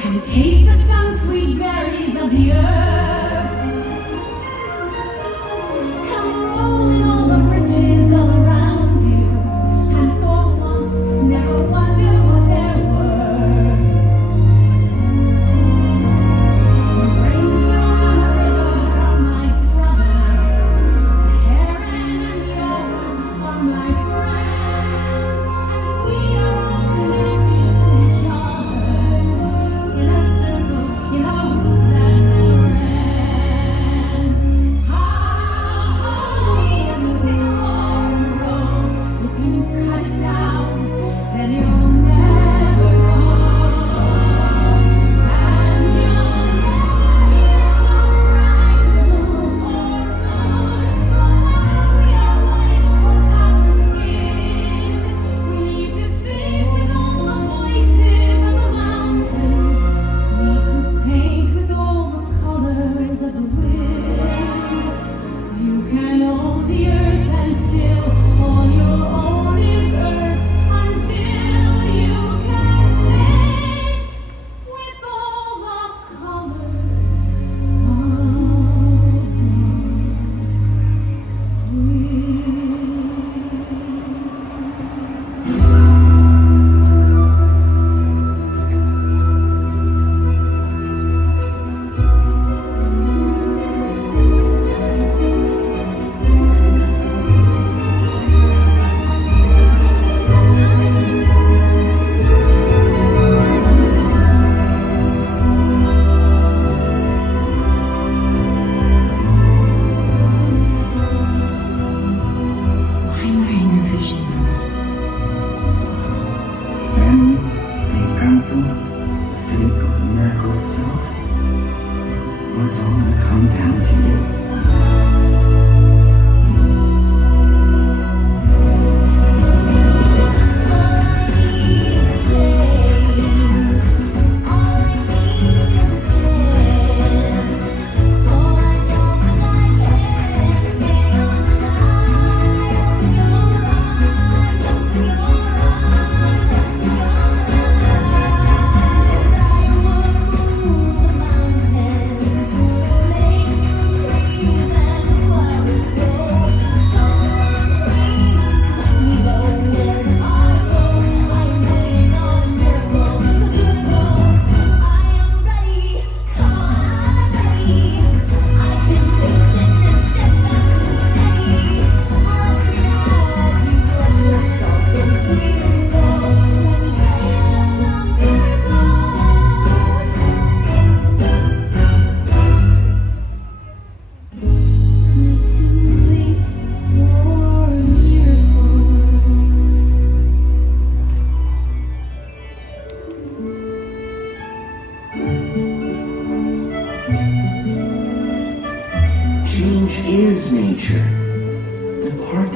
Come taste the sun-sweet berries of the earth. Come roll in all the riches all around you. And for once, never wonder what they're worth. Rains from the river, my brother.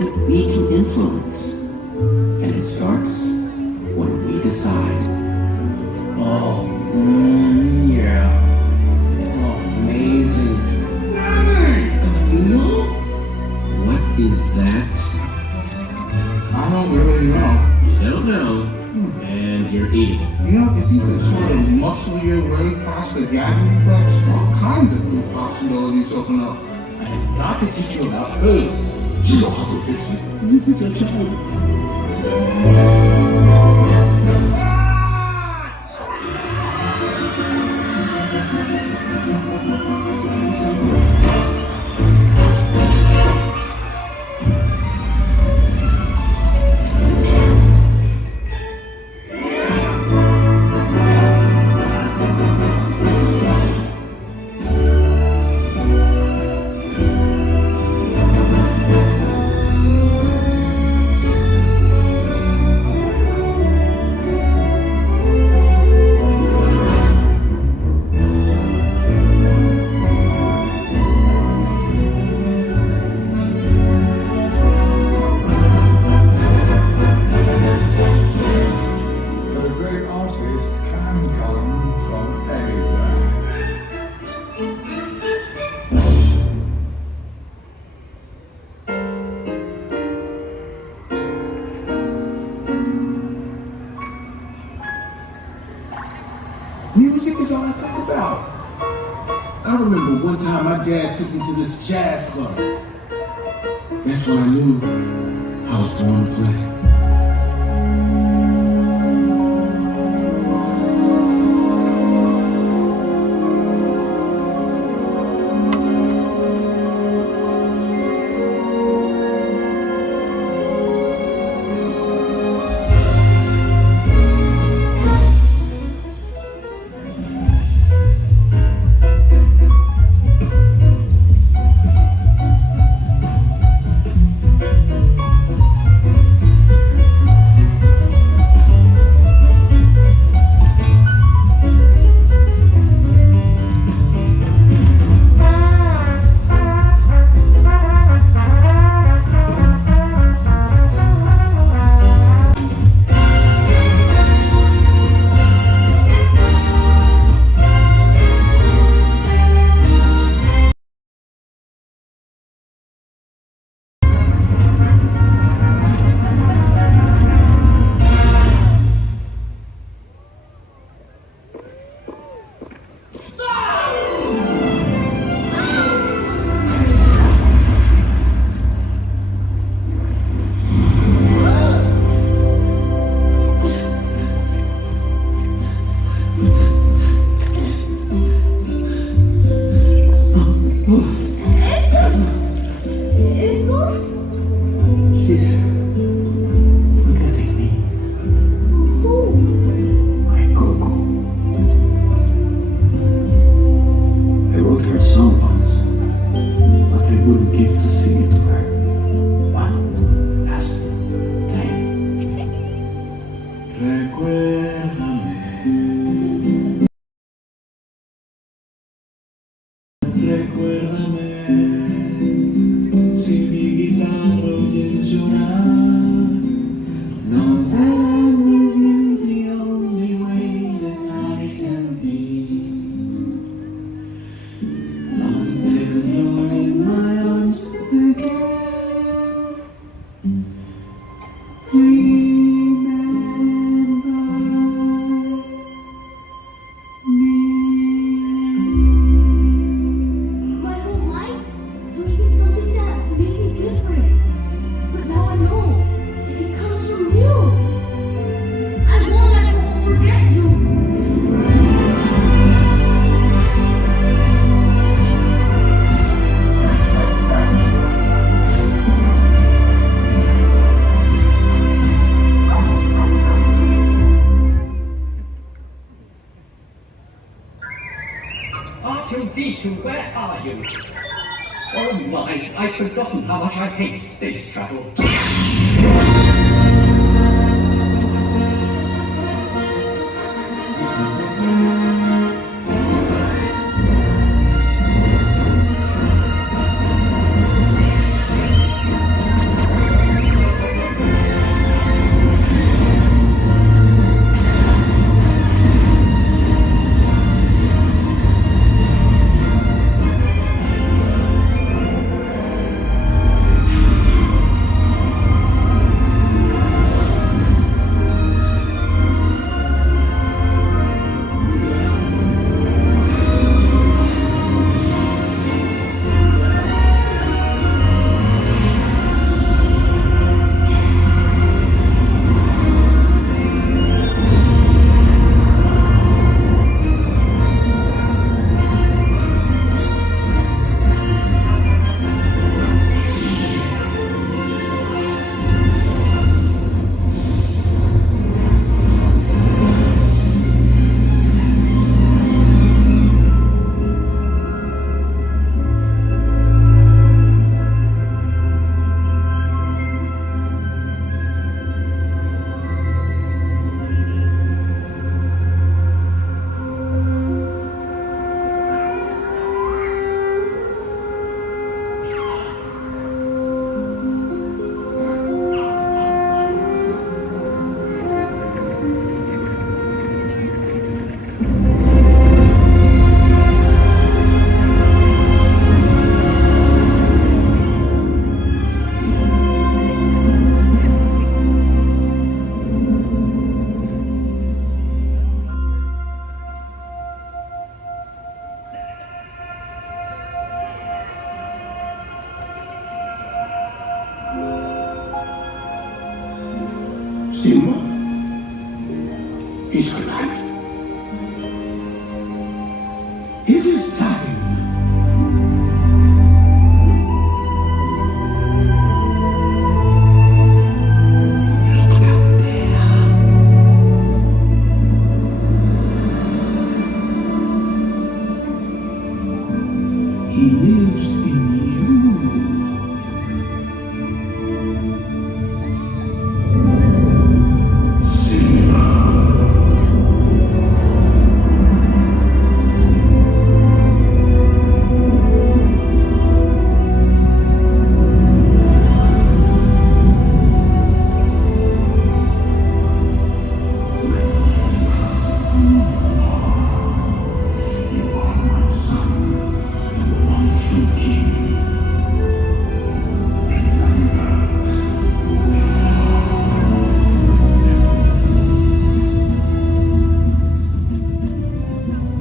that we can influence. And it starts when we decide. Oh, yeah. Oh, amazing. What is that? I don't really know. You don't know. And you're eating. You know, if you could sort of muscle your way past the gag reflex, all kinds of new possibilities open up. I have got to teach you about food. You know how to fix it. This is your chance. Music is all I think about. I remember one time my dad took me to this jazz club. That's when I knew I was born to play. R2-D2, where are you? Oh my, I'd forgotten how much I hate space travel. Simba is alive. It is time. Look down there. He lives in you.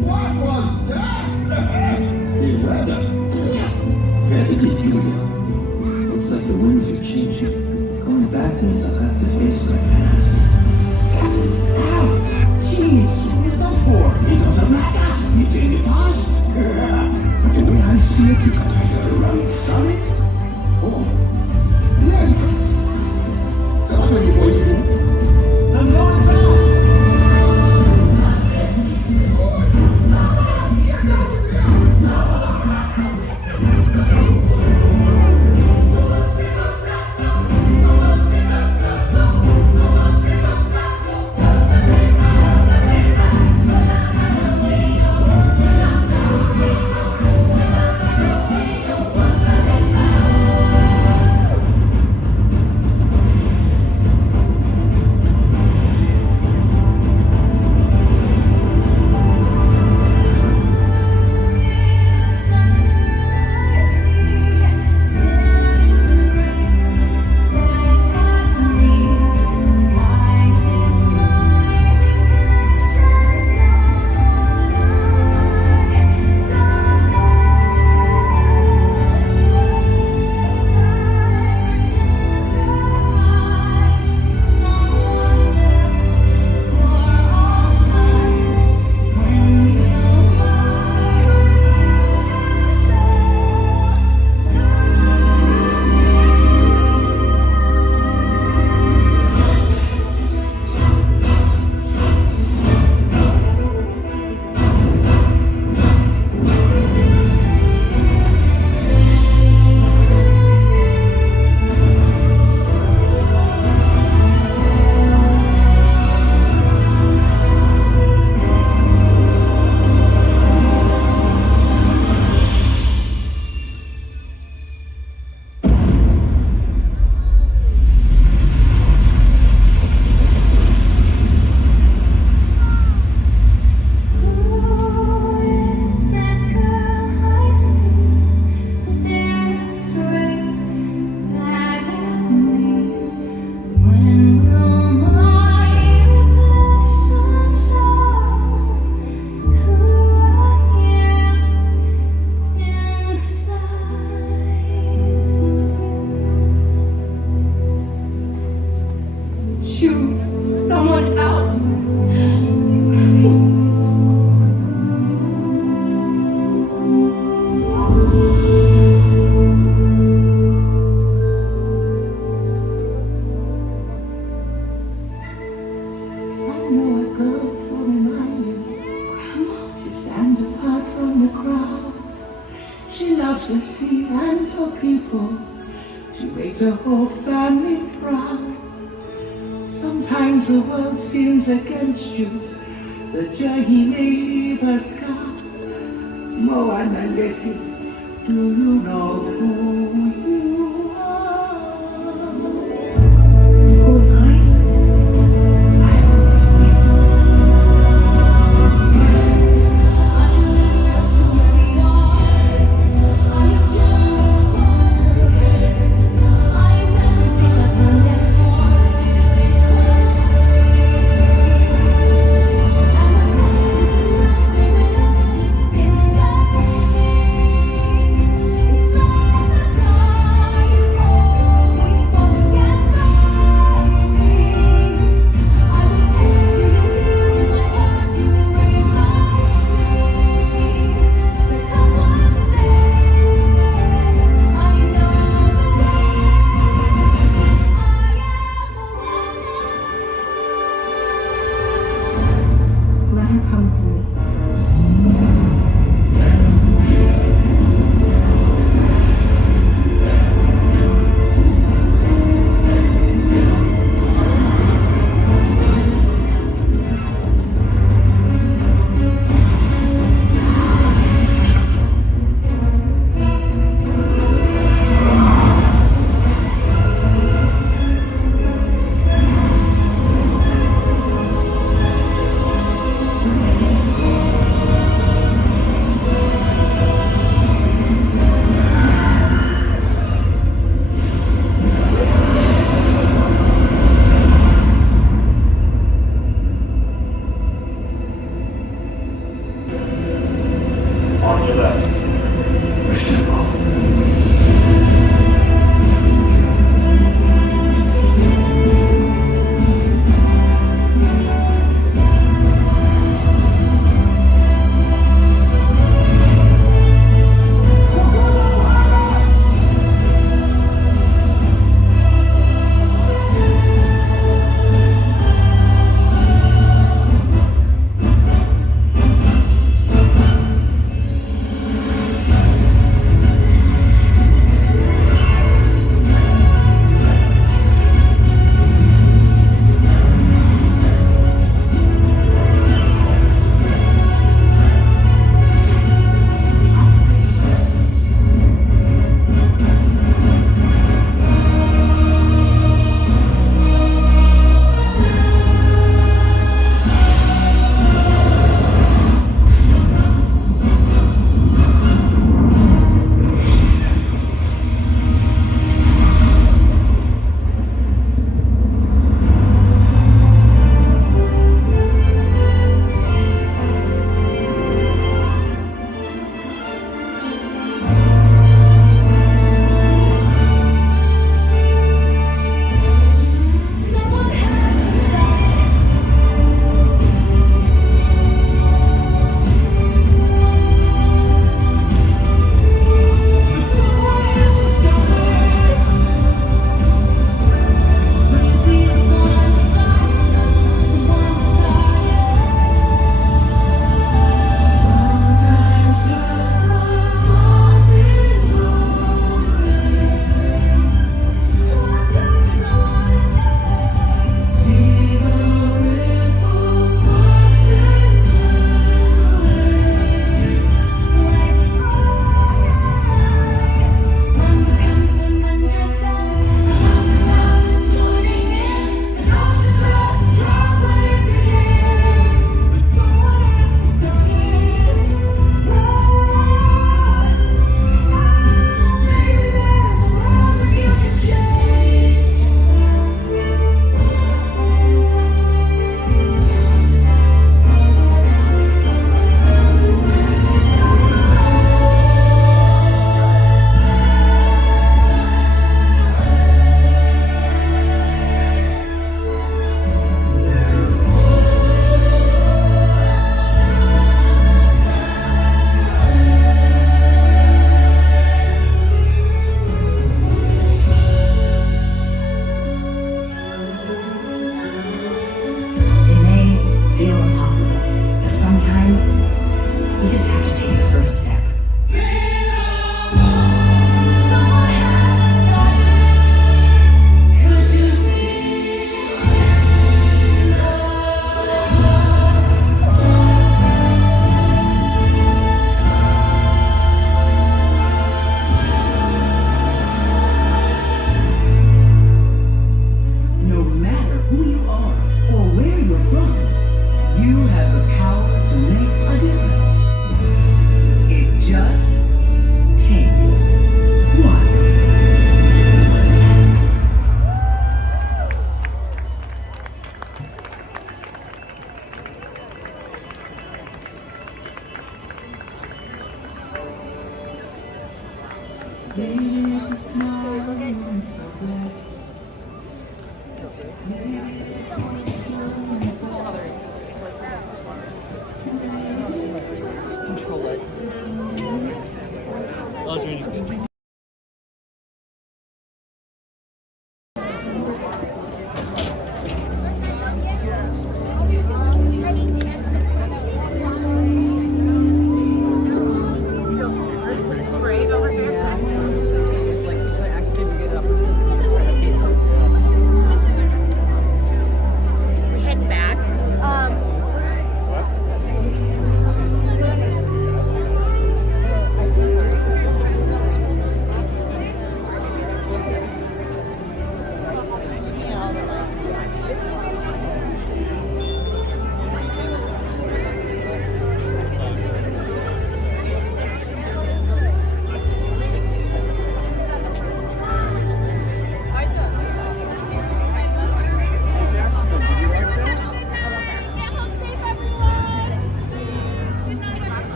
What was that? The weather. Very peculiar. Looks like the winds are changing. Going back means I'll have to face my past. Ow! Jeez, what was that for? It doesn't matter. It's in the past. But the way I see it, you can either run from it or learn from it. So what are you going to do? I'm going back. the sea and her people. She makes her whole family proud. Sometimes the world seems against you. The journey may leave a scar. Moana Nessie, do you know who you are? It's all the time.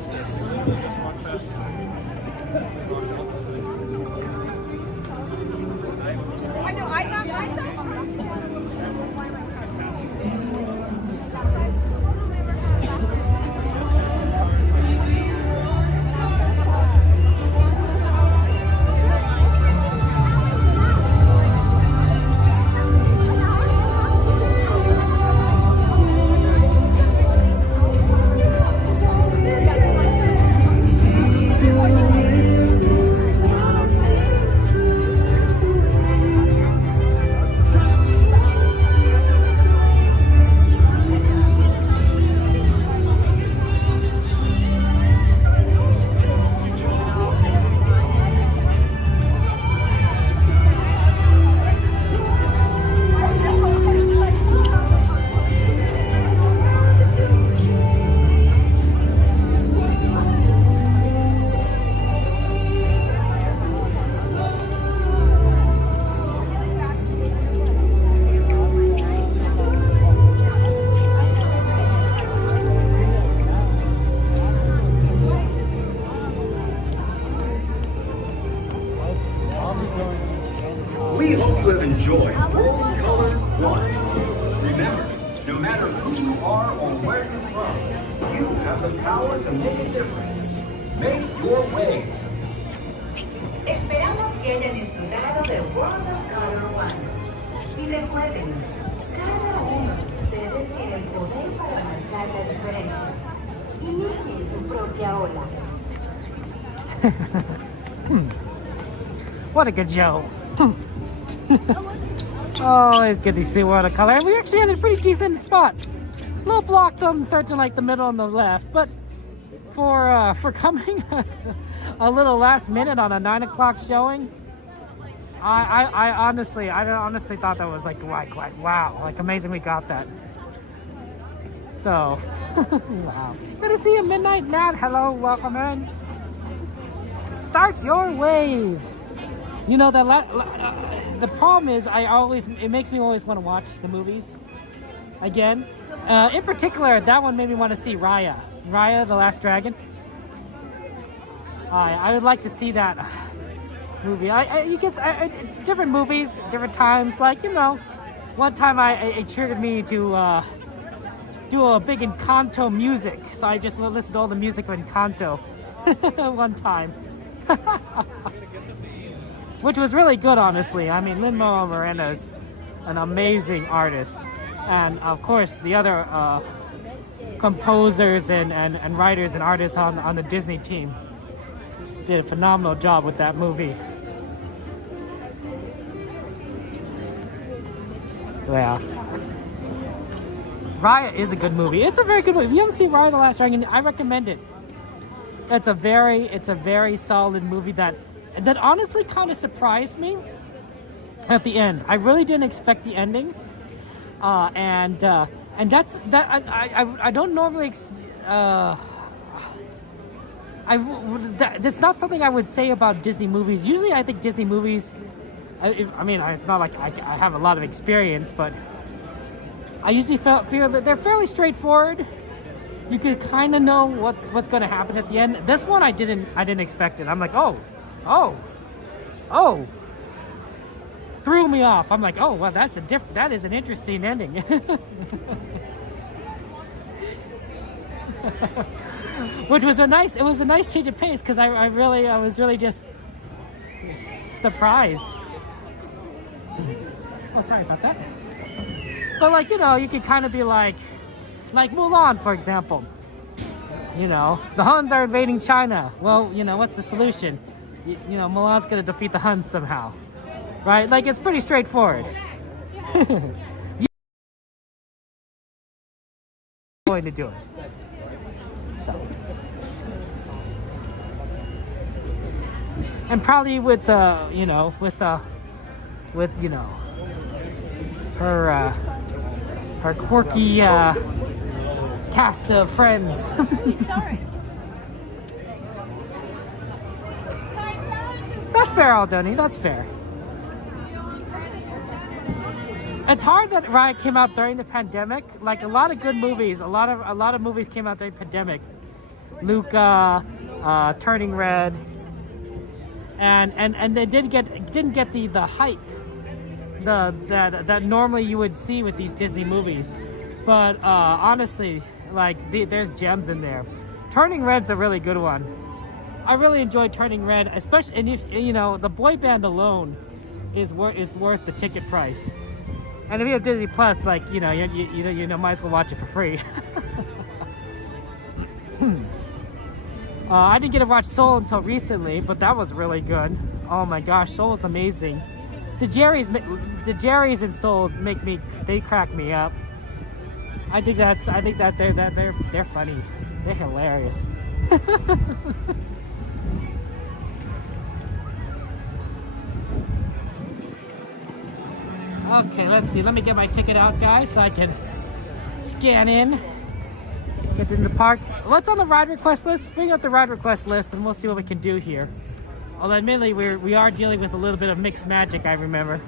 fastest. I know, I thought. We hope you have enjoyed World Color 1. Remember, no matter who you are or where you're from, you have the power to make a difference. Make your wave. Esperamos que hayan disfrutado de World of Color 1. Y recuerden, cada uno de ustedes tiene el poder para marcar la diferencia. Inicien su propia ola. What a good show. Oh, it's good to see watercolor. And we actually had a pretty decent spot. A little blocked on certain, like the middle and the left, but for coming a little last minute on a 9 o'clock showing, I honestly thought that was like wow, like amazing we got that. So, wow. Good to see you, Midnight Nat. Hello, welcome in. Start your wave. You know, the problem is it makes me always want to watch the movies again. In particular, that one made me want to see Raya, the Last Dragon. I would like to see that movie. You get different movies, different times. Like, you know, one time it triggered me to do a big Encanto music, so I just listened to all the music of Encanto one time. Which was really good, honestly. I mean, Lin-Manuel Miranda is an amazing artist. And, of course, the other composers and writers and artists on the Disney team did a phenomenal job with that movie. Yeah. Raya is a good movie. It's a very good movie. If you haven't seen Raya the Last Dragon, I recommend it. It's a very solid movie that honestly kind of surprised me at the end. I really didn't expect the ending, and that's that. I don't normally. That's not something I would say about Disney movies. Usually, I think Disney movies. I mean, it's not like I have a lot of experience, but I usually feel that they're fairly straightforward. You could kind of know what's going to happen at the end. This one, I didn't expect it. I'm like, oh, threw me off. I'm like, oh, well, that is an interesting ending. Which was a nice change of pace, because I was really just surprised. Oh, sorry about that. But, like, you know, you could kind of be like Mulan, for example. You know, the Huns are invading China. Well, you know, what's the solution? You know, Mulan's gonna defeat the Huns somehow, right? Like, it's pretty straightforward. Going to do it. So, and probably with her quirky cast of friends. That's fair, Aldoni. That's fair. It's hard that Raya came out during the pandemic. Like, a lot of good movies, a lot of movies came out during the pandemic. Luca, Turning Red, and they didn't get the hype that normally you would see with these Disney movies. But honestly, like there's gems in there. Turning Red's a really good one. I really enjoyed Turning Red, especially, and you know, the boy band alone is worth the ticket price. And if you have Disney Plus, like, you know, might as well watch it for free. I didn't get to watch Soul until recently, but that was really good. Oh my gosh, Soul is amazing. The Jerrys in Soul they crack me up. I think that they're funny. They're hilarious. Okay, let's see. Let me get my ticket out, guys, so I can scan in. Get in the park. What's on the ride request list? Bring up the ride request list, and we'll see what we can do here. Although, admittedly, we are dealing with a little bit of mixed magic, I remember.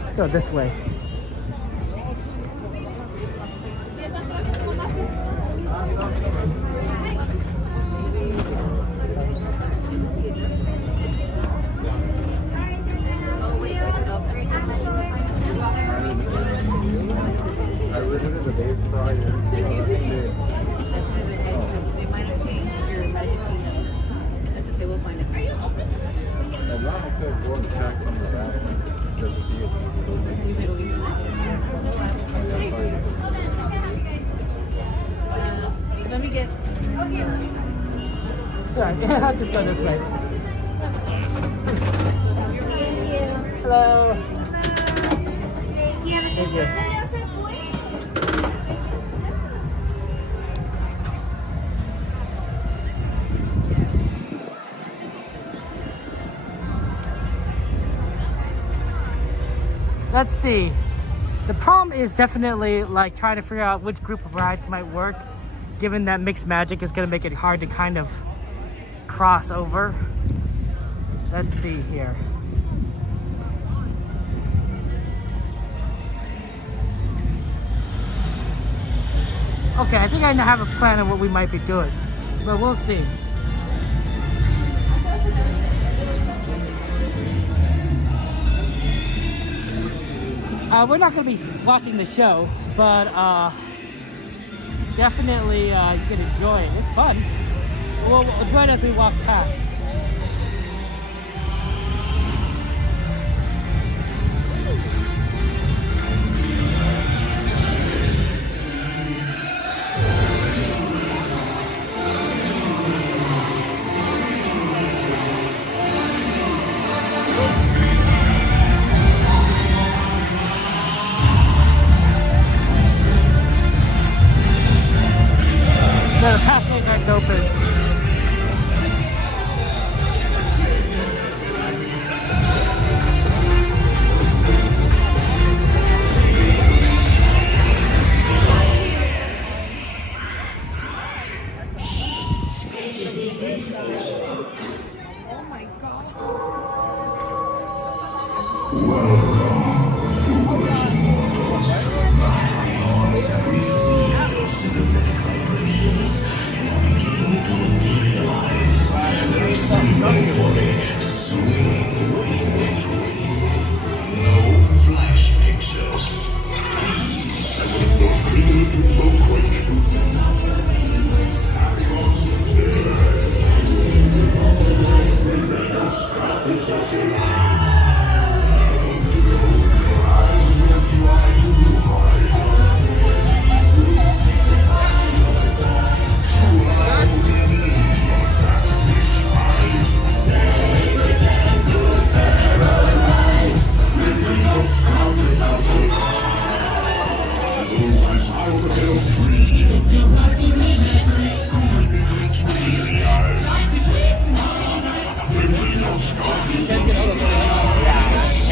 Let's go this way. They might have changed your magic key. That's okay, we'll find it. Are you open? Let me get. Alright, yeah, I'll just go this way. Hello. Thank you. Let's see. The problem is definitely like trying to figure out which group of rides might work, given that mixed magic is going to make it hard to kind of cross over. Let's see here. Okay, I think I have a plan of what we might be doing, but we'll see. We're not going to be watching the show, but definitely you can enjoy it. It's fun. We'll join as we walk past. No, the pathways aren't open. Oh my god. Welcome, foolish mortals. My gods have received your sympathetic vibrations and are beginning to materialize. There is something for a swinging wing. No flash pictures. Please, those creepy tips on screen.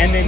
And then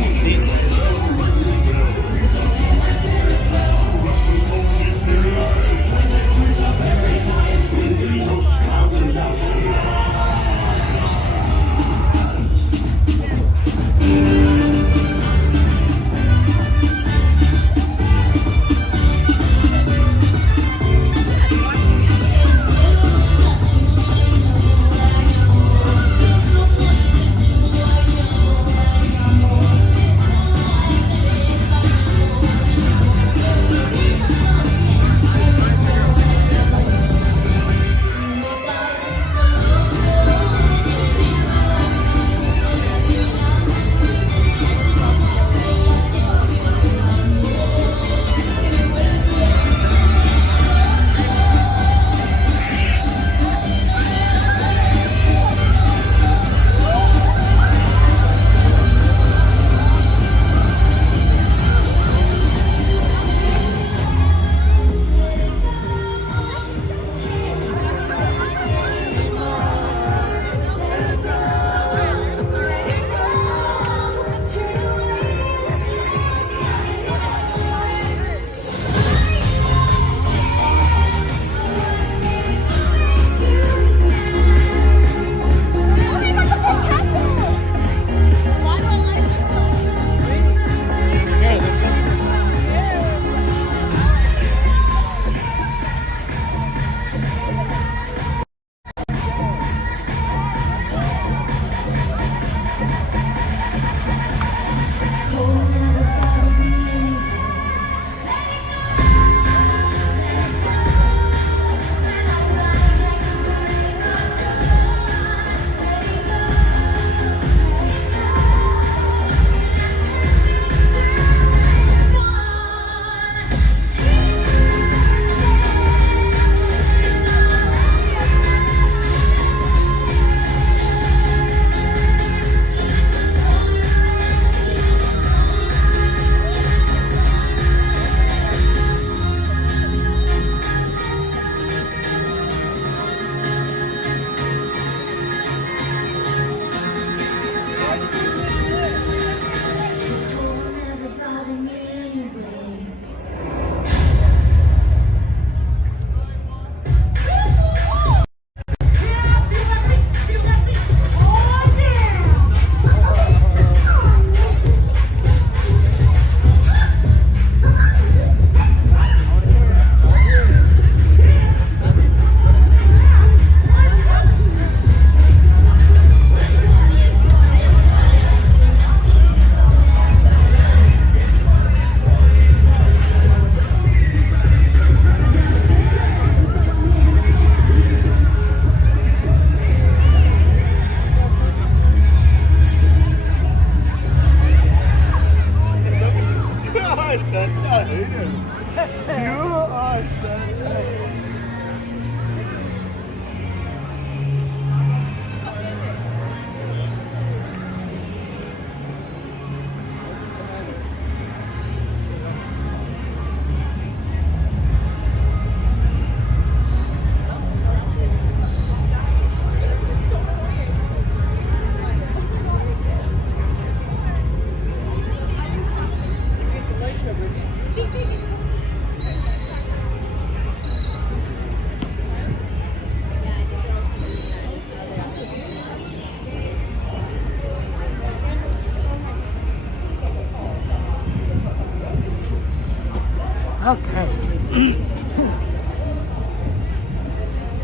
Okay.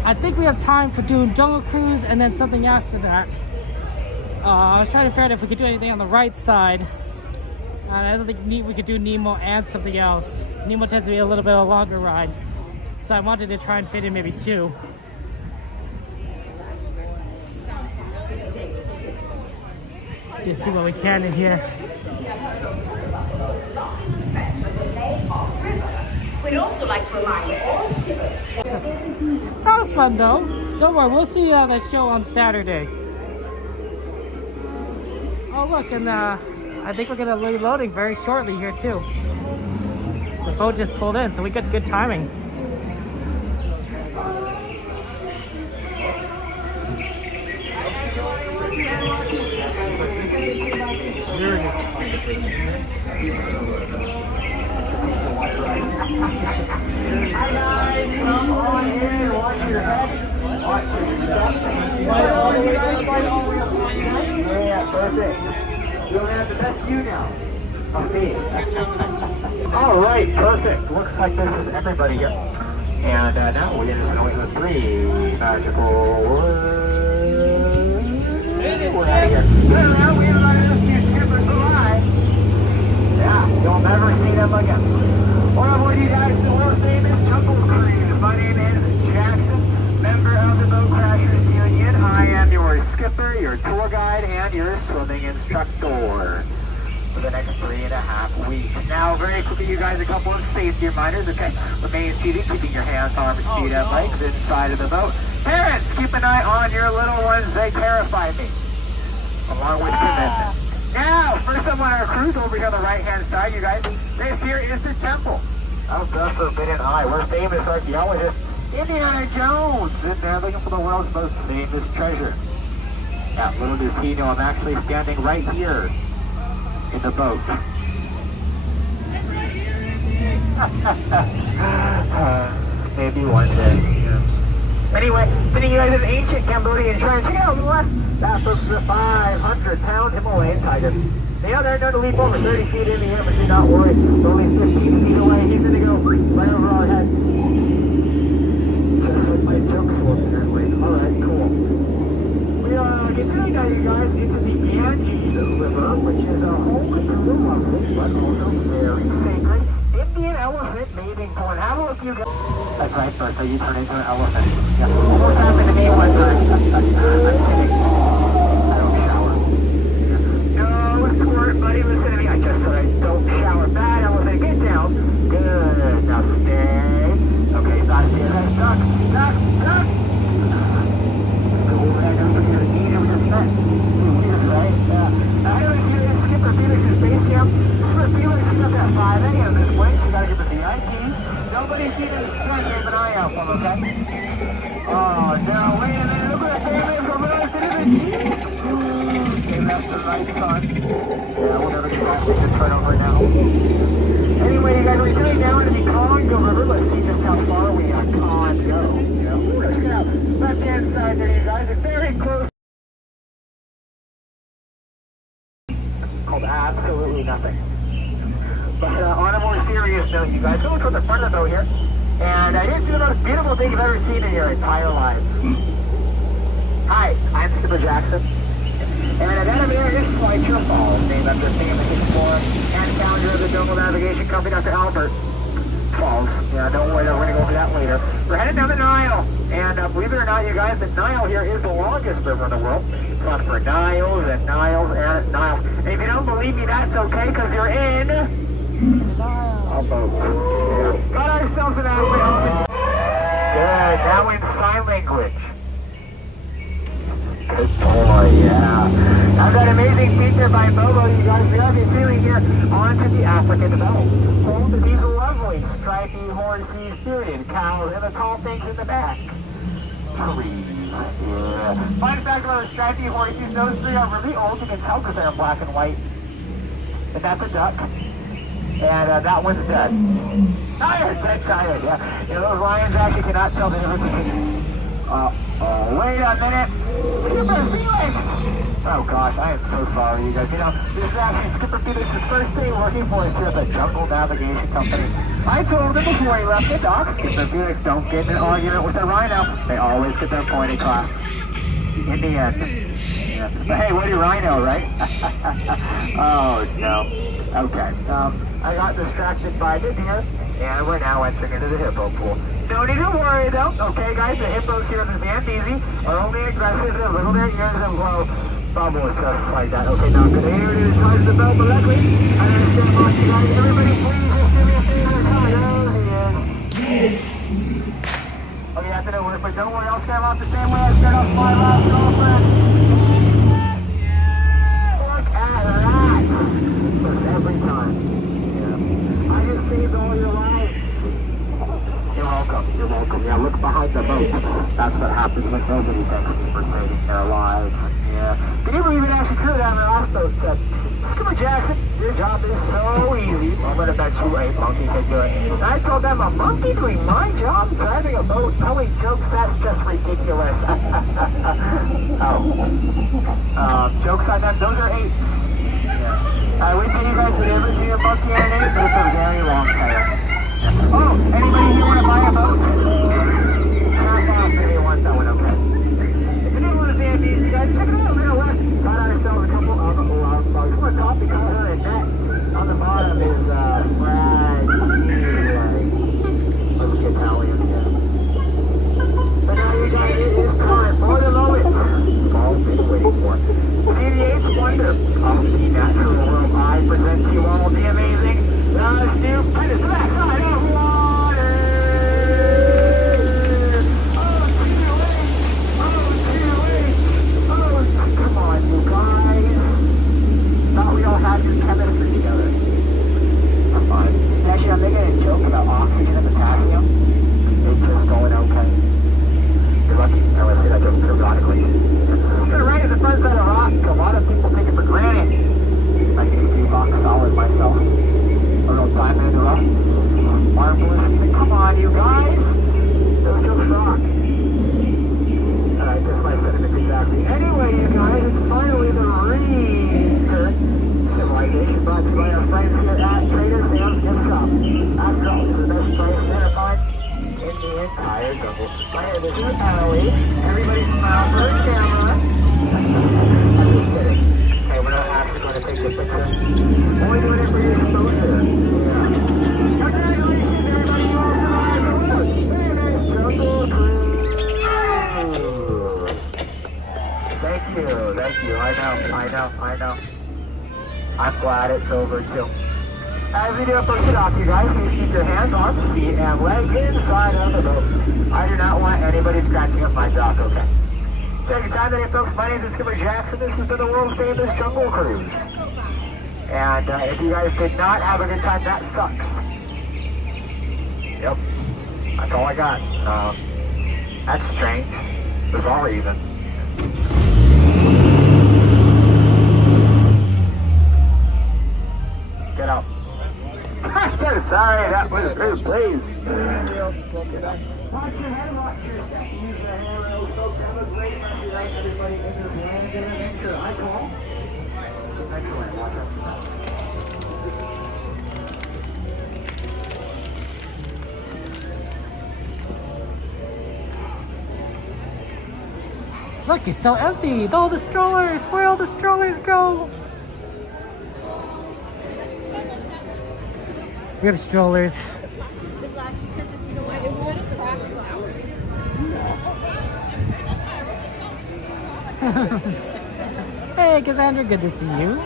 I think we have time for doing Jungle Cruise and then something else to that. I was trying to figure out if we could do anything on the right side. I don't think we could do Nemo and something else. Nemo tends to be a little bit of a longer ride. So I wanted to try and fit in maybe 2. Just do what we can in here. We'd also like to remind all skippers. That was fun though. Don't worry, we'll see the show on Saturday. Oh look, and I think we're gonna be loading very shortly here too. The boat just pulled in, so we got good timing. Hi guys, come on in, watch your head, watch your step. Yeah, perfect. You're gonna have the best view now of me. All right, perfect. Looks like this is everybody here. And now we're just going to 3 magical words. We're heading here. Now we invited a few skippers alive. Yeah, you'll never see them again. Welcome you guys to the world famous Jungle Cruise. My name is Jackson, member of the Boat Crashers Union. I am your skipper, your tour guide, and your swimming instructor for the next 3.5 weeks. Now, very quickly, you guys, a couple of safety reminders, okay? Remain seated, keeping your hands, arms, feet, and legs inside of the boat. Parents, keep an eye on your little ones. They terrify me, along with commitment. Now, first up on our cruise, over here on the right-hand side, you guys, this here is the temple of the Forbidden Eye. We're famous archaeologist Indiana Jones sitting there looking for the world's most famous treasure. Now, little does he know, I'm actually standing right here in the boat. Maybe one day. Yeah. Anyway, sitting you guys in ancient Cambodian shrine. Check it out on the left. That's the 500-pound Himalayan tiger. Now they're known to leap over 30 feet in the air, but do not worry. It's only 15 feet away. He's going to go right over our heads. Just like my jokes working that way. Alright, cool. We are getting now, you guys, into the Ganges River, which is a home to the lovely, but also very sacred Indian elephant mating pond. Have a look, you guys. That's right, sir. So you turn into an elephant. Yeah, almost happened to me one time. I'm kidding. I don't shower. No, squirt, buddy. Listen to me. I just said I don't shower. Bad elephant. Get down. Good. Now stay. Okay, not stay. Duck. Duck. Duck. Go over there. Don't forget to eat him with respect. Right? I haven't seen this Skipper Felix's base camp. Skipper Felix got that 5 a.m. this morning. So you gotta get the VIPs. Nobody's even sun. Keep an eye out for them, okay? Oh, no. Wait a minute. Look at that family from us. It is a Jeep. Okay, that's the right sun. Yeah, we'll never get back. We can turn over now. Anyway, you guys, we're coming down to the Congo River. Let's see just how far we got Congo. Yeah, check it out. Left-hand side there, you guys. It's very close. Called absolutely nothing. But on a more serious note, you guys, going toward the front of the boat here. And I did see the most beautiful thing you've ever seen in your entire lives. Hi, I'm Skipper Jackson. And that over there is Schweitzer Falls, named after famous explorer and founder of the Jungle Navigation Company, Dr. Albert Falls. Yeah, don't worry, we're going to go over that later. We're headed down the Nile. And believe it or not, you guys, the Nile here is the longest river in the world. It's on for Niles and Niles and Niles. And if you don't believe me, that's okay, because you're in a boat. Yeah. Got ourselves an outfit. Good, now in sign language. Good boy, yeah. I've got an amazing feature by Bobo, you guys. We have you feeling here onto the African belt. Home to these lovely stripy horsey bearded cows and the tall things in the back. Trees. Yeah. Fun fact about the stripy horses, those 3 are really old. You can tell because they're in black and white. And that's a duck. And that one's dead. Tired, dead tired, yeah. You know, those lions actually cannot tell the difference between... wait a minute. Skipper Felix! Oh gosh, I am so sorry, you guys. You know, this is actually Skipper Felix's first day working for us here at the Jungle Navigation Company. I told him before he left the dock, Skipper Felix don't get in an argument with a rhino. They always get their point across. In the end. Yeah. But hey, what do you rhino, right? Oh no. Okay. I got distracted by the deer, and we're now entering into the hippo pool. No need to worry though. Okay guys, the hippos here in the Zambezi are only aggressive and a little bit ears and blow. Bubbles just like that. Okay, now good here it is, charge the bell, but luckily, I understand what you guys. Everybody please just give me a favor. There he is. Okay, that's gonna work, but don't worry, I'll start off the same way I start off my last girlfriend. Look at that. Just every time. Yeah. I just saved all your lives. You're welcome. You're welcome. Yeah, look behind the boat. That's what happens when nobody thanks me for saving their lives. Yeah. Can you believe it actually crew down the last boat said, Skipper Jackson, your job is so easy. I'm gonna bet you a monkey can do it. And I told them a monkey doing my job, driving a boat, telling jokes, that's just ridiculous. Jokes on them, those are apes. Yeah. I wish you guys would ever see a monkey on an ape, but it's a very long tail. Oh, anybody here want to buy a boat? Half off, maybe want that one, okay. If you didn't want to see it, you guys check it out, we're gonna left. Got ourselves a couple of bugs. We're coffee color and net. On the bottom is fried cheese, Italian, yeah. But now you guys, it is time for the moment. All been waiting for. See the eighth wonder of the natural world. I present to you all the amazing, stupendous backside of water. Come on, you guys. Thought we all had good chemistry together. Come on. Actually, I'm making a joke about oxygen and potassium. It's just going okay. You're lucky. I would say that joke periodically. I'm gonna write at the front side of rock. A lot of people take it for granted. Like AP rock solid myself. A little diamond in the rough. Marvelous. Come on, you guys. Those jokes rock. Alright, that's my sentiment exactly. Anyway, you guys, it's finally the return. Civilization brought to you by our friends here at Trader Sam's Gift Shop. After all, it's the best price dinner find in the entire jungle. My name is Allie. Everybody smile for the camera. I'm just kidding. Okay, we're not actually going to take the picture. Only doing it for your exposure. Yeah. Congratulations, everybody. You all survived the world. Very nice jungle cruise. Thank you. I know. I'm glad it's over too. As we do a first off, you guys, please keep your hands, arms, feet, and legs inside of the boat. I do not want anybody scratching up my dock, okay? Take your time today, folks. My name is Skipper Jackson. This has been the world famous Jungle Cruise. And if you guys did not have a good time, that sucks. Yep. That's all I got. That's strange. Bizarre even. Get out. I'm so sorry, that was rude, please. Watch your head, watch your step, use the handrails, folks. Have a great rest of your night, everybody, in this land of adventure. I call. Excellent, watch out. Look, it's so empty. All the strollers. Where all the strollers go? We have strollers. Hey, Cassandra, good to see you.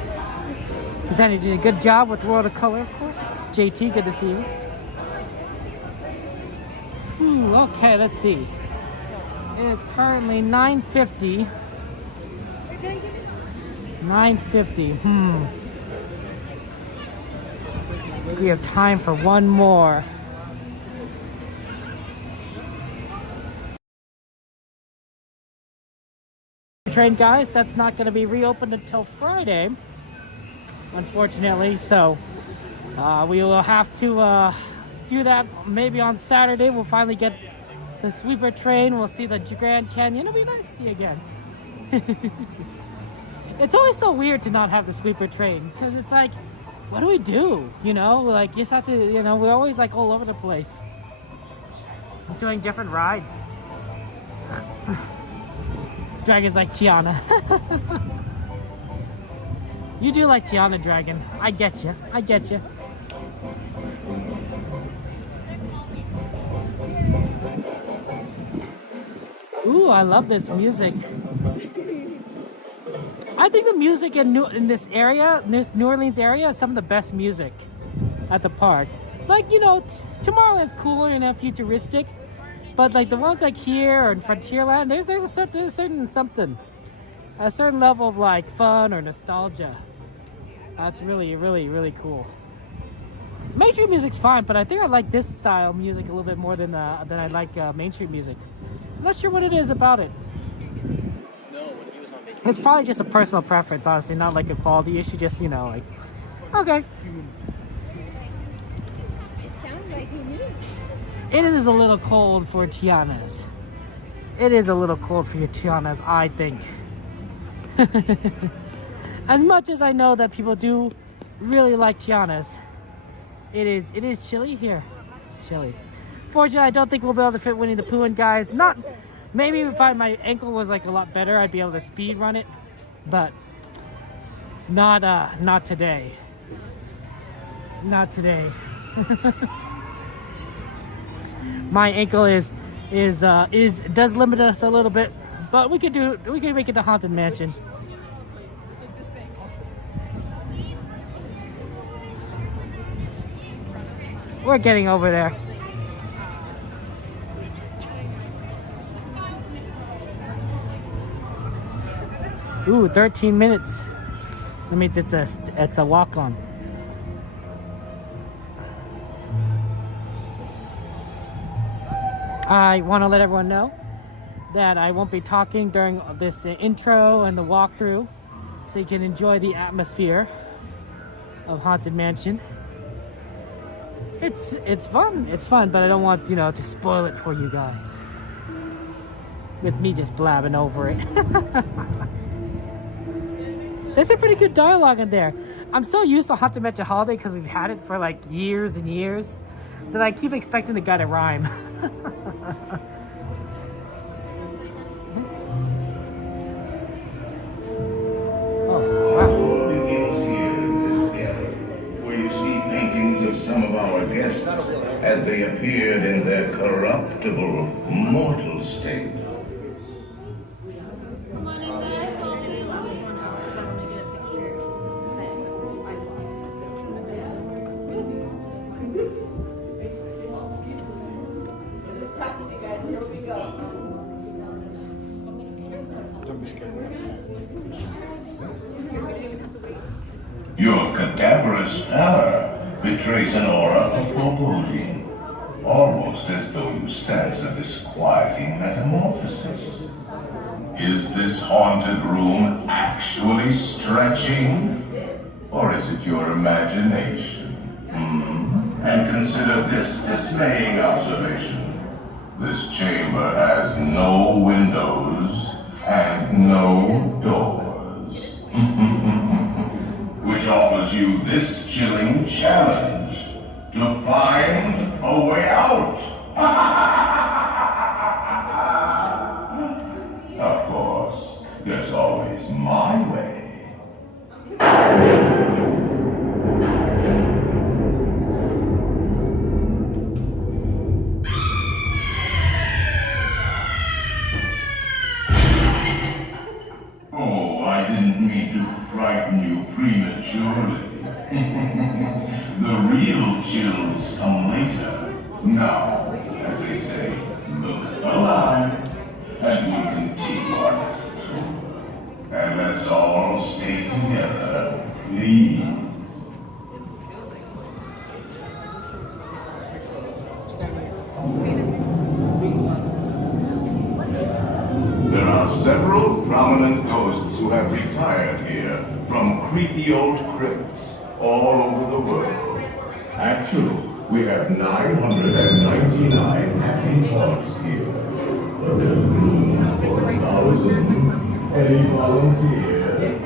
Cassandra did a good job with World of Color, of course. JT, good to see you. Okay, let's see. It is currently 9:50. 9:50. We have time for one more. Train, guys, that's not going to be reopened until Friday, unfortunately. So we will have to do that maybe on Saturday. We'll finally get the sweeper train. We'll see the Grand Canyon. It'll be nice to see again. It's always so weird to not have the sleeper train because it's like, what do we do? You know, like you just have to, you know, we're always like all over the place doing different rides. Dragon's like Tiana. You do like Tiana, Dragon. I get you. I get you. Ooh, I love this music. I think the music in this area, this New Orleans area, is some of the best music at the park. Like, you know, Tomorrowland's cooler and futuristic, but like the ones like here or in Frontierland, there's a certain something, a certain level of like fun or nostalgia. That's really, really, really cool. Main Street music's fine, but I think I like this style music a little bit more than I like Main Street music. I'm not sure what it is about it. It's probably just a personal preference, honestly, not like a quality issue, just, you know, like, okay. It sounds like you knew. It is a little cold for Tiana's. It is a little cold for your Tiana's, I think. As much as I know that people do really like Tiana's, it is chilly here. Chilly. Fortunately, I don't think we'll be able to fit Winnie the Pooh in, guys. Maybe if my ankle was like a lot better, I'd be able to speed run it, but not today. Not today. My ankle does limit us a little bit, but we can make it to Haunted Mansion. We're getting over there. Ooh, 13 minutes. That means it's a walk-on. I want to let everyone know that I won't be talking during this intro and the walkthrough, so you can enjoy the atmosphere of Haunted Mansion. It's fun. It's fun, but I don't want, you know, to spoil it for you guys with me just blabbing over it. There's some pretty good dialogue in there. I'm so used to Haunted Mansion Holiday because we've had it for like years and years that I keep expecting the guy to rhyme. Our begins here in this area, where you see paintings of some of our guests as they appeared in their corruptible, mortal state. Your cadaverous pallor betrays an aura of foreboding, almost as though you sense a disquieting metamorphosis. Is this haunted room actually stretching? Or is it your imagination? And consider this dismaying observation. This chamber has no windows and no doors. Which offers you this chilling challenge to find a way out. Of course, there's always my way. Oh, I didn't mean to frighten you prematurely. The real chills come later. Now, as they say, look alive, and we continue our tour. And let's all stay together, please. There are several prominent ghosts who have retired here from creepy old crypts all over the world. Actually, we have 999 happy hearts here. But there's room for 1,000. Any volunteers?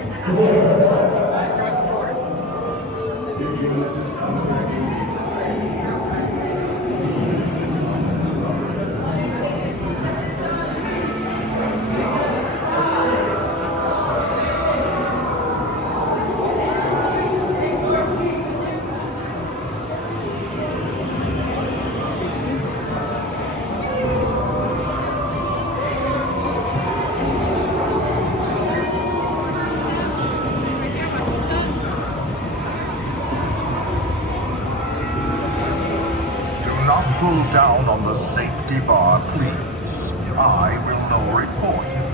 Pull down on the safety bar, please. I will now report you.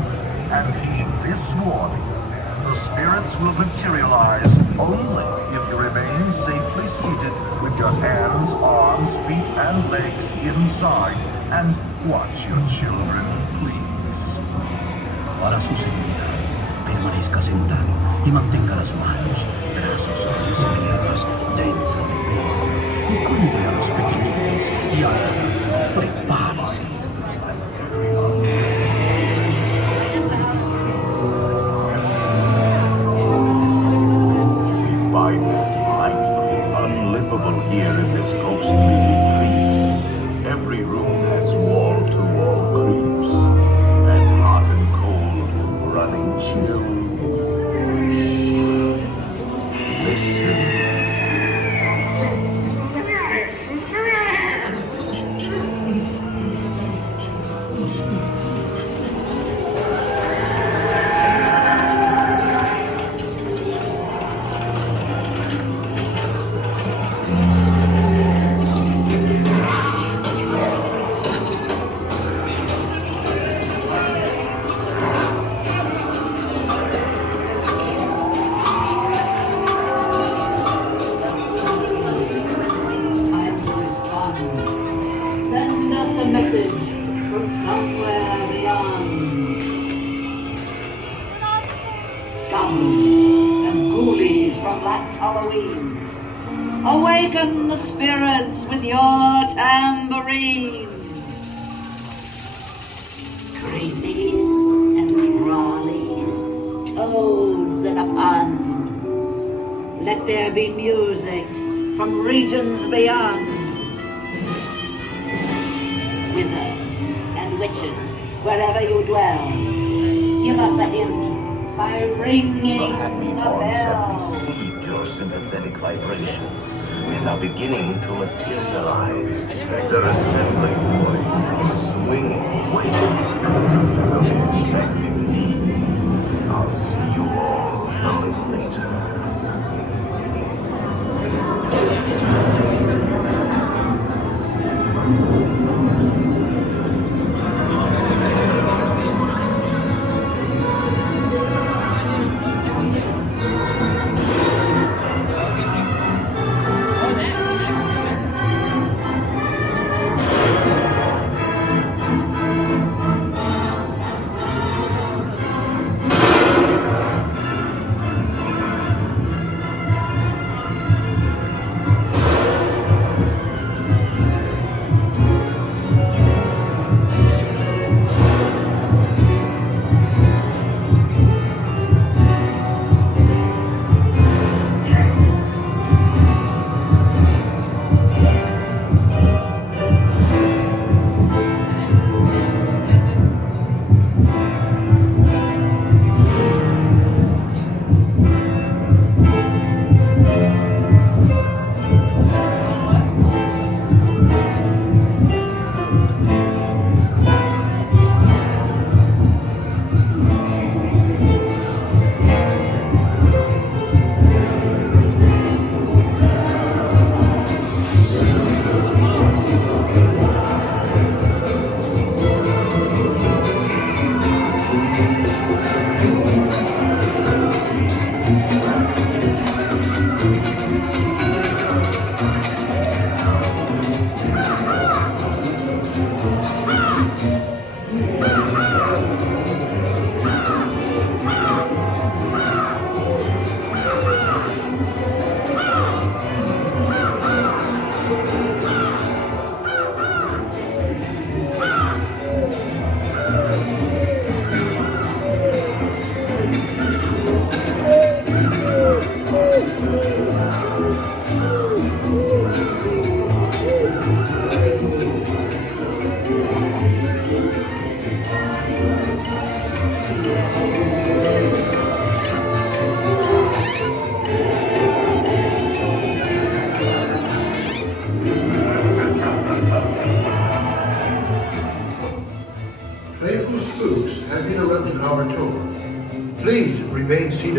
And heed this warning. The spirits will materialize only if you remain safely seated with your hands, arms, feet, and legs inside. And watch your children, please. Para su seguridad, permanezca sentado y mantenga las manos, brazos, pies y piernas dentro del vehículo. Y cuide a los pequeñitos y ahora prepárese. We find it delightfully unlivable here in this ghostly retreat. Every room has wall-to-wall creeps, and hot and cold running chills. Listen. Awaken the spirits with your tambourines. Creepies and crawlies, toads in a pond. Let there be music from regions beyond. Wizards and witches, wherever you dwell, give us a hint by ringing the bell. Your sympathetic vibrations and are beginning to materialize. They're assembling point, swinging, waiting, expecting me. I'll see you all a little later.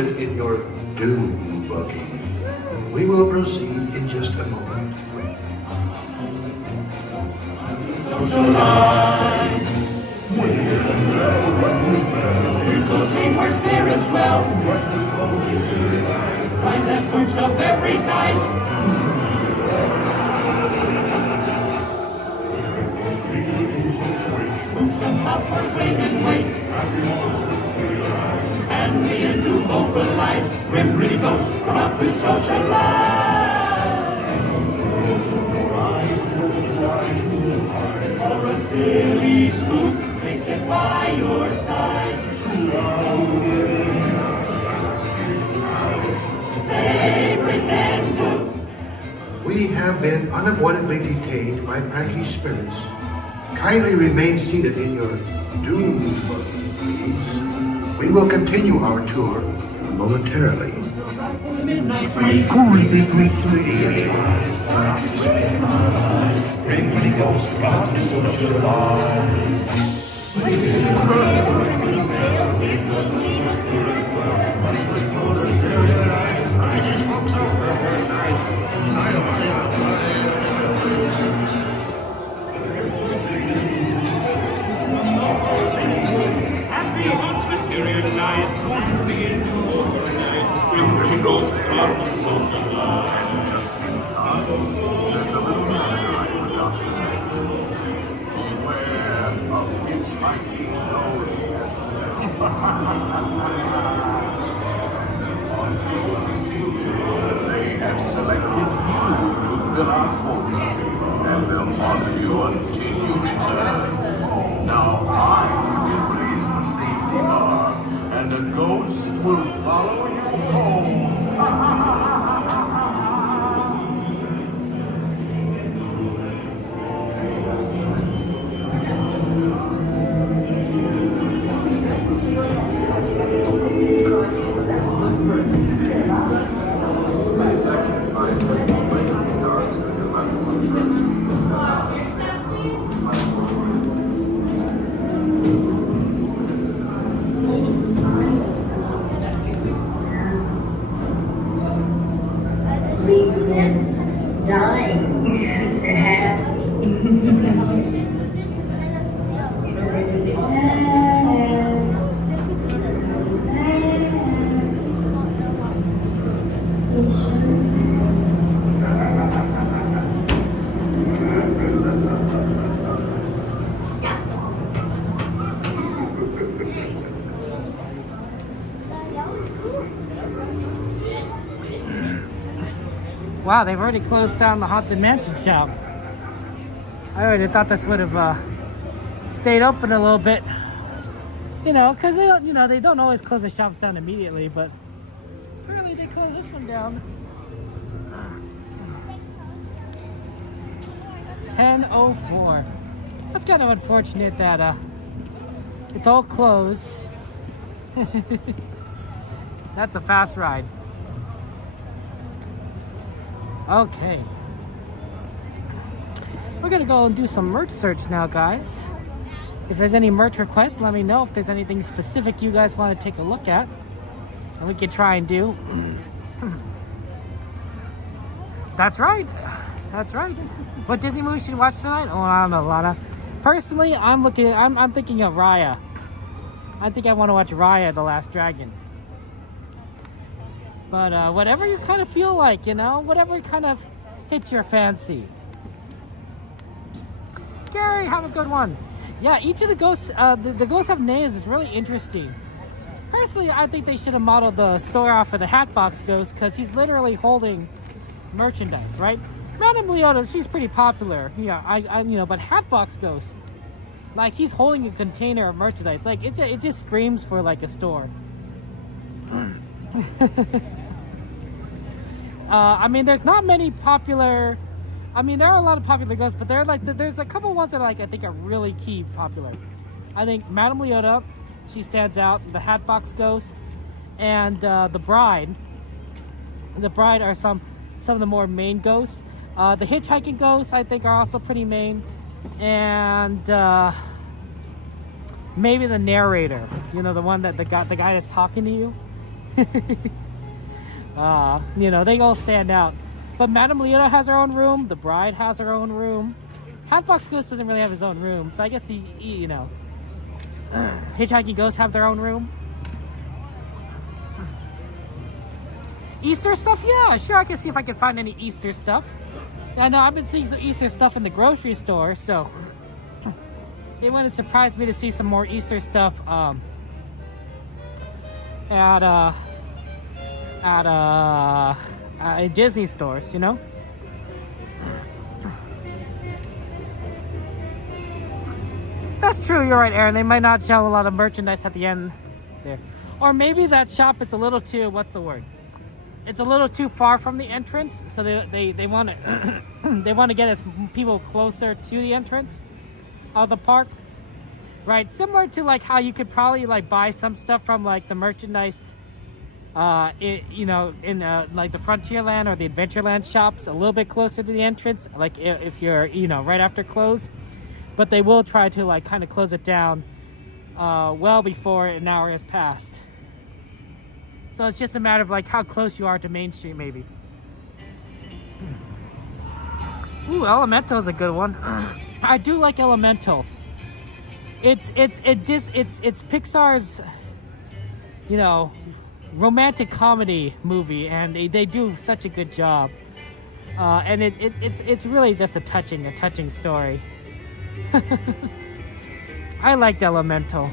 seated in your doom buggy. We will proceed in just a moment. Where spirits dwell, rise as groups of every size. Move them upward, wait and wait, and begin to vocalize. Grim pretty ghosts come up to socialize. Or a silly spook may sit by your side. They pretend to. We have been unavoidably detained by pranky spirits. Kindly remain seated in your doom buggy, please. We will continue our tour momentarily. Creepy creeps materialize. Bring ghosts come to socialize. Happy huntsman materialize. One begin to organize. Bring ghosts come to socialize. Just in time. There's a little matter I forgot to mention. Beware of hitchhiking ghosts. They have selected you to fill our quota, and they'll haunt you until you return. Now I will raise the safety bar, and a ghost will follow you home. Dying to have. Wow, they've already closed down the Haunted Mansion shop. I already thought this would have stayed open a little bit. You know, because they don't, they don't always close the shops down immediately, but apparently they closed this one down. 10:04. That's kind of unfortunate that it's all closed. That's a fast ride. Okay. We're gonna go and do some merch search now, guys. If there's any merch requests, let me know. If there's anything specific you guys want to take a look at, and we can try and do. That's right. That's right. What Disney movie should we watch tonight? Oh, I don't know, Lana. Personally, I'm thinking of Raya. I think I want to watch Raya, The Last Dragon. But whatever you kind of feel like, whatever kind of hits your fancy. Gary, have a good one. Yeah, each of the ghosts, the ghosts have names. Is really interesting. Personally, I think they should have modeled the store off of the Hatbox Ghost because he's literally holding merchandise, right? Madame Leota, she's pretty popular. Yeah, but Hatbox Ghost, like he's holding a container of merchandise. Like it just screams for like a store. I mean, there's not many popular. I mean, there are a lot of popular ghosts, but there's a couple ones that I think are really key popular. I think Madame Leota, she stands out. The Hatbox Ghost, and the Bride. The Bride are some of the more main ghosts. The Hitchhiking Ghosts, I think, are also pretty main, and maybe the Narrator. The one that the guy that's talking to you. You know, they all stand out. But Madame Leota has her own room. The bride has her own room. Hatbox Ghost doesn't really have his own room, so I guess he you know, Hitchhiking Ghosts have their own room. Easter stuff? Yeah, sure. I can see if I can find any Easter stuff. I know I've been seeing some Easter stuff in the grocery store, so it wouldn't surprise me to see some more Easter stuff at Disney stores, you know? That's true, you're right, Aaron. They might not show a lot of merchandise at the end there. Or maybe that shop is a little too, what's the word? It's a little too far from the entrance, so they want to they want to get us people closer to the entrance of the park, right? Similar to like how you could probably like buy some stuff from like the merchandise, you know, in like the Frontierland or the Adventureland shops, a little bit closer to the entrance, like if you're, you know, right after close. But they will try to like kind of close it down well before an hour has passed. So it's just a matter of like how close you are to Main Street, maybe. Ooh, Elemental is a good one. I do like Elemental. It's Pixar's, you know, romantic comedy movie, and they do such a good job. And it's really just a touching story. I liked Elemental.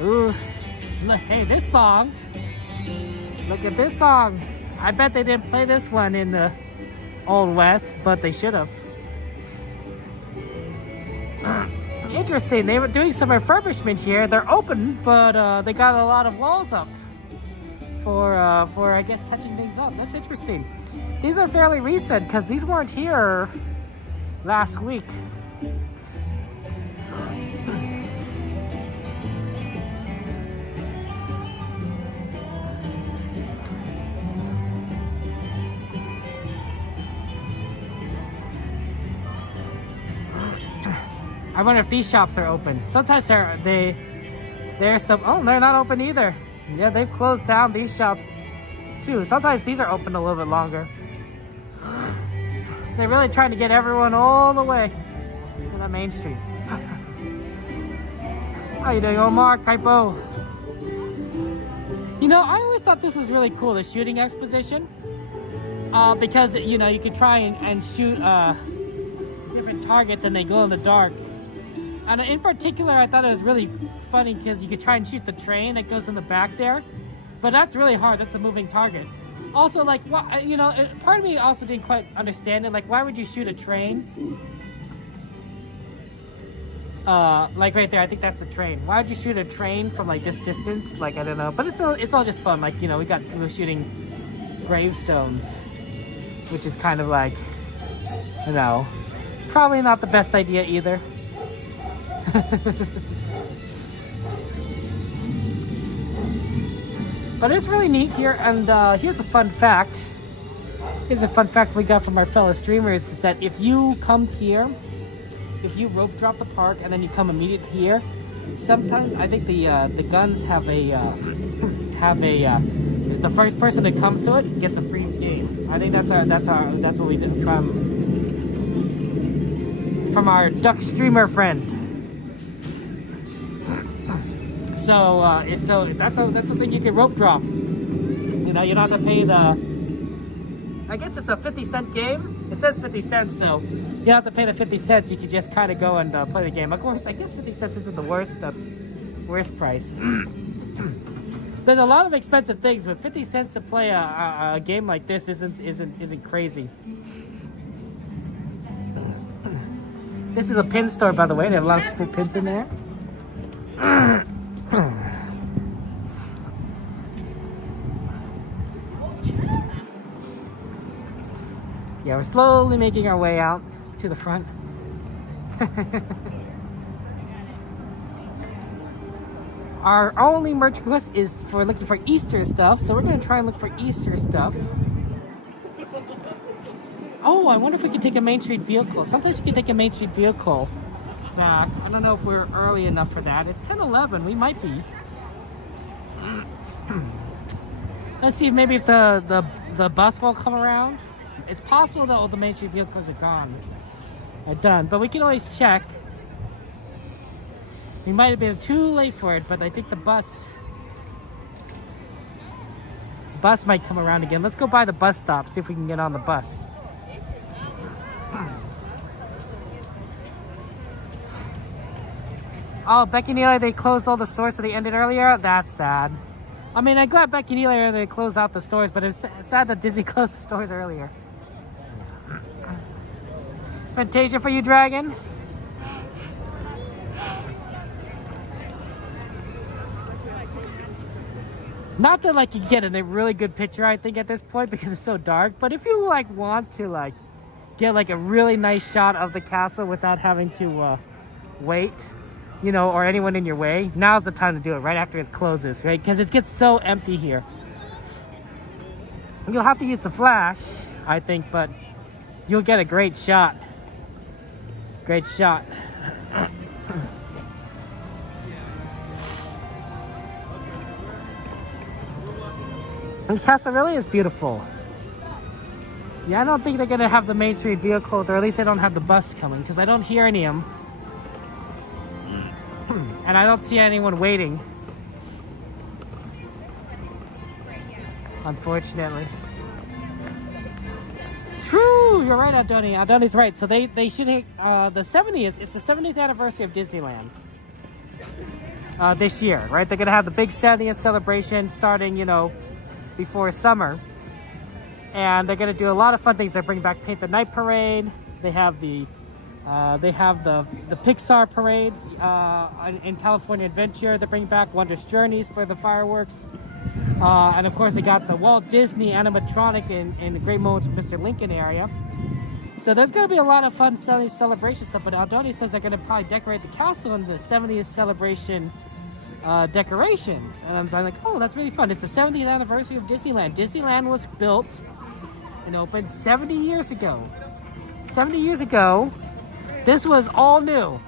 Ooh. Hey, this song. Look at this song. I bet they didn't play this one in the Old West, but they should have. Interesting. They were doing some refurbishment here. They're open, but they got a lot of walls up for I guess touching things up. That's interesting. These are fairly recent because these weren't here last week. I wonder if these shops are open. Sometimes they're still. Oh, they're not open either. Yeah, they've closed down these shops too. Sometimes these are open a little bit longer. They're really trying to get everyone all the way to the Main Street. How you doing, Omar? Kaipo? You know, I always thought this was really cool, the shooting exposition, because you know you could try and shoot different targets and they glow in the dark. And in particular, I thought it was really funny because you could try and shoot the train that goes in the back there, but that's really hard. That's a moving target. Also, like, what, you know, part of me also didn't quite understand it. Like, why would you shoot a train? Like right there, I think that's the train. Why would you shoot a train from like this distance? Like, I don't know, but it's all just fun. Like, you know, we were shooting gravestones, which is kind of like, you know, probably not the best idea either. But it's really neat here, and here's a fun fact. Here's a fun fact we got from our fellow streamers, is that if you come here, if you rope drop the park and then you come immediately here, sometimes I think the guns have the first person that comes to it gets a free game. I think that's what we did from our duck streamer friend. So that's something you can rope drop. You know, you don't have to pay the. I guess it's a 50-cent game. It says 50 cents, so you don't have to pay the 50 cents. You can just kind of go and play the game. Of course, I guess 50 cents isn't the worst price. There's a lot of expensive things, but 50 cents to play a game like this isn't crazy. This is a pin store, by the way. They have a lot of cool pins in there. Yeah, we're slowly making our way out to the front. Our only merch request is for looking for Easter stuff, so we're gonna try and look for Easter stuff. Oh, I wonder if we can take a Main Street vehicle. Sometimes you can take a Main Street vehicle back. I don't know if we're early enough for that. It's 10:11. We might be. Let's see maybe if the bus will come around. It's possible that all the Main Street vehicles are gone. Are done, but we can always check. We might have been too late for it, but I think the bus might come around again. Let's go by the bus stop, see if we can get on the bus. Oh, Becky and Eli, they closed all the stores so they ended earlier? That's sad. I mean, I'm glad Becky and Eli are they closed out the stores, but it's sad that Disney closed the stores earlier. Fantasia for you, Dragon? Not that like you get a really good picture, I think, at this point because it's so dark. But if you like want to like get like a really nice shot of the castle without having to wait, you know, or anyone in your way, now's the time to do it. Right after it closes, right? Because it gets so empty here. You'll have to use the flash, I think, but you'll get a great shot. Great shot. And the castle really is beautiful. Yeah, I don't think they're gonna have the Main Street vehicles, or at least they don't have the bus coming, because I don't hear any of them. And I don't see anyone waiting. Unfortunately. True, you're right, Adoni. Adoni's right. So they should hit the 70th. It's the 70th anniversary of Disneyland. This year, right? They're gonna have the big 70th celebration starting, you know, before summer, and they're gonna do a lot of fun things. They bring back Paint the Night Parade. They have the Pixar parade in California Adventure. They bring back Wondrous Journeys for the fireworks, and of course they got the Walt Disney animatronic in the Great Moments with Mr. Lincoln area. So there's gonna be a lot of fun 70th celebration stuff. But Aldoni says they're gonna probably decorate the castle in the 70th celebration decorations, and I'm like, oh, that's really fun. It's the 70th anniversary of Disneyland. Disneyland was built and opened 70 years ago. 70 years ago, this was all new.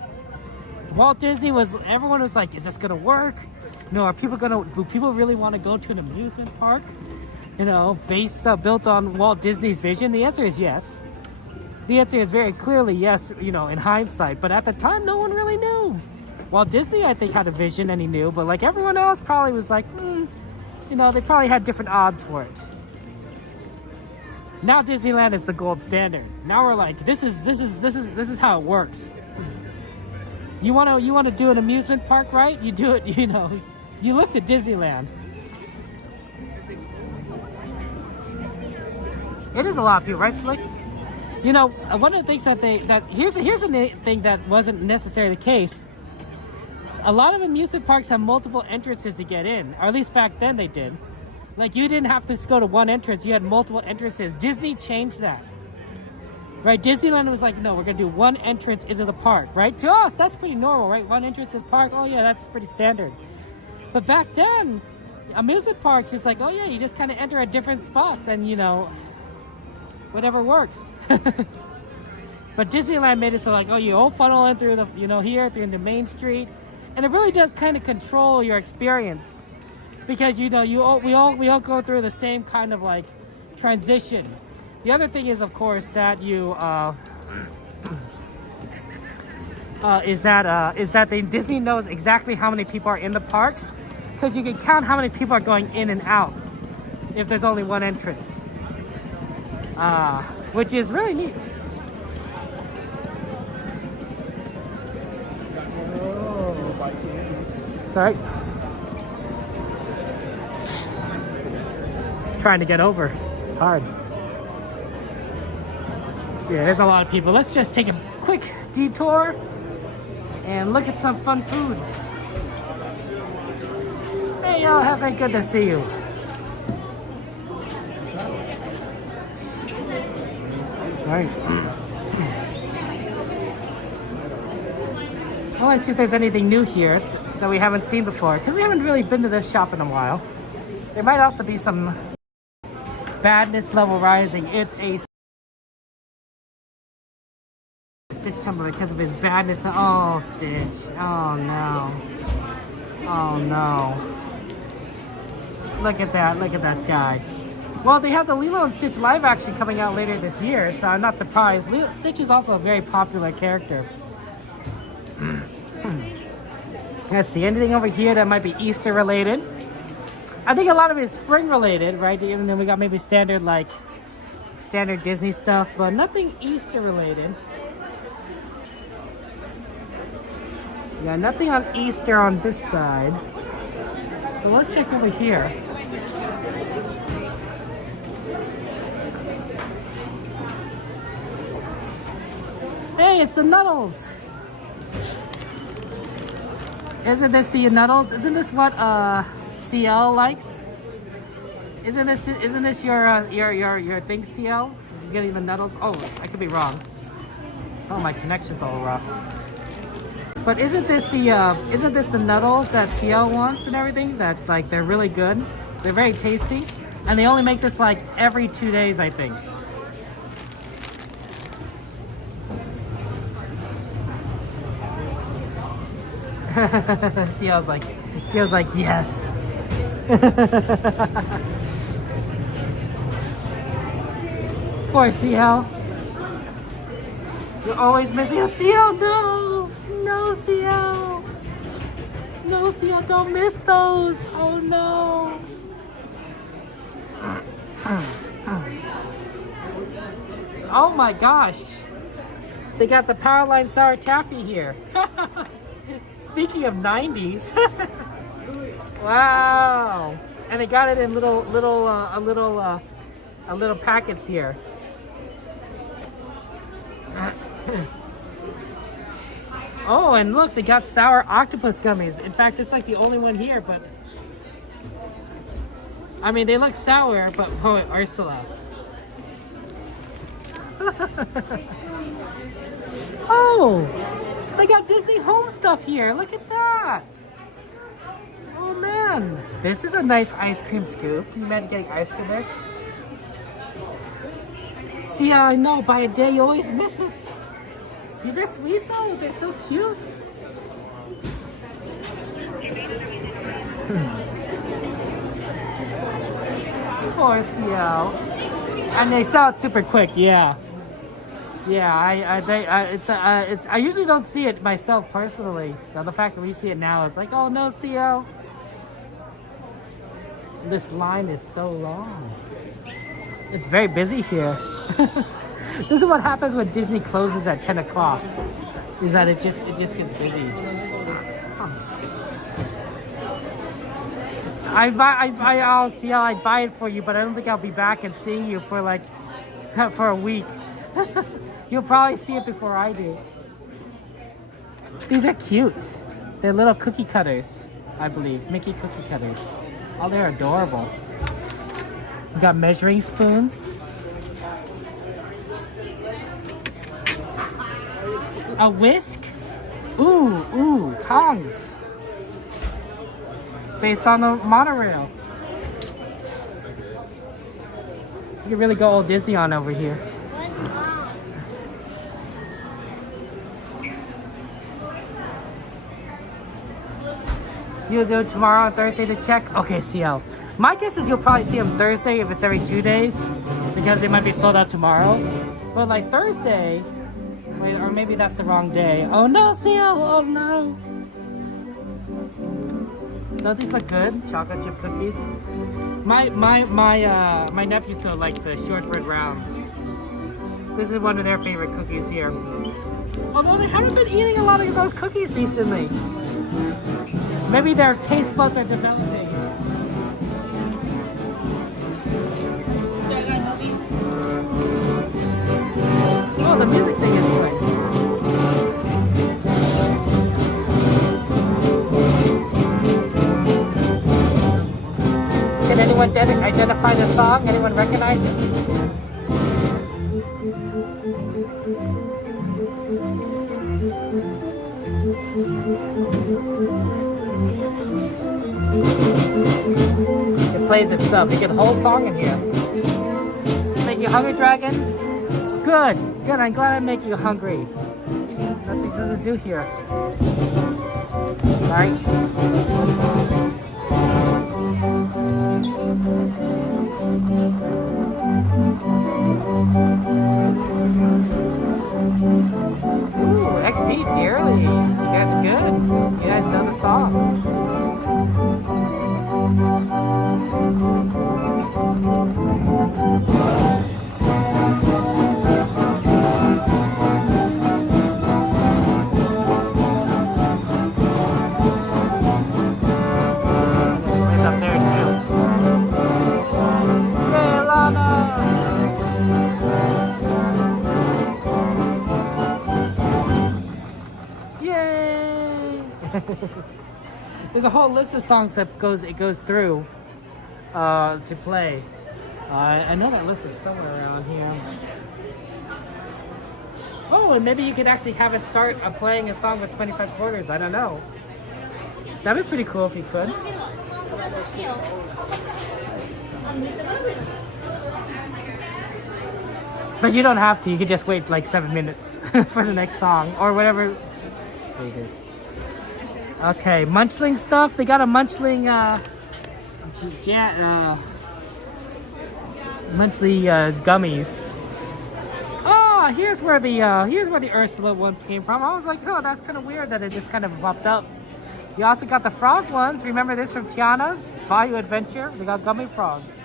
Walt Disney everyone was like, is this gonna work? No, do people really want to go to an amusement park? You know, built on Walt Disney's vision? The answer is yes. The answer is very clearly yes, you know, in hindsight, but at the time, no one really knew. Walt Disney, I think, had a vision and he knew, but like everyone else probably was like, you know, they probably had different odds for it. Now Disneyland is the gold standard. Now we're like, this is how it works. You wanna do an amusement park, right? You do it, you know, you look to Disneyland. It is a lot of people, right, Slick? You know, one of the things here's a thing that wasn't necessarily the case. A lot of amusement parks have multiple entrances to get in, or at least back then they did. Like, you didn't have to just go to one entrance, you had multiple entrances. Disney changed that. Right, Disneyland was like, no, we're gonna do one entrance into the park, right? To us, that's pretty normal, right? One entrance to the park, oh yeah, that's pretty standard. But back then, amusement parks, it's like, oh yeah, you just kind of enter at different spots and, you know, whatever works. But Disneyland made it so like, oh, you all funnel in through the, you know, here, through the Main Street. And it really does kind of control your experience, because you know we all go through the same kind of like transition. The other thing is, of course, that Disney knows exactly how many people are in the parks, because you can count how many people are going in and out if there's only one entrance, which is really neat. Sorry. Trying to get over. It's hard. Yeah, there's a lot of people. Let's just take a quick detour and look at some fun foods. Hey y'all, Happy, good to see you. All right. I want to see if there's anything new here that we haven't seen before, because we haven't really been to this shop in a while. There might also be some badness level rising. It's a Stitch tumbler because of his badness. Oh, Stitch. Oh no. Oh no. Look at that guy. Well, they have the Lilo and Stitch live action coming out later this year, so I'm not surprised. Stitch is also a very popular character. Let's see, anything over here that might be Easter related? I think a lot of it is spring related, right? Even then we got maybe standard Disney stuff, but nothing Easter related. Yeah, nothing on Easter on this side. But let's check over here. Hey, it's the Nuddles! Isn't this the Nuddles? Isn't this what CL likes? Isn't this your thing, CL? Is he getting the Nuddles? Oh, I could be wrong. Oh, my connection's all rough. But isn't this the Nuddles that CL wants and everything? That like they're really good. They're very tasty, and they only make this like every 2 days, I think. CL's like yes. Poor CL. You're always missing a CL. No, no CL. No CL. Don't miss those. Oh no. Oh my gosh. They got the Powerline Sour Taffy here. Speaking of 90s. Wow. And they got it in little packets here. Oh, and look, they got sour octopus gummies. In fact, it's like the only one here, but I mean, they look sour, but Poet Ursula. Oh, they got Disney home stuff here. Look at that. Oh man, this is a nice ice cream scoop. Can you imagine getting ice cream this? See, I know, by a day you always miss it. These are sweet though, they're so cute. Poor CL. And they sell it super quick, yeah. Yeah, I usually don't see it myself personally. So the fact that we see it now, it's like, oh no, CL. This line is so long. It's very busy here. This is what happens when Disney closes at 10 o'clock. Is that it just gets busy. I'll CL, I'd buy it for you, but I don't think I'll be back and seeing you for like for a week. You'll probably see it before I do. These are cute. They're little cookie cutters, I believe. Mickey cookie cutters. Oh, they're adorable. We got measuring spoons. A whisk. Ooh, tongs. Based on the monorail. You can really go old Disney on over here. You'll do it tomorrow on Thursday to check? Okay, CL. My guess is you'll probably see them Thursday if it's every 2 days, because they might be sold out tomorrow. But like Thursday, wait, or maybe that's the wrong day. Oh no, CL, oh no. Don't these look good? Chocolate chip cookies. My nephews still like the shortbread rounds. This is one of their favorite cookies here. Although they haven't been eating a lot of those cookies recently. Maybe their taste buds are developing. Oh, the music thing is quick. Can anyone identify the song? Anyone recognize it? It plays itself. You get the whole song in here. Make you hungry, Dragon? Good. Good. I'm glad I make you hungry. That's what you're supposed to do here. Right? a whole list of songs that goes through to play. I know that list is somewhere around here. Oh, and maybe you could actually have it start playing a song with 25 quarters. I don't know. That'd be pretty cool if you could. But you don't have to. You could just wait like 7 minutes for the next song or whatever. There it is. Okay, Munchling stuff. They got a Munchling monthly gummies. Oh, here's where the Ursula ones came from. I was like, oh, that's kind of weird that it just kind of popped up. You also got the frog ones. Remember this from Tiana's Bayou Adventure? They got gummy frogs.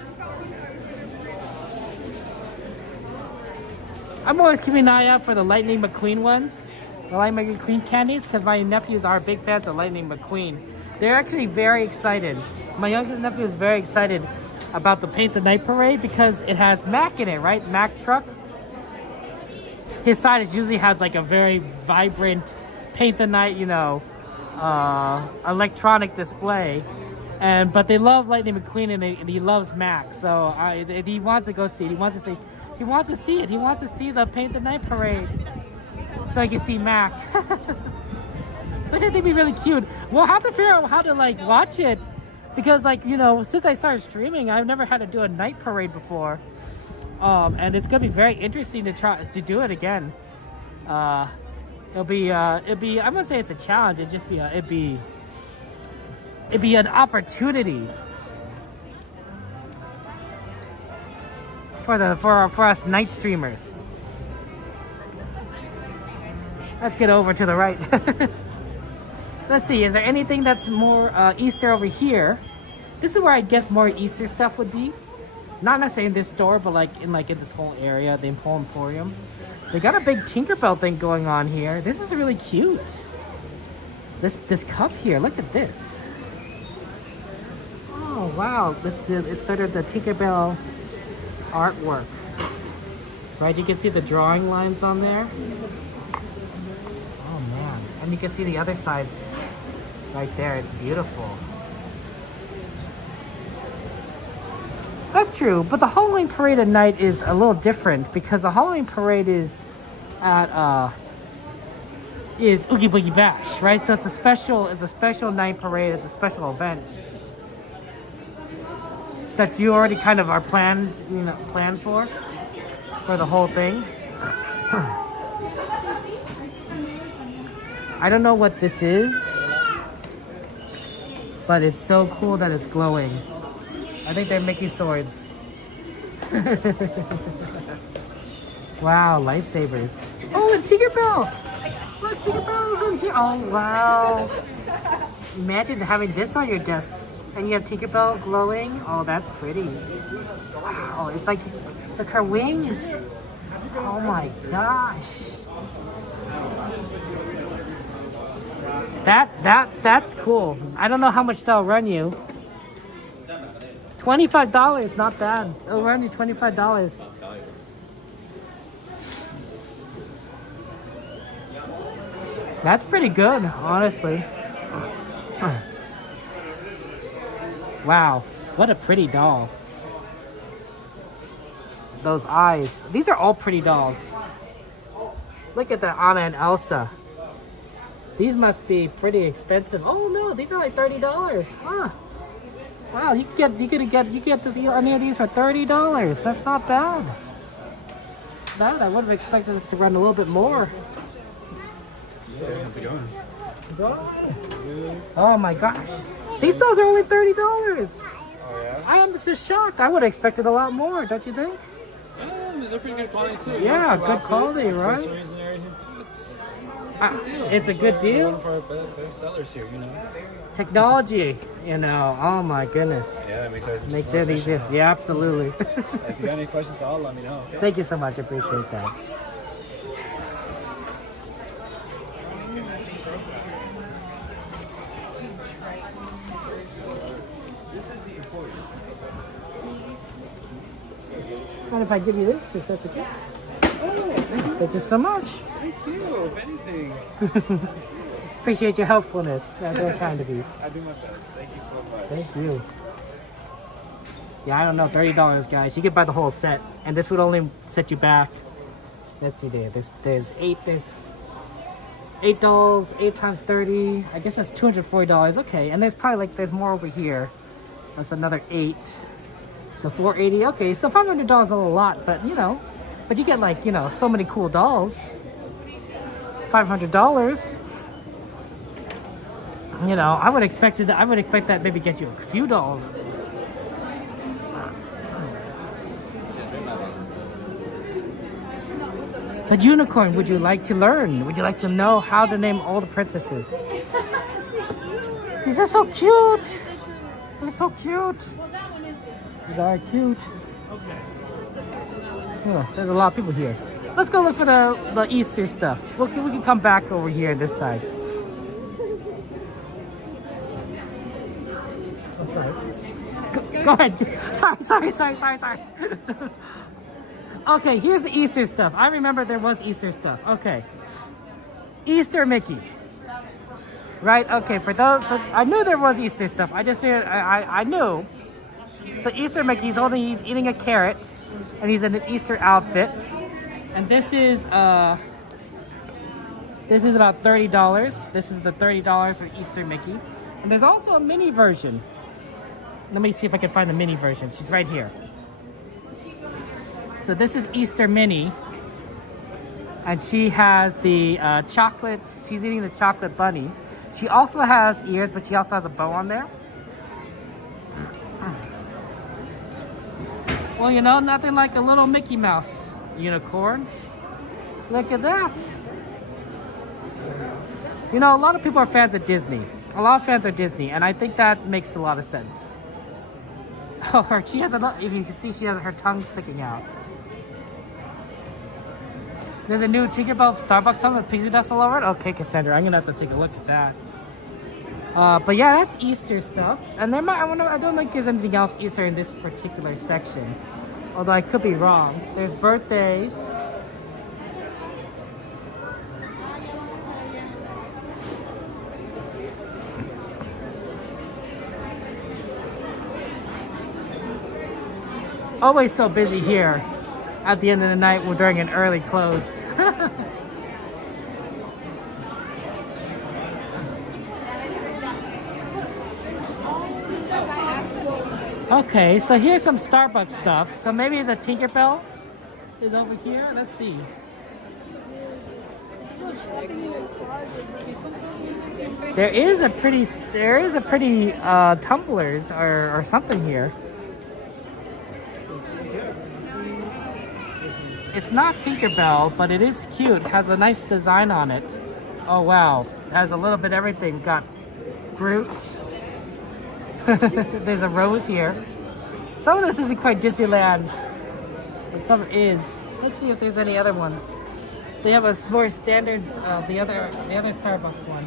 I'm always keeping an eye out for the Lightning McQueen ones. The Lightning McQueen candies, because my nephews are big fans of Lightning McQueen. They're actually very excited. My youngest nephew is very excited about the Paint the Night Parade because it has Mac in it, right? Mac truck. His side usually has like a very vibrant Paint the Night, you know, electronic display. But they love Lightning McQueen and he loves Mac. So he wants to go see it. He wants to see it. He wants to see the Paint the Night Parade so he can see Mac. Which I think would be really cute. We'll have to figure out how to like watch it because, like, you know, since I started streaming, I've never had to do a night parade before, and it's gonna be very interesting to try to do it again. It'd be. I wouldn't say it's a challenge. It'd be an opportunity for us night streamers. Let's get over to the right. Let's see, is there anything that's more Easter over here? This is where I guess more Easter stuff would be. Not necessarily in this store, but in this whole area, the whole Emporium. They got a big Tinkerbell thing going on here. This is really cute. This cup here, look at this. Oh wow, it's sort of the Tinkerbell artwork. Right, you can see the drawing lines on there. Oh man, and you can see the other sides right there. It's beautiful. That's true, but the Halloween parade at night is a little different because the Halloween parade is at Oogie Boogie Bash, right? So it's a special night parade. It's a special event that you already kind of are planned for the whole thing. I don't know what this is, but it's so cool that it's glowing. I think they're making swords. Wow, lightsabers. Oh, and Tinkerbell! Look, Tinkerbell's in here. Oh, wow. Imagine having this on your desk and you have Tinkerbell glowing. Oh, that's pretty. Wow, it's like, look, her wings. Oh my gosh. That's cool. I don't know how much that'll run you. $25, not bad. It'll run you $25. That's pretty good, honestly. Wow, what a pretty doll. Those eyes. These are all pretty dolls. Look at the Anna and Elsa. These must be pretty expensive. Oh no, these are like $30. Huh. Wow, you get this any of these for $30. That's not bad. It's bad. I would have expected it to run a little bit more. How's it going? Oh my gosh. These dolls are only $30. Oh yeah? I am just shocked. I would have expected a lot more, don't you think? They're pretty good quality too. Yeah, good quality, right? Accessories and everything too. It's a good deal. One of our best sellers here, you know. Technology, you know. Oh my goodness. Yeah, it makes it easier. Yeah, absolutely. If you got any questions, I'll let me know. Okay? Thank you so much. I appreciate that. Mind if I give you this, if that's okay? Oh, thank you so much. Thank you, if anything. Appreciate your helpfulness. That's very kind of you. I do my best. Thank you so much. Thank you. Yeah, I don't know, $30, guys. You could buy the whole set, and this would only set you back. Let's see there. There's 8 dolls, 8 times 30. I guess that's $240. Okay, and there's probably like there's more over here. That's another 8. So $480. Okay, so $500 is a lot, but you know, but you get like, you know, so many cool dolls. $500. You know, I would expect that maybe get you a few dolls. But Unicorn, would you like to learn? Would you like to know how to name all the princesses? These are so cute. They're so cute. These are cute. Oh, there's a lot of people here. Let's go look for the Easter stuff. We can come back over here this side. Oh, sorry. Go ahead. Sorry. Okay, here's the Easter stuff. I remember there was Easter stuff. Okay. Easter Mickey. Right? Okay, I knew there was Easter stuff. I just didn't, I knew. So Easter Mickey's eating a carrot, and he's in an Easter outfit. And this is about $30. This is the $30 for Easter Mickey. And there's also a mini version. Let me see if I can find the mini version. She's right here. So this is Easter Minnie, and she has the chocolate, she's eating the chocolate bunny. She also has ears, but she also has a bow on there. Well, you know, nothing like a little Mickey Mouse unicorn. Look at that. You know, a lot of people are fans of Disney. A lot of fans are Disney, and I think that makes a lot of sense. Oh, she has a lot, if you can see, she has her tongue sticking out. There's a new Tinkerbell Starbucks stuff with pixie dust all over it. Okay, Cassandra, I'm gonna have to take a look at that. But yeah, that's Easter stuff. And there I don't think there's anything else Easter in this particular section. Although I could be wrong. There's birthdays. Always so busy here at the end of the night during an early close. Okay, so here's some Starbucks stuff. So maybe the Tinkerbell is over here. Let's see. There is a pretty tumblers or something here. It's not Tinkerbell, but it is cute. It has a nice design on it. Oh wow, it has a little bit of everything. Got Groot. There's a rose here. Some of this isn't quite Disneyland, but some is. Let's see if there's any other ones. They have a more standards of the other Starbucks one.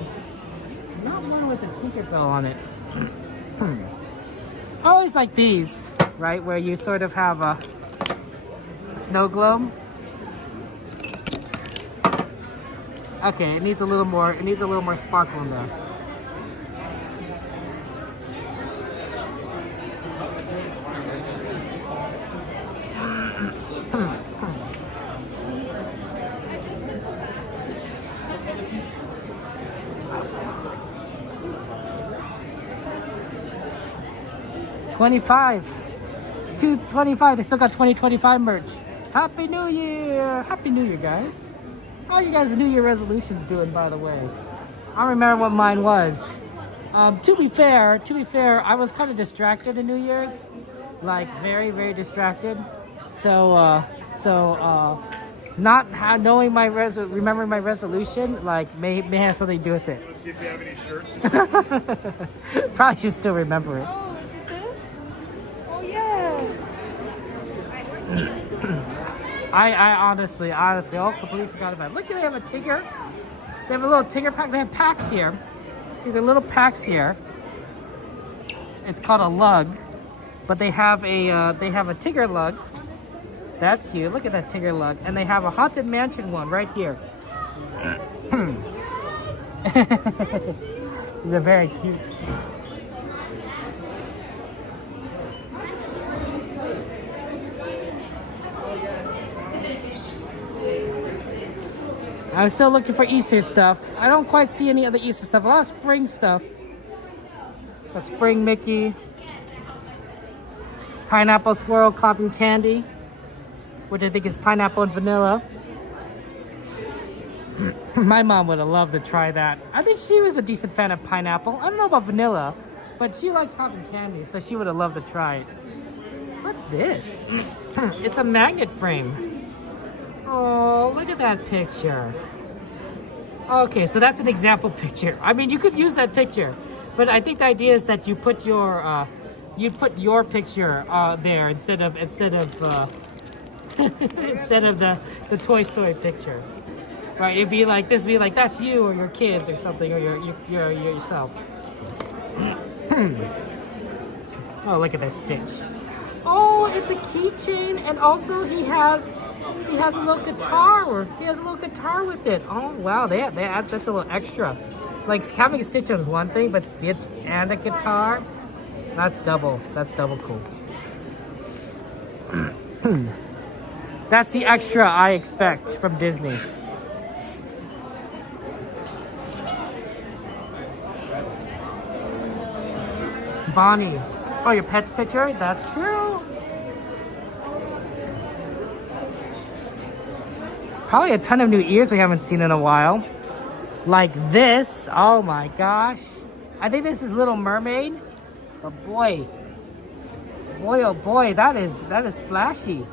Not one with a Tinkerbell on it. I always like these, right, where you sort of have a snow globe. Okay, it needs a little more. It needs a little more sparkle in there. $25. $2.25. They still got 2025 merch. Happy New Year! Happy New Year, guys. How are you guys' New Year resolutions doing, by the way? I don't remember what mine was. To be fair, I was kind of distracted in New Year's, like very, very distracted. So, not knowing remembering my resolution, like may have something to do with it. Let's see if you have any shirts. Probably should still remember it. Oh, is it this? Oh, yeah. I honestly, completely forgot about it. Look, they have a Tigger. They have a little Tigger pack. They have packs here. These are little packs here. It's called a lug, but they have a Tigger lug. That's cute. Look at that Tigger lug, and they have a Haunted Mansion one right here. They're very cute. I'm still looking for Easter stuff. I don't quite see any other Easter stuff. A lot of spring stuff. Got spring Mickey. Pineapple swirl cotton candy, which I think is pineapple and vanilla. My mom would have loved to try that. I think she was a decent fan of pineapple. I don't know about vanilla, but she liked cotton candy, so she would have loved to try it. What's this? It's a magnet frame. Oh, look at that picture. Okay, so that's an example picture. I mean, you could use that picture, but I think the idea is that you put your picture there instead of instead of the Toy Story picture, right? It'd be like this. Be like that's you or your kids or something or yourself. Oh, look at that stitch. Oh, it's a keychain, and also he has a little guitar. He has a little guitar with it. Oh wow, that's a little extra. Like having a stitch on one thing, but stitch and a guitar. That's double cool. That's the extra I expect from Disney. Bonnie. Oh, your pet's picture? That's true. Probably a ton of new ears we haven't seen in a while. Like this. Oh my gosh. I think this is Little Mermaid. But boy, oh boy, that is flashy.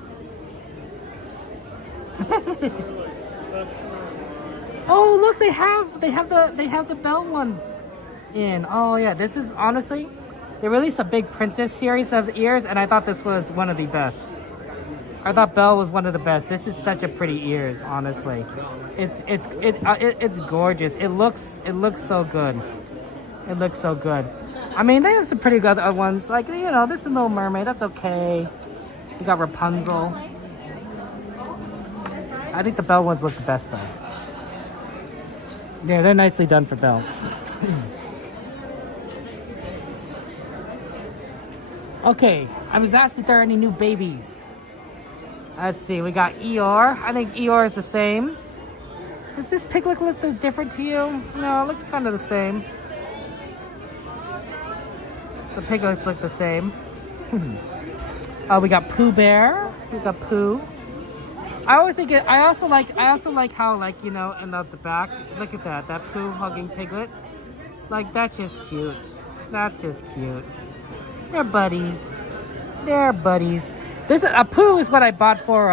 Oh look, they have the Belle ones in. Oh yeah, this is honestly, they released a big princess series of ears, and I thought this was one of the best. I thought Belle was one of the best. This is such a pretty ears, honestly. It's gorgeous. It looks so good. It looks so good. I mean, they have some pretty good other ones. Like, you know, this is Little Mermaid. That's okay. We got Rapunzel. I think the Belle ones look the best, though. Yeah, they're nicely done for Belle. Okay, I was asked if there are any new babies. Let's see, we got Eeyore. I think Eeyore is the same. Does this piglet look different to you? No, it looks kind of the same. The piglets look the same. We got Pooh Bear. We got Pooh. I also like how, like, you know, in the back, look at that Pooh hugging piglet. Like, that's just cute. That's just cute. They're buddies. They're buddies. This a Pooh is what I bought for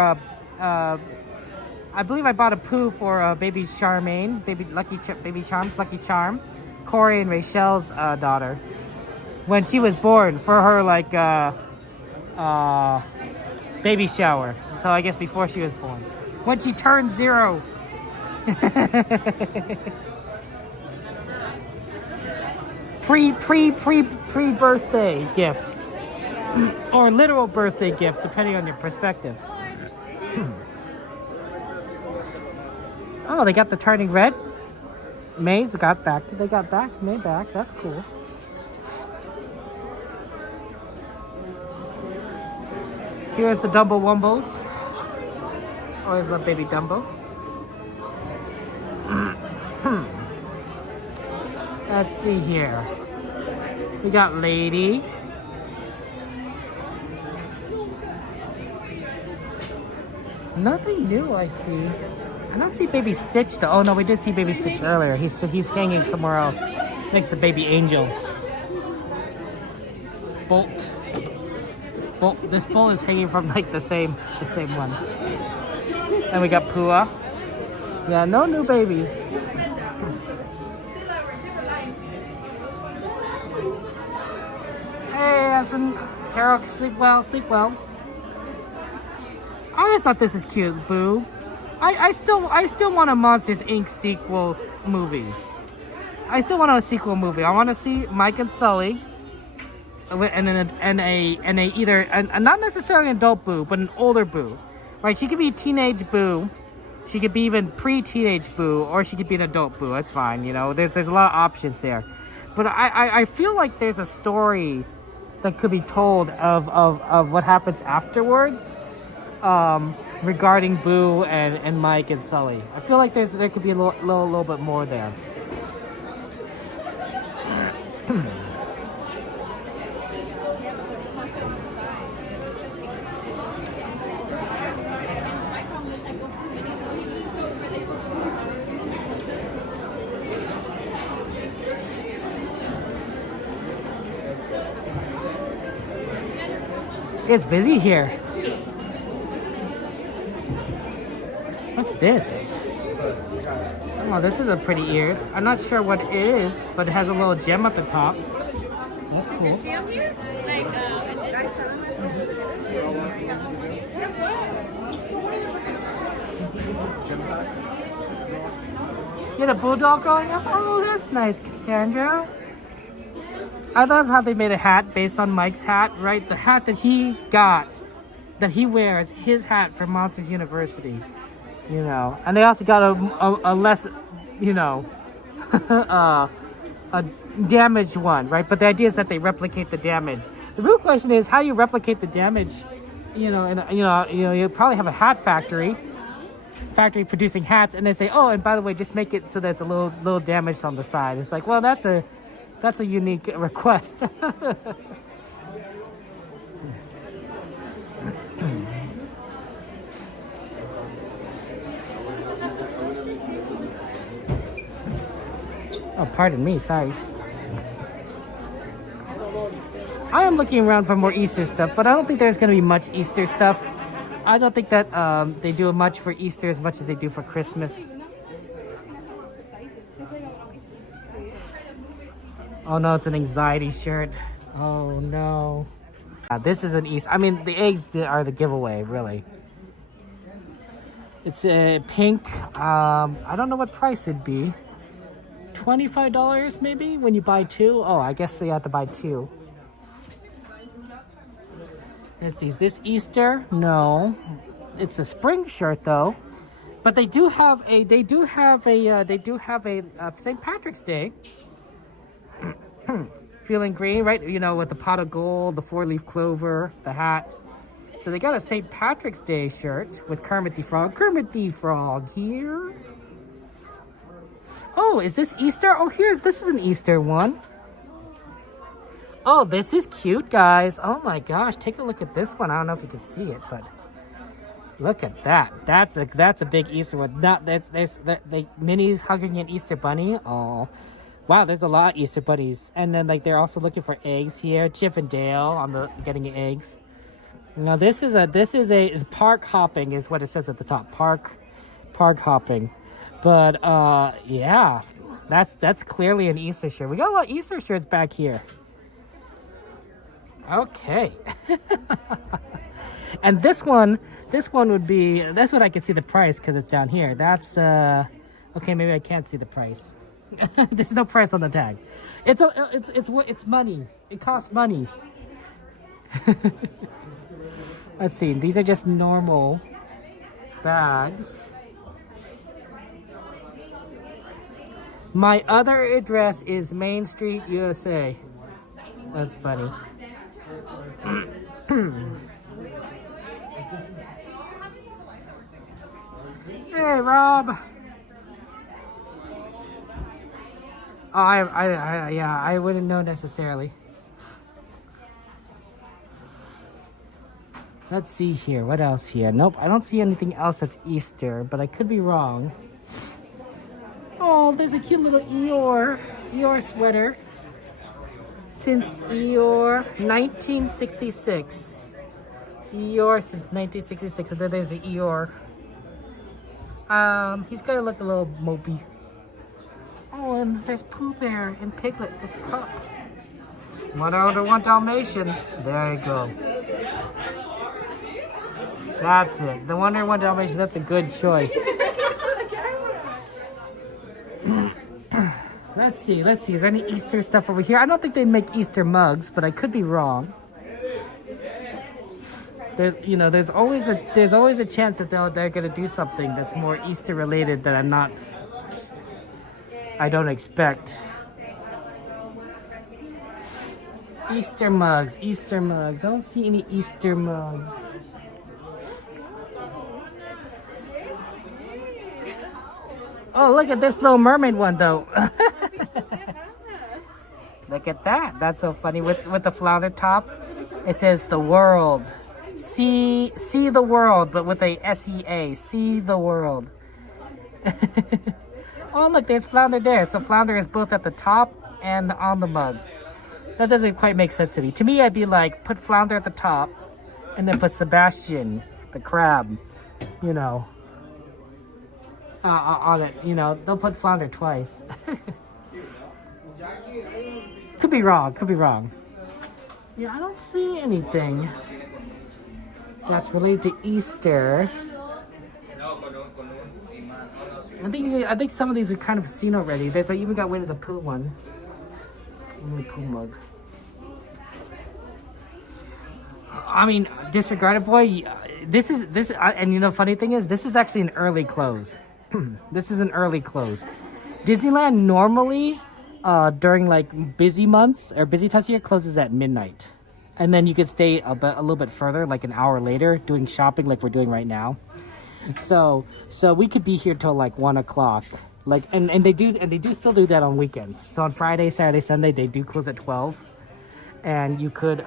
I believe I bought a Pooh for baby Charmaine, baby Lucky Charm, Corey and Rachel's daughter. When she was born, for her like baby shower. So I guess before she was born. When she turned 0. pre birthday gift. Or literal birthday gift, depending on your perspective. Oh, they got the turning red. May's got back. They got back. May back. That's cool. Here's the Dumbo Wumbles. Always love baby Dumbo. Let's see here. We got Lady. Nothing new I see. I don't see Baby Stitch though. Oh no, we did see Baby Stitch earlier. He's hanging somewhere else next to Baby Angel. Bolt. This bowl is hanging from like the same one. And we got Pua. Yeah, no new babies. Hey, Asim. Tara, sleep well, sleep well. I always thought this is cute, Boo. I still want a Monsters Inc. sequels movie. I still want a sequel movie. I want to see Mike and Sully, and either not necessarily an adult Boo, but an older Boo. Right? She could be teenage Boo. She could be even pre-teenage Boo, or she could be an adult Boo. That's fine, you know. There's a lot of options there. But I feel like there's a story that could be told of what happens afterwards, regarding Boo and Mike and Sully. I feel like there could be a little bit more there. It's busy here. What's this? Oh, this is a pretty ears. I'm not sure what it is, but it has a little gem at the top. That's cool. You had a bulldog growing up? Oh, that's nice, Cassandra. I love how they made a hat based on Mike's hat, right? The hat that he got, that he wears, his hat for Monsters University, you know. And they also got a less, you know, a damaged one, right? But the idea is that they replicate the damage. The real question is how you replicate the damage, you know. And you probably have a hat factory producing hats, and they say, oh, and by the way, just make it so there's a little damage on the side. It's like, well, that's a unique request. Oh, pardon me, sorry. I am looking around for more Easter stuff, but I don't think there's going to be much Easter stuff. I don't think that they do much for Easter as much as they do for Christmas. Oh no, it's an anxiety shirt. Oh no. This is an Easter. I mean, the eggs are the giveaway, really. It's pink. I don't know what price it'd be. $25 maybe when you buy two. Oh, I guess you have to buy two. Let's see, is this Easter? No. It's a spring shirt though. But they do have a St. Patrick's Day. Feeling green, right? You know, with the pot of gold, the 4-leaf clover, the hat. So they got a St. Patrick's Day shirt with Kermit the Frog. Kermit the Frog here. Oh, is this Easter? Oh, this is an Easter one. Oh, this is cute, guys. Oh my gosh, take a look at this one. I don't know if you can see it, but look at that. That's a big Easter one. The Minnie's hugging an Easter bunny. Oh. Wow, there's a lot of Easter bunnies. And then like they're also looking for eggs here. Chip and Dale on getting eggs. Now this is a park hopping is what it says at the top. Park hopping. But yeah, that's clearly an Easter shirt. We got a lot of Easter shirts back here. Okay. And this one would be, that's what I can see the price because it's down here. That's okay, maybe I can't see the price. There's no price on the tag. It's money. It costs money. Let's see. These are just normal bags. My other address is Main Street, USA. That's funny. Hey, Rob. Oh, I wouldn't know necessarily. Let's see here. What else here? Nope, I don't see anything else that's Easter, but I could be wrong. Oh, there's a cute little Eeyore sweater. Since Eeyore 1966. Eeyore since 1966. And then there's the Eeyore. He's gonna look a little mopey. Oh, and there's Pooh Bear and Piglet, this cup. 101 Dalmatians. There you go. That's it. The 101 Dalmatians, that's a good choice. Let's see. Is there any Easter stuff over here? I don't think they make Easter mugs, but I could be wrong. there's always a chance that they're gonna do something that's more Easter related that I don't expect. Easter mugs. I don't see any Easter mugs. Oh, look at this Little Mermaid one though. Look at that. That's so funny with the flounder top. It says the world. See the world, but with a SEA. See the world. Oh, look, there's flounder there. So flounder is both at the top and on the mug. That doesn't quite make sense to me. To me, I'd be like, put flounder at the top and then put Sebastian, the crab, you know, on it. You know, they'll put flounder twice. Could be wrong. Yeah, I don't see anything that's related to Easter. I think some of these we've kind of seen already. There's like even got Winnie the Pooh one. Winnie the Pooh mug. I mean, disregarded boy. This is, and you know, funny thing is, this is actually an early close. This is an early close. Disneyland normally, during like busy months or busy times of year, closes at midnight, and then you could stay a little bit further, like an hour later, doing shopping like we're doing right now. So we could be here till like 1 o'clock. Like, and they do still do that on weekends. So on Friday, Saturday, Sunday, they do close at 12, and you could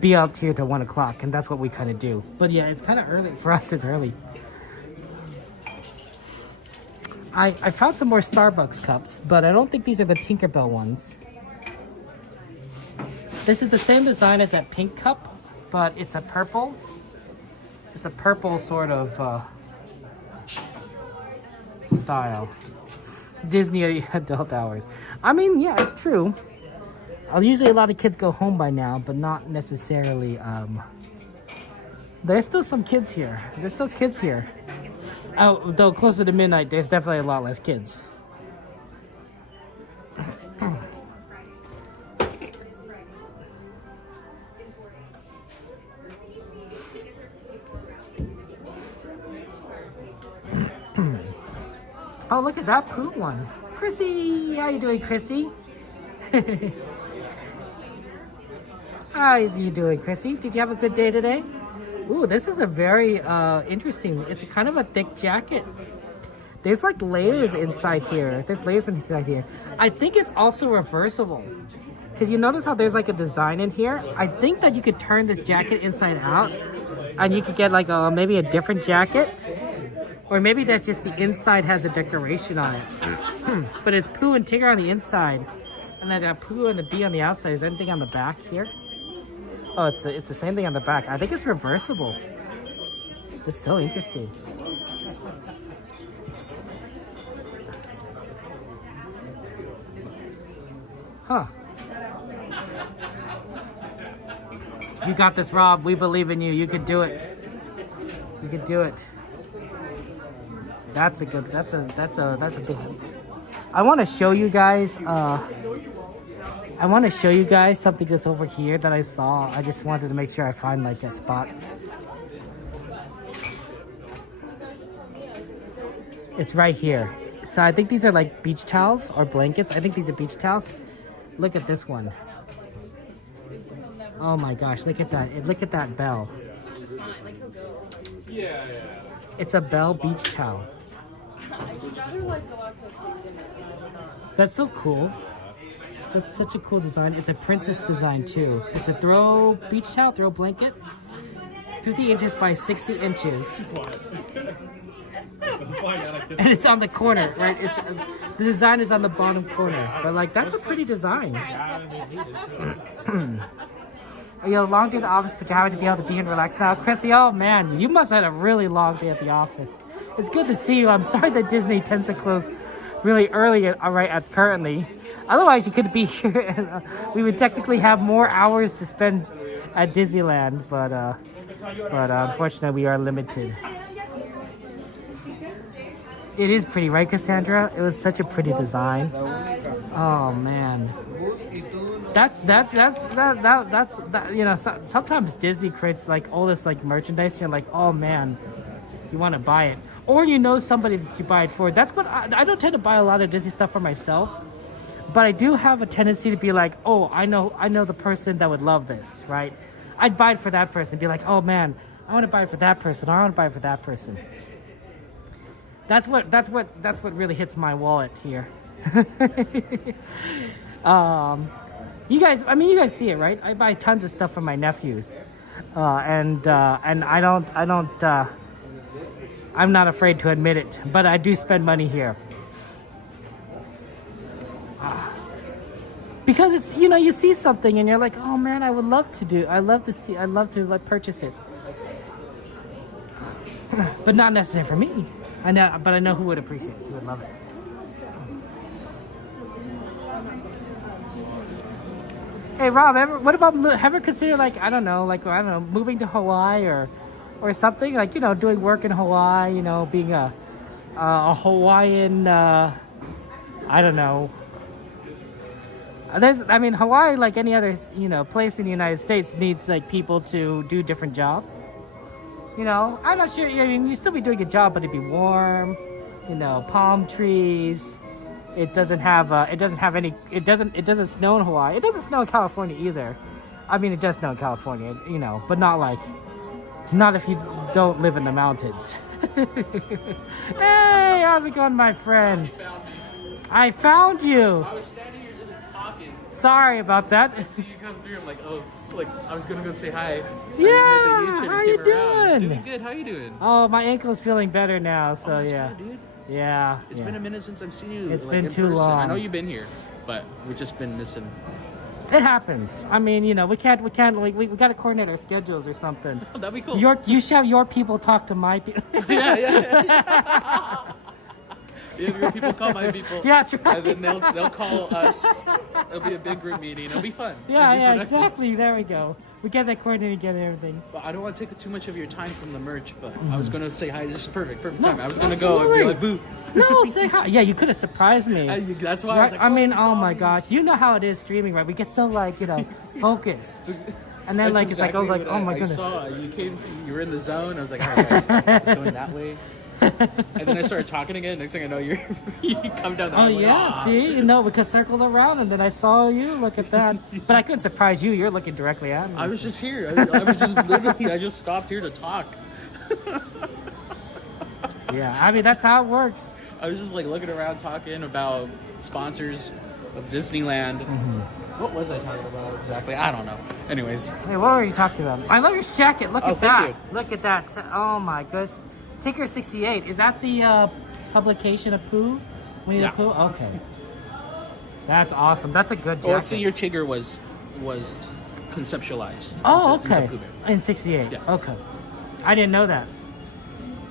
be out here till 1 o'clock, and that's what we kind of do. But yeah, it's kind of early for us. It's early. I found some more Starbucks cups, but I don't think these are the Tinkerbell ones. This is the same design as that pink cup, but it's a purple. It's a purple sort of style. Disney adult hours. I mean, yeah, it's true. Usually a lot of kids go home by now, but not necessarily. There's still some kids here. There's still kids here. Oh, though closer to midnight, there's definitely a lot less kids. Oh, look at that Pooh one. Chrissy! How you doing, Chrissy? How is you doing, Chrissy? Did you have a good day today? Ooh, this is a very interesting. It's kind of a thick jacket. There's like layers inside here. There's layers inside here. I think it's also reversible. Because you notice how there's like a design in here? I think that you could turn this jacket inside out and you could get like maybe a different jacket. Or maybe that's just the inside has a decoration on it. But it's Pooh and Tigger on the inside. And then a Pooh and a Bee on the outside. Is there anything on the back here? Oh, it's the same thing on the back. I think it's reversible. It's so interesting. Huh. You got this, Rob. We believe in you. You can do it. You can do it. That's a good big one. I want to show you guys something that's over here that I saw. I just wanted to make sure I find like a spot. It's right here. So I think these are like beach towels or blankets. I think these are beach towels. Look at this one. Oh my gosh, look at that. Look at that bell. It's a Belle beach towel. That's so cool. That's such a cool design. It's a princess design too. It's a throw beach towel, throw blanket. 50 inches by 60 inches. And it's on the corner, right? The design is on the bottom corner. But like, that's a pretty design. You had a long day at the office, but you're happy to be able to be here and relax now. Chrissy, oh man, you must have had a really long day at the office. It's good to see you. I'm sorry that Disney tends to close really early currently. Otherwise, you could be here and we would technically have more hours to spend at Disneyland, but unfortunately, we are limited. It is pretty, right, Cassandra? It was such a pretty design. Oh, man. you know, sometimes Disney creates like all this like merchandise and you're like, oh man, you want to buy it, or you know somebody that you buy it for. That's what I don't tend to buy a lot of Disney stuff for myself, but I do have a tendency to be like, oh, I know the person that would love this, right? I'd buy it for that person. Be like, oh man, I want to buy it for that person. Or I want to buy it for that person. That's what really hits my wallet here. You guys, I mean, you guys see it, right? I buy tons of stuff for my nephews, and I'm not afraid to admit it, but I do spend money here. Because it's, you know, you see something and you're like, oh man, I love to like purchase it. But not necessary for me. I know who would appreciate it, who would love it. Hey Rob, ever consider like, I don't know, moving to Hawaii or something, like, you know, doing work in Hawaii, you know, being a Hawaiian, I don't know. Hawaii, like any other, you know, place in the United States, needs like people to do different jobs. You know, I'm not sure. I mean, you still be doing a job, but it'd be warm. You know, palm trees. It doesn't snow in Hawaii. It doesn't snow in California either. I mean, it does snow in California, you know, but not if you don't live in the mountains. Hey, how's it going, my friend? I found you. I was standing here just talking. Sorry about that. I see you come through. I'm like, oh, like I was gonna go say hi. Yeah, how you doing? Doing good. How you doing? Oh, my ankle's feeling better now. So yeah. Good, dude. Yeah. It's been a minute since I've seen you. It's like, been in too person. long. I know you've been here, but we've just been missing. It happens. I mean, you know, we can't. We got to coordinate our schedules or something. Oh, that'd be cool. You should have your people talk to my people. Yeah. Yeah, your people call my people. Yeah, that's right. And then they'll call us. It'll be a big group meeting. It'll be fun. Yeah, exactly. There we go. We get that coordinated, get everything. But I don't want to take too much of your time from the merch, but I was going to say hi. This is perfect time. I was going to go and be like, boo. No, say hi. Yeah, you could have surprised me. That's why right? I was like, I mean, oh my gosh. You know how it is streaming, right? We get so, like, you know, focused. And then, like, it's like, I was like, oh my goodness. I saw you were in the zone. I was like, all right, guys, it's going that way. And then I started talking again. Next thing I know, you come down the hallway. Oh, yeah, see? You know, we could circle around, and then I saw you. Look at that. But I couldn't surprise you. You're looking directly at me. I was just here. I was just literally, I just stopped here to talk. Yeah, I mean, that's how it works. I was just, like, looking around talking about sponsors of Disneyland. What was I talking about exactly? I don't know. Anyways. Hey, what were you talking about? I love your jacket. Look at that. You. Look at that. Oh, my goodness. Tinker 68. Is that the publication of Pooh? Winnie the Pooh? Okay. That's awesome. That's a good jacket. Well, see, your Tigger was conceptualized. Oh, okay. In 68. Yeah. Okay. I didn't know that.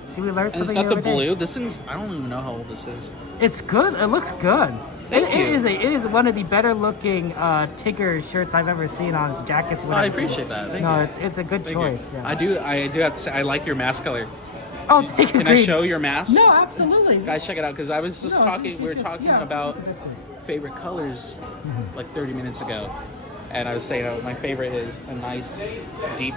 See, we learned something. And it's got the blue. This thing's, I don't even know how old this is. It's good. It looks good. Thank you. It is one of the better looking Tigger shirts I've ever seen on his jackets. I appreciate that. Thank you. It's a good choice. Yeah. I do have to say, I like your mask color. Oh, thank you. Can I show your mask? No, absolutely. Guys, check it out, because I was just talking, we were talking about favorite colors like 30 minutes ago. And I was saying my favorite is a nice, deep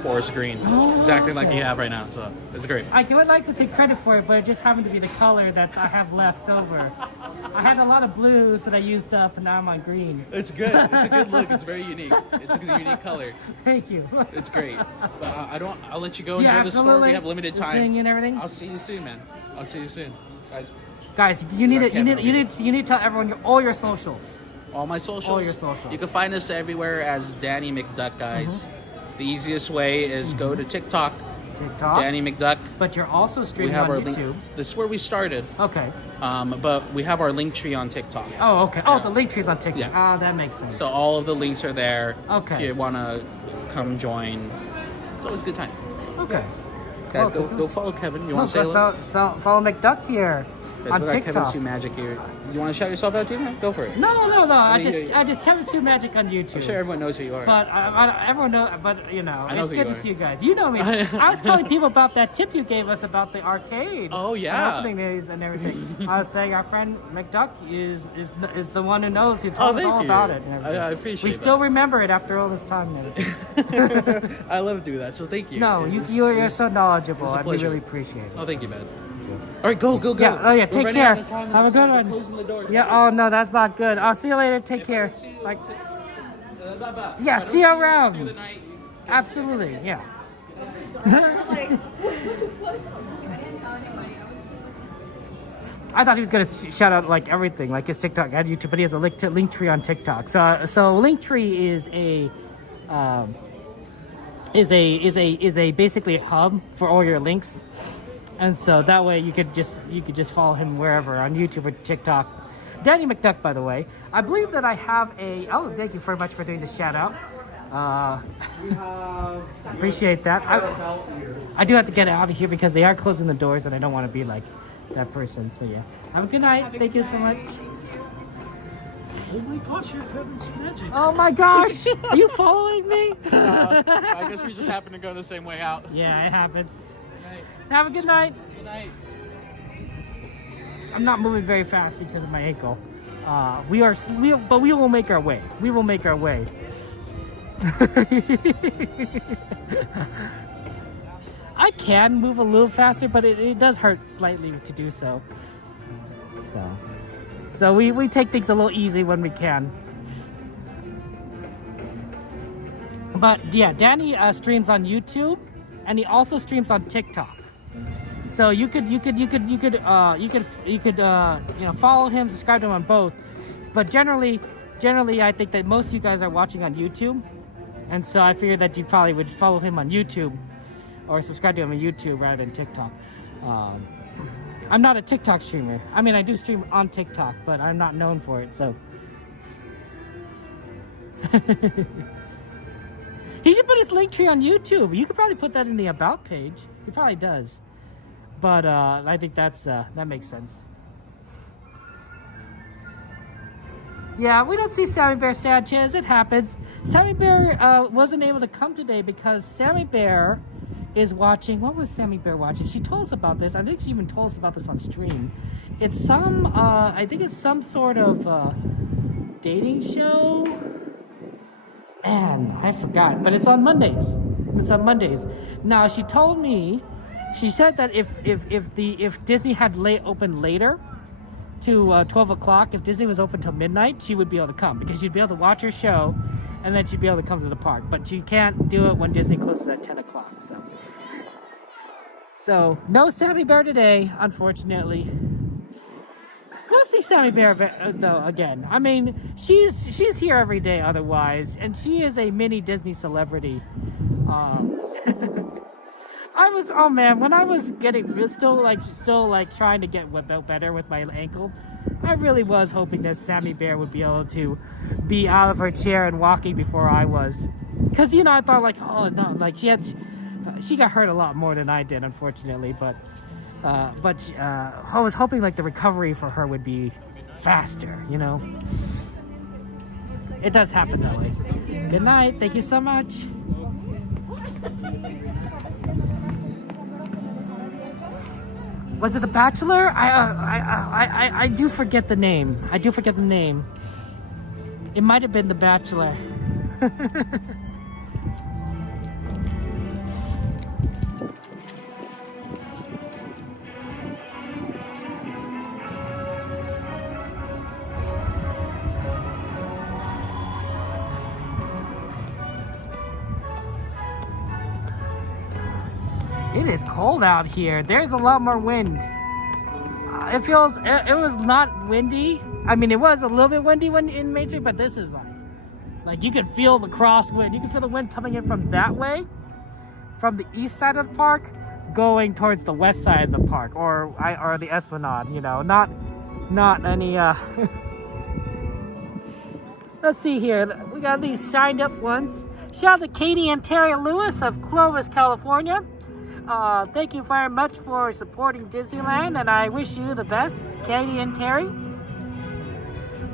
forest green. Exactly like you have right now, so it's great. I would like to take credit for it, but it just happened to be the color that I have left over. I had a lot of blues that I used up, and now I'm on green. It's good. It's a good look. It's very unique. It's a unique color. Thank you. It's great. But I'll let you go enjoy the store. We have limited time. Singing and everything. I'll see you soon, man. I'll see you soon, guys. You need to tell everyone all your socials. All my socials. All your socials. You can find us everywhere as Danny McDuck, guys. The easiest way is go to TikTok. Danny McDuck. But you're also streaming on YouTube. This is where we started. Okay. But we have our link tree on TikTok. Oh, okay. Oh, the link tree's on TikTok. Yeah. Ah, that makes sense. So all of the links are there. Okay. If you want to come join, it's always a good time. Okay. Guys, go follow Kevin. You want to say hello? Follow McDuck here. on Look like Kevin TikTok. Sue Magic here. You want to shout yourself out, Gina? Go for it. No. I mean, just Kevin Sue Magic on YouTube. I'm sure everyone knows who you are. But everyone knows. But you know, I know it's who good you to are. see you guys. You know me. I was telling people about that tip you gave us about the arcade. Oh yeah. Opening days and everything. I was saying our friend McDuck is the one who knows. Who told us all about it. And everything. I appreciate We that. still remember it after all this time and everything. I love doing that, so thank you. No, It was- you're it was- so knowledgeable. it was a I pleasure. really appreciate it. Oh, thank you, man. All right, go. Yeah. Oh yeah. We're Take running care. out of time, Have a good we're one. closing the doors. Yeah. Oh no, that's not good. I'll see you later. Take care. Like. Yeah. See you around. Absolutely. Yeah. I thought he was gonna shout out like everything, like his TikTok and YouTube, but he has a link tree on TikTok. So Linktree is a basically a hub for all your links, and so that way you could just follow him wherever on YouTube or TikTok. Danny McDuck, by the way, I believe that I have a. Oh, thank you very much for doing the shout out. Appreciate that. I do have to get out of here because they are closing the doors, and I don't want to be like that person. So yeah, have a good night. Thank you so much. Oh my gosh, you're Kevin Sue Magic. Oh my gosh, are you following me? I guess we just happen to go the same way out. Yeah, it happens. Have a good night. Good night. I'm not moving very fast because of my ankle. But we will make our way. We will make our way. I can move a little faster, but it does hurt slightly to do so. So we take things a little easy when we can. But yeah, Danny streams on YouTube, and he also streams on TikTok. So you could follow him, subscribe to him on both. But generally, I think that most of you guys are watching on YouTube, and so I figured that you probably would follow him on YouTube or subscribe to him on YouTube rather than TikTok. I'm not a TikTok streamer. I mean, I do stream on TikTok, but I'm not known for it. So he should put his link tree on YouTube. You could probably put that in the about page. He probably does. But I think that makes sense. Yeah, we don't see Sammy Bear Sanchez. It happens. Sammy Bear wasn't able to come today because Sammy Bear is watching. What was Sammy Bear watching? She told us about this. I think she even told us about this on stream. It's some. I think it's some sort of dating show. Man, I forgot. But it's on Mondays. It's on Mondays. Now she told me. She said that if Disney had opened later to 12 o'clock, if Disney was open till midnight, she would be able to come because she'd be able to watch her show and then she'd be able to come to the park. But she can't do it when Disney closes at 10 o'clock. So no Sammy Bear today, unfortunately. We'll see Sammy Bear though again. I mean, she's here every day otherwise, and she is a mini Disney celebrity. When I was still trying to get better with my ankle, I really was hoping that Sammy Bear would be able to be out of her chair and walking before I was. Because, I thought oh no, she got hurt a lot more than I did, unfortunately, but I was hoping the recovery for her would be faster, It does happen that way. Good night. Thank you so much. Was it The Bachelor? I do forget the name. It might have been The Bachelor. It is cold out here. There's a lot more wind. It was not windy. I mean, it was a little bit windy in Main Street, but this is like you can feel the crosswind. You can feel the wind coming in from that way, from the east side of the park, going towards the west side of the park, or the Esplanade. Not any. Let's see here. We got these shined up ones. Shout out to Katie and Terry Lewis of Clovis, California. Thank you very much for supporting Disneyland, and I wish you the best, Katie and Terry.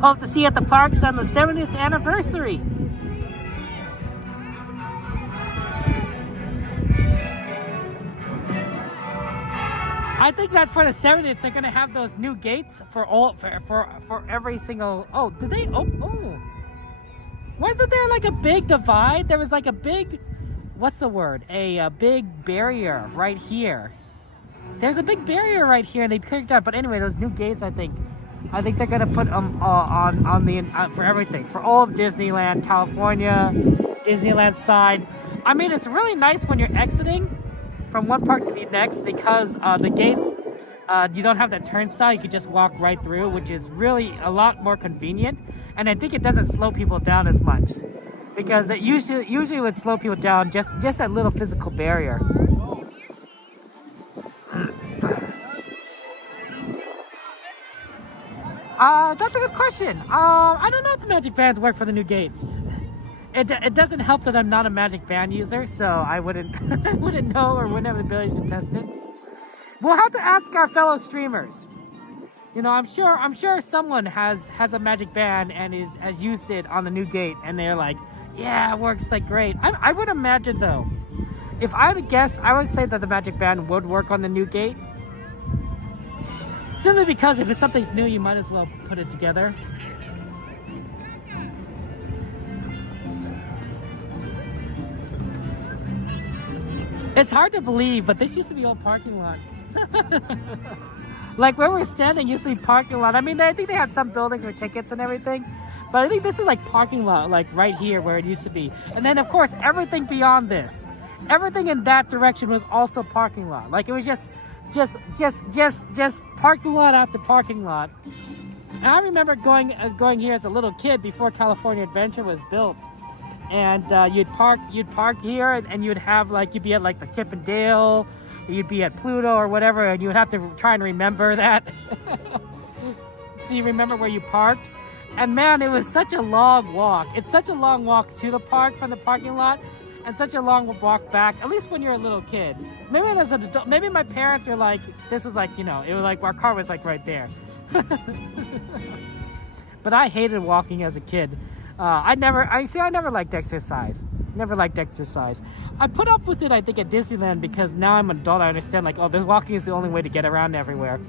Hope to see you at the parks on the 70th anniversary. I think that for the 70th, they're gonna have those new gates for every single. Oh, did they? Oh. Wasn't there like a big divide? There was like a big, what's the word? A big barrier right here. There's a big barrier right here, and they picked up. But anyway, those new gates, I think they're gonna put them on the for everything, for all of Disneyland, California, Disneyland side. I mean, it's really nice when you're exiting from one park to the next, because the gates, you don't have that turnstile. You can just walk right through, which is really a lot more convenient. And I think it doesn't slow people down as much, because it usually would slow people down, just that little physical barrier. That's a good question. I don't know if the magic bands work for the new gates. It doesn't help that I'm not a magic band user, so I wouldn't I wouldn't know or wouldn't have the ability to test it. We'll have to ask our fellow streamers. You know, I'm sure someone has a magic band and has used it on the new gate, and they're like, yeah, it works like great. I would imagine though, if I had to guess, I would say that the magic band would work on the new gate. Simply because if it's something new, you might as well put it together. It's hard to believe, but this used to be old parking lot. Like where we're standing used to be parking lot. I mean, I think they had some buildings for tickets and everything, but I think this is like parking lot, like right here where it used to be. And then of course, everything beyond this, everything in that direction was also parking lot. Like it was just parking lot after parking lot. And I remember going here as a little kid before California Adventure was built. And you'd park here, and you'd have like, you'd be at like the Chip and Dale, you'd be at Pluto or whatever, and you would have to try and remember that. So you remember where you parked. And man, it was such a long walk. It's such a long walk to the park from the parking lot, and such a long walk back, at least when you're a little kid. Maybe as an adult, maybe my parents were like, this was like, you know, it was like our car was like right there. But I hated walking as a kid. I never liked exercise. Never liked exercise. I put up with it, I think, at Disneyland, because now I'm an adult. I understand, like, oh, this walking is the only way to get around everywhere.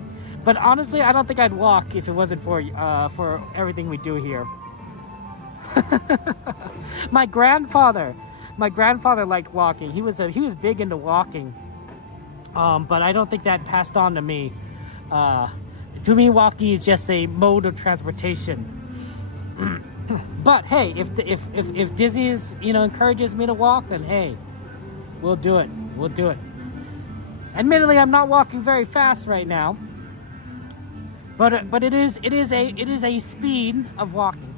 But honestly, I don't think I'd walk if it wasn't for everything we do here. My grandfather liked walking. He was big into walking. But I don't think that passed on to me. To me, walking is just a mode of transportation. But hey, if Disney's, you know, encourages me to walk, then hey, we'll do it. We'll do it. Admittedly, I'm not walking very fast right now, but it is a speed of walking.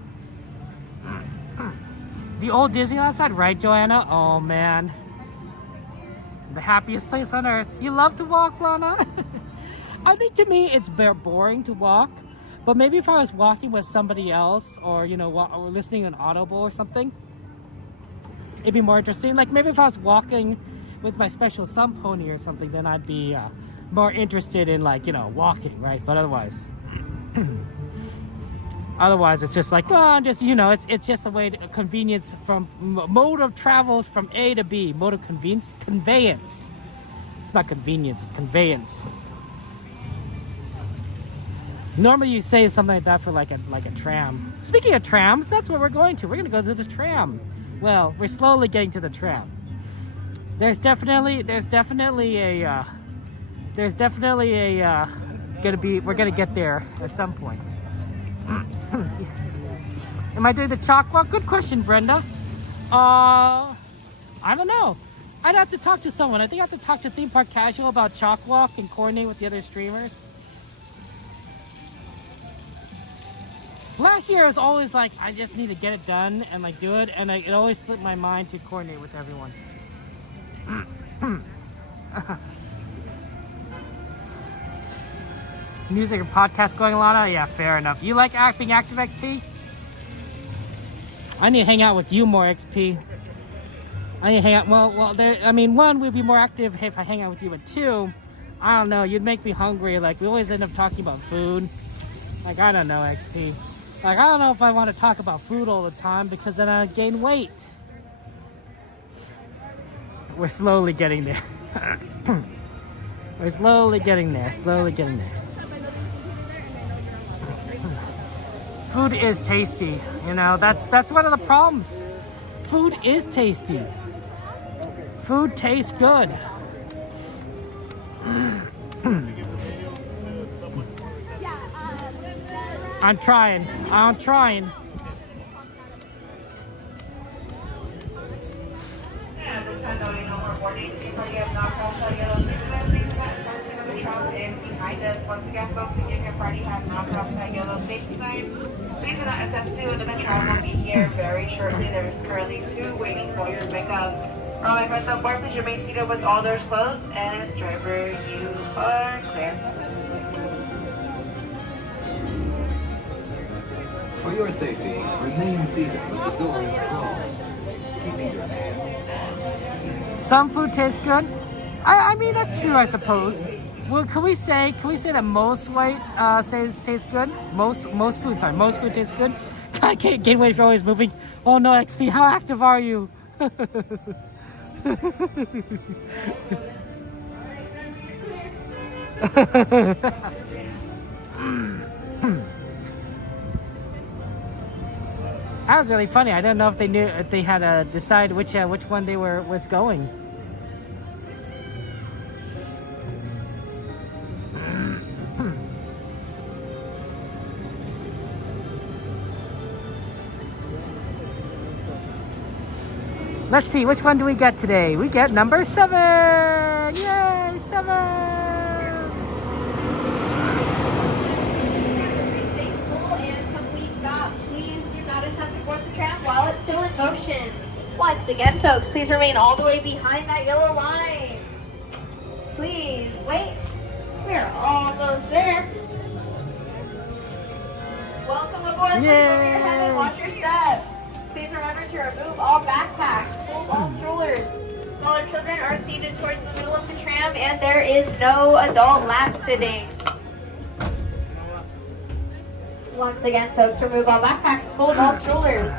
The old Disneyland side, right, Joanna? Oh man, the happiest place on earth. You love to walk, Lana? I think to me it's boring to walk. But maybe if I was walking with somebody else, or, you know, or listening on Audible or something, it'd be more interesting. Like maybe if I was walking with my special sun pony or something, then I'd be more interested in, like, you know, walking, right? But otherwise, it's just like, well, just, you know, it's just a way to convenience from mode of travel from A to B, mode of conveyance. It's not convenience, it's conveyance. Normally you say something like that for like a tram. Speaking of trams, that's where we're going to. We're going to go to the tram. Well, we're slowly getting to the tram. We're gonna get there at some point. Am I doing the chalk walk? Good question, Brenda. I don't know. I'd have to talk to someone. I think I have to talk to Theme Park Casual about chalk walk and coordinate with the other streamers. Last year it was always like, I just need to get it done and like do it, and it always slipped my mind to coordinate with everyone. Music and podcast going, Lana? Yeah, fair enough. You like being active, XP? I need to hang out with you more, XP. I hang out. Well. I mean, one, we'd be more active if I hang out with you, but two, I don't know. You'd make me hungry. Like we always end up talking about food. Like I don't know, XP. Like I don't know if I want to talk about food all the time because then I gain weight. We're slowly getting there. We're slowly getting there. Slowly getting there. Food is tasty. You know, that's one of the problems. Food is tasty. Food tastes good. I'm trying. Once again, folks, if your party has not crossed that yellow safety sign, please do not accept two, and the travel will be here very shortly. There is currently 2 waiting for your pickup. All my friends on board, please remain seated with all doors closed, and driver, you are clear. For your safety, remain seated with the doors closed. Keeping your hands. Some food tastes good. I mean that's true, I suppose. Well, can we say that most weight tastes good? Most food tastes good. I can't gain weight if you're always moving. Oh no, XP, how active are you? That was really funny. I didn't know if they had to decide which one they was going. Let's see, which one do we get today? We get number 7! Yay, 7! While it's still in motion. Once again, folks, please remain all the way behind that yellow line. Please wait. We're almost there. Welcome aboard. Please over your head and watch your step. Please remember to remove all backpacks, hold all strollers. Smaller children are seated towards the middle of the tram, and there is no adult lap sitting. Once again, folks, remove all backpacks, hold all strollers.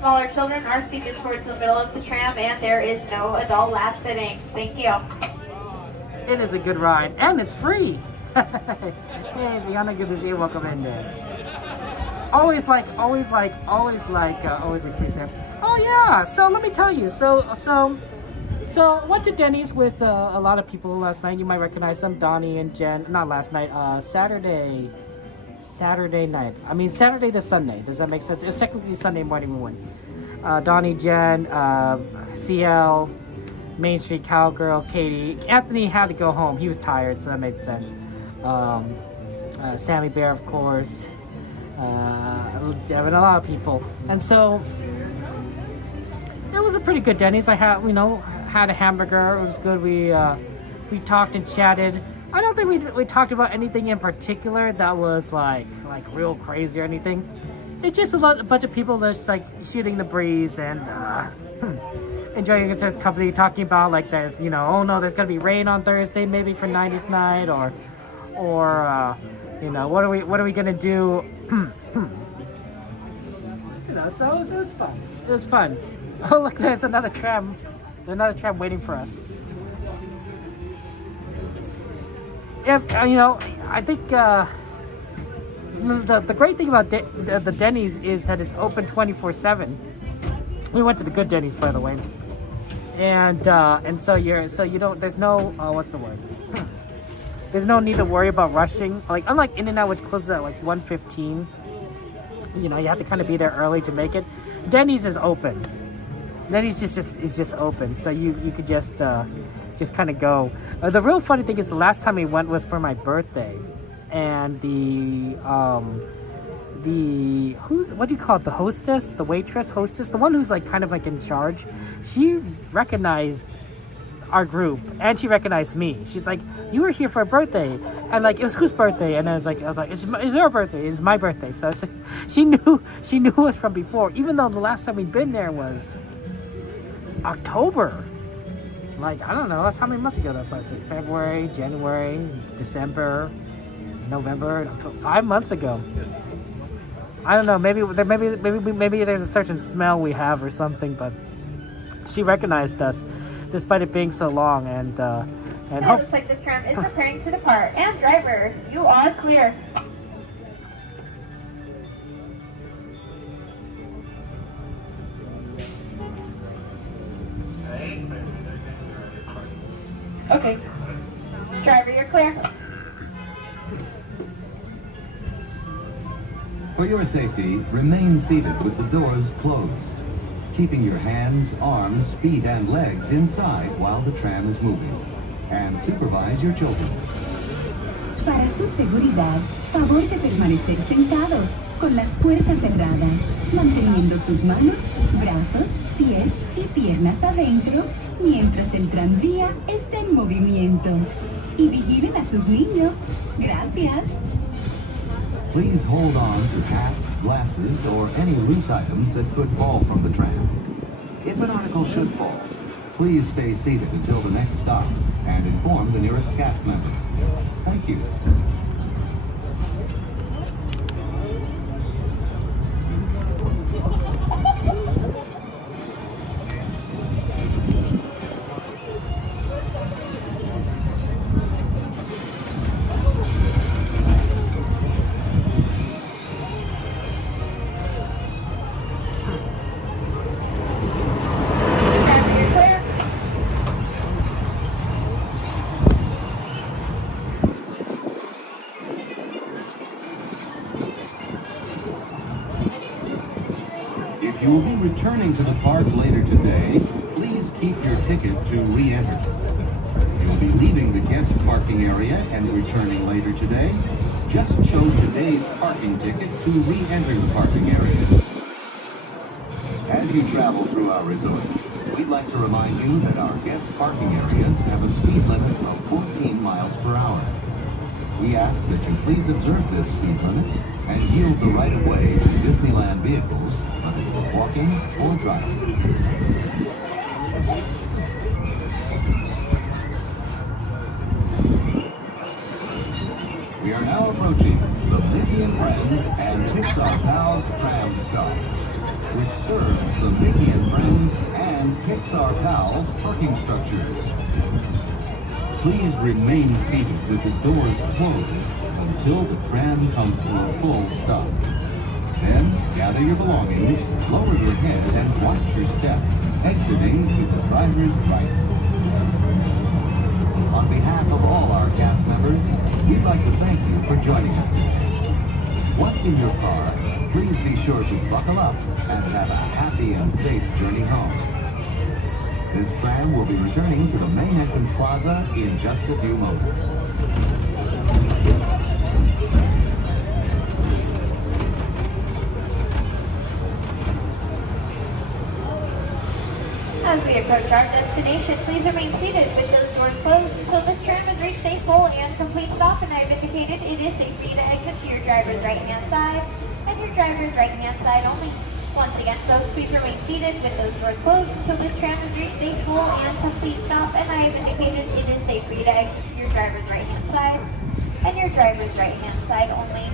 Smaller children are seated towards the middle of the tram, and there is no adult lap sitting. Thank you. It is a good ride, and it's free. Hey, Ziana, good to see you. Welcome in there. Always like free Sam. Oh yeah. So let me tell you. So went to Denny's with a lot of people last night. You might recognize them, Donnie and Jen. Not last night. Saturday night. I mean Saturday to Sunday. Does that make sense? It was technically Sunday morning we went. Donnie, Jen, CL, Main Street Cowgirl, Katie. Anthony had to go home. He was tired, so that made sense. Sammy Bear, of course. And a lot of people. And so it was a pretty good Denny's. I had a hamburger. It was good. We talked and chatted. I don't think we talked about anything in particular that was like real crazy or anything. It's just a bunch of people that's like shooting the breeze and enjoying each other's company, talking about like there's oh no, there's gonna be rain on Thursday maybe for 90s night or what are we gonna do? So it was fun. It was fun. Oh look, there's another tram. There's another tram waiting for us. If I think the great thing about the Denny's is that it's open 24/7. We went to the good Denny's, by the way, and so you don't. There's no what's the word? There's no need to worry about rushing. Like unlike In-N-Out, which closes at like 1:15. You have to kind of be there early to make it. Denny's is open. Denny's is just open, so you could just kind of go. The real funny thing is the last time we went was for my birthday, and what do you call it? The hostess, the waitress, the one who's like kind of like in charge. She recognized our group and she recognized me. She's like, "You were here for a birthday," and like it was whose birthday? And I was like, "Is your birthday? It's my birthday." So she knew us from before, even though the last time we'd been there was. October. Like, I don't know, that's how many months ago that's like February, January, December, November, October, 5 months ago. I don't know, maybe there's a certain smell we have or something, but she recognized us despite it being so long, and It looks like this tram is preparing to depart. And driver, you are clear. Okay. Driver, you're clear. For your safety, remain seated with the doors closed, keeping your hands, arms, feet, and legs inside while the tram is moving. And supervise your children. Para su seguridad, favor de permanecer sentados con las puertas cerradas, manteniendo sus manos, brazos, pies y piernas adentro mientras el tranvía está en movimiento. Y vigilen a sus niños. Gracias. Please hold on to hats, glasses, or any loose items that could fall from the tram. If an article should fall, please stay seated until the next stop and inform the nearest cast member. Thank you. If you will be returning to the park later today, please keep your ticket to re-enter. You'll be leaving the guest parking area and returning later today. Just show today's parking ticket to re-enter the parking area. As you travel through our resort, we'd like to remind you that our guest parking areas have a speed limit of 14 miles per hour. We ask that you please observe this speed limit and yield the right-of-way to Disneyland vehicles, whether you're walking or driving. We are now approaching the Mickey and Friends and Pixar Pals tram stop, which serves the Mickey and Friends and Pixar Pals parking structures. Please remain seated with the doors closed until the tram comes to a full stop. Then gather your belongings, lower your head, and watch your step, exiting to the driver's right. On behalf of all our cast members, we'd like to thank you for joining us today. Once in your car, please be sure to buckle up and have a happy and safe journey home. This tram will be returning to the main entrance plaza in just a few moments. As we approach our destination, please remain seated with those doors closed until this tram has reached a full and complete stop, and I've indicated it is safe for you to exit to your driver's right-hand side and your driver's right-hand side only. Once again, folks, please remain seated with those doors closed until this tram has reached a full and complete stop, and I have indicated it is safe for you to exit to your driver's right-hand side and your driver's right-hand side only.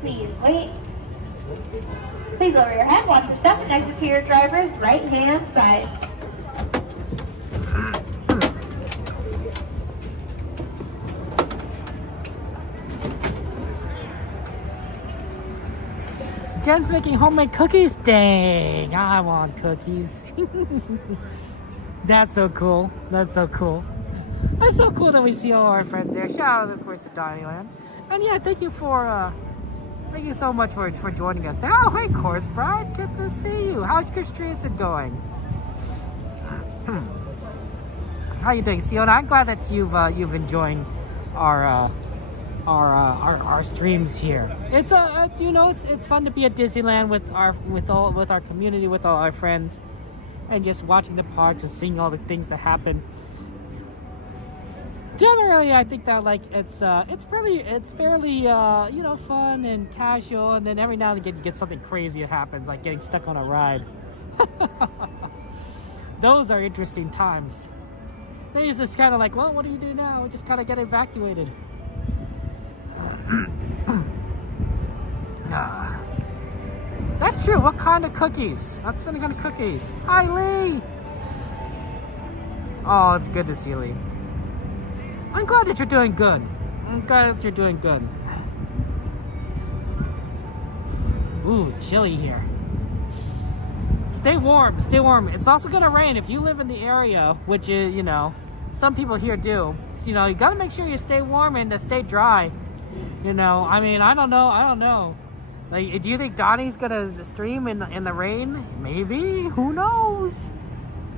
Please wait. Please lower your head, watch your step, and exit to your driver's right-hand side. Jen's making homemade cookies. Dang, I want cookies. That's so cool. That's so cool. That's so cool that we see all our friends there. Shout out, of course, to Disneyland. And yeah, thank you so much for joining us. Oh, hey, Course Bride, good to see you. How's your transit going? How you doing, Siona? I'm glad that you've enjoyed our streams here. It's it's fun to be at Disneyland with our community, with all our friends, and just watching the parks and seeing all the things that happen. generally, I think that like it's fairly you know, fun and casual, and then every now and again you get something crazy that happens, like getting stuck on a ride. Those are interesting times. Then it's just kind of like, well, what do you do now? We just kind of get evacuated. That's true. What kind of cookies? That's any kind of cookies. Hi, Lee. Oh, it's good to see you, Lee. I'm glad that you're doing good. I'm glad that you're doing good. Ooh, chilly here. Stay warm, stay warm. It's also gonna rain if you live in the area, which is, you know, some people here do. So, you know, you gotta make sure you stay warm and to stay dry. You know, I mean, I don't know. Like, do you think Donnie's gonna stream in the rain? Maybe, who knows?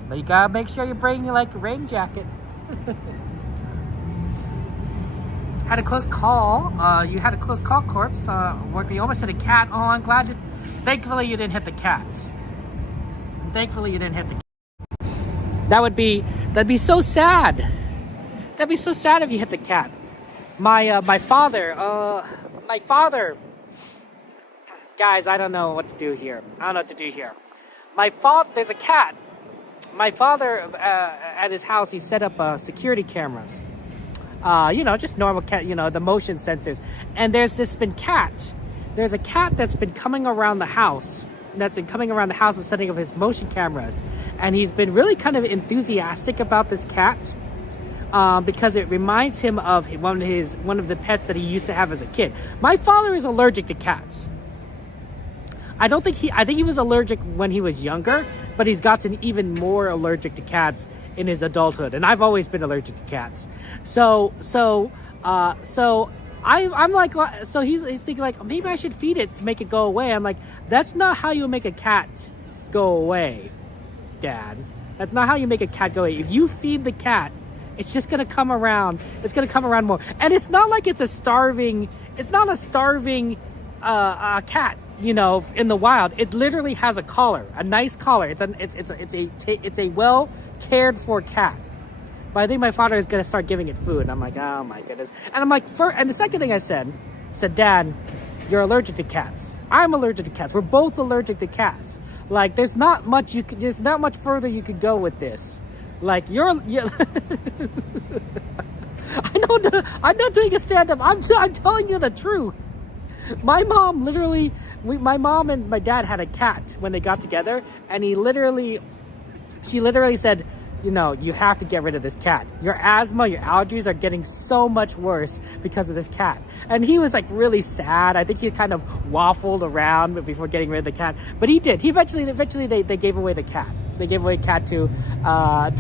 But you gotta make sure you bring like a rain jacket. Had a close call. You had a close call, Corpse. You almost hit a cat. Oh, I'm glad. Thankfully, you didn't hit the cat. Thankfully, you didn't hit the cat. That'd be so sad. That'd be so sad if you hit the cat. My father. Guys, I don't know what to do here. There's a cat. My father, at his house, he set up security cameras. You know, just normal cat, you know, the motion sensors. And there's a cat that's been coming around the house. And setting up his motion cameras. And he's been really kind of enthusiastic about this cat. Because it reminds him of one of the pets that he used to have as a kid. My father is allergic to cats. I think he was allergic when he was younger, but he's gotten even more allergic to cats in his adulthood, and I've always been allergic to cats. So he's thinking like, maybe I should feed it to make it go away. I'm like, that's not how you make a cat go away, Dad. That's not how you make a cat go away. If you feed the cat, it's just gonna come around. It's gonna come around more, and it's not like it's a starving cat. You know, in the wild, it literally has a collar, a nice collar. It's a well cared for cat. But I think my father is gonna start giving it food. And I'm like, oh my goodness. And I'm like, and the second thing I said, Dad, you're allergic to cats. I'm allergic to cats. We're both allergic to cats. Like, there's not much further you could go with this. Like, you're I'm not doing a stand-up. I'm telling you the truth. My mom literally. My mom and my dad had a cat when they got together, and she literally said, you know, you have to get rid of this cat. Your asthma, your allergies are getting so much worse because of this cat. And he was like really sad. I think he kind of waffled around before getting rid of the cat, but he did. He eventually they gave away the cat. They gave away a cat to a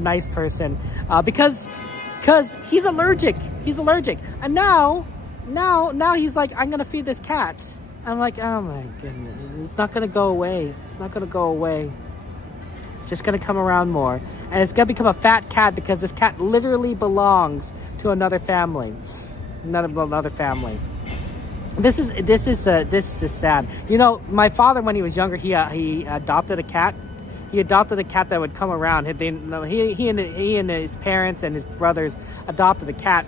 nice person because he's allergic. And now he's like, I'm gonna feed this cat. I'm like, oh my goodness, it's not gonna go away. It's just gonna come around more, and it's gonna become a fat cat because this cat literally belongs to another family. This is sad. You know, my father, when he was younger, he adopted a cat. He adopted a cat that would come around. He and his parents and his brothers adopted a cat.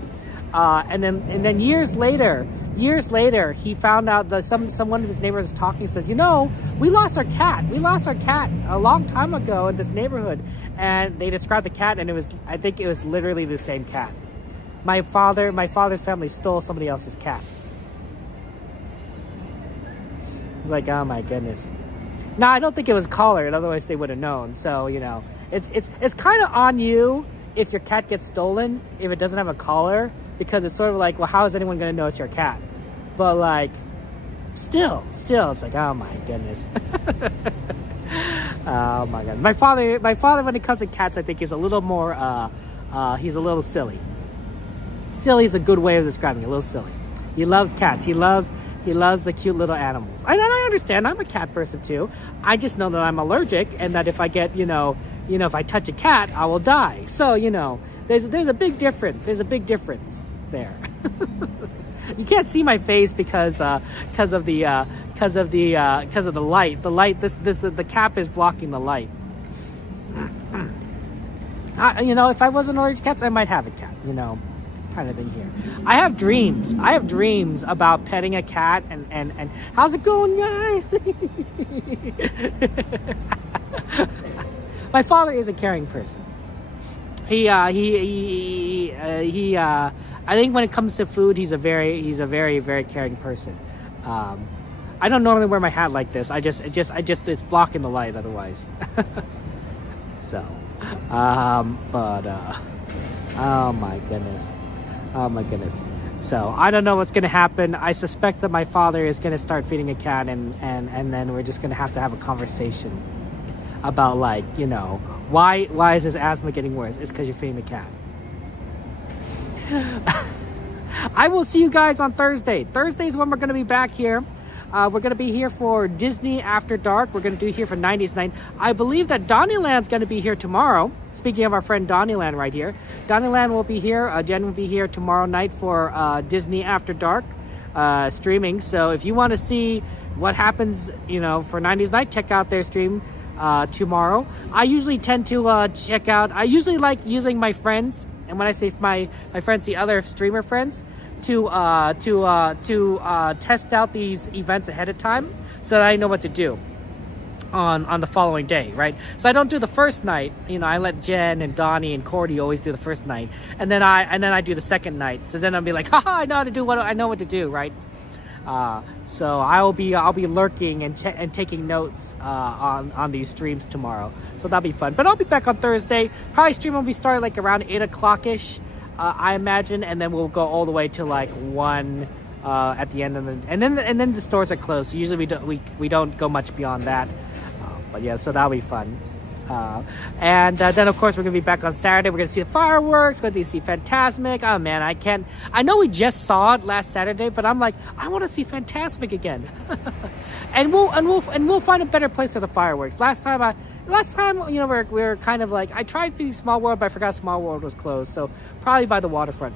And then years later, he found out that one of his neighbors was talking. Says, you know, we lost our cat a long time ago in this neighborhood. And they described the cat, and I think it was literally the same cat. My father's family stole somebody else's cat. It's like, oh my goodness. No, I don't think it was collared, otherwise they would have known. So, you know, it's kind of on you if your cat gets stolen, if it doesn't have a collar. Because it's sort of like, well, how is anyone going to know it's your cat? But like, still, it's like, oh my goodness. Oh my God. My father, when it comes to cats, I think he's a little more, he's a little silly. Silly is a good way of describing it, a little silly. He loves cats. He loves the cute little animals. And I understand, I'm a cat person too. I just know that I'm allergic, and that if I get, if I touch a cat, I will die. So, you know, there's a big difference. There's a big difference there. You can't see my face because of the light. The light. The cap is blocking the light. You know, if I wasn't allergic to cats, I might have a cat, you know, kind of thing here. I have dreams. I have dreams about petting a cat and how's it going, guys? My father is a caring person. I think when it comes to food, he's a very, very caring person. I don't normally wear my hat like this. It's blocking the light otherwise. So, oh my goodness. So I don't know what's gonna happen. I suspect that my father is gonna start feeding a cat, and then we're just gonna have to have a conversation about, like, you know, why is his asthma getting worse? It's because you're feeding the cat. I will see you guys on Thursday. Thursday is when we're gonna be back here. We're going to be here for Disney After Dark. We're going to do here for 90s Night. I believe that Donnieland's going to be here tomorrow. Speaking of our friend Donnieland right here. Donnieland will be here. Jen will be here tomorrow night for Disney After Dark streaming. So if you want to see what happens, you know, for 90s Night, check out their stream tomorrow. I usually tend to check out... I usually like using my friends. And when I say my friends, the other streamer friends, to test out these events ahead of time so that I know what to do on the following day, right? So I don't do the first night. You know, I let Jen and Donnie and Cordy always do the first night, and then I do the second night. So then I'll be like, haha, I know how to do what I know what to do, right? So I'll be lurking and taking notes on these streams tomorrow. So that'll be fun. But I'll be back on Thursday. Probably stream will be starting like around 8 o'clock ish. I imagine, and then we'll go all the way to like 1 at the end, and then the stores are closed. So usually we don't go much beyond that. But yeah, so that'll be fun. And then of course we're gonna be back on Saturday. We're gonna see the fireworks. We're gonna see Fantasmic. Oh man, I know we just saw it last Saturday, but I'm like, I want to see Fantasmic again. and we'll find a better place for the fireworks. Last time, you know, we were kind of like, I tried to do Small World, but I forgot Small World was closed. So probably by the waterfront.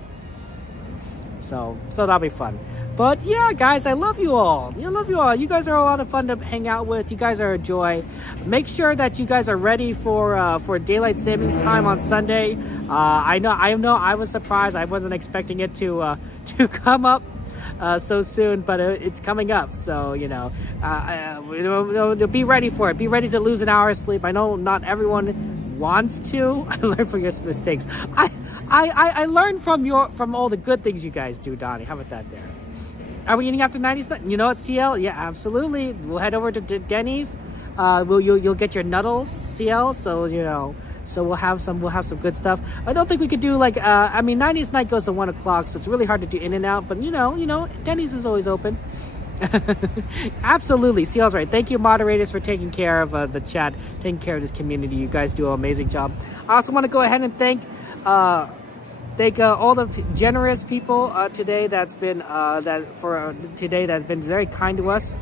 So that'll be fun. But yeah, guys, I love you all. I love you all. You guys are a lot of fun to hang out with. You guys are a joy. Make sure that you guys are ready for daylight savings time on Sunday. I know. I was surprised. I wasn't expecting it to come up so soon, but it's coming up. So you know, be ready for it. Be ready to lose an hour of sleep. I know not everyone wants to. I learned from your mistakes. I learned from all the good things you guys do, Donnie. How about that there? Are we eating after 90s? You know what, CL? Yeah, absolutely. We'll head over to Denny's. You'll get your nuddles, CL. So you know, so we'll have some good stuff. I don't think we could do like 90s Night goes to 1 o'clock, so it's really hard to do in and out. But you know, Denny's is always open. Absolutely, CL's right. Thank you, moderators, for taking care of the chat, taking care of this community. You guys do an amazing job. I also want to go ahead and thank all the generous people today that's been very kind to us.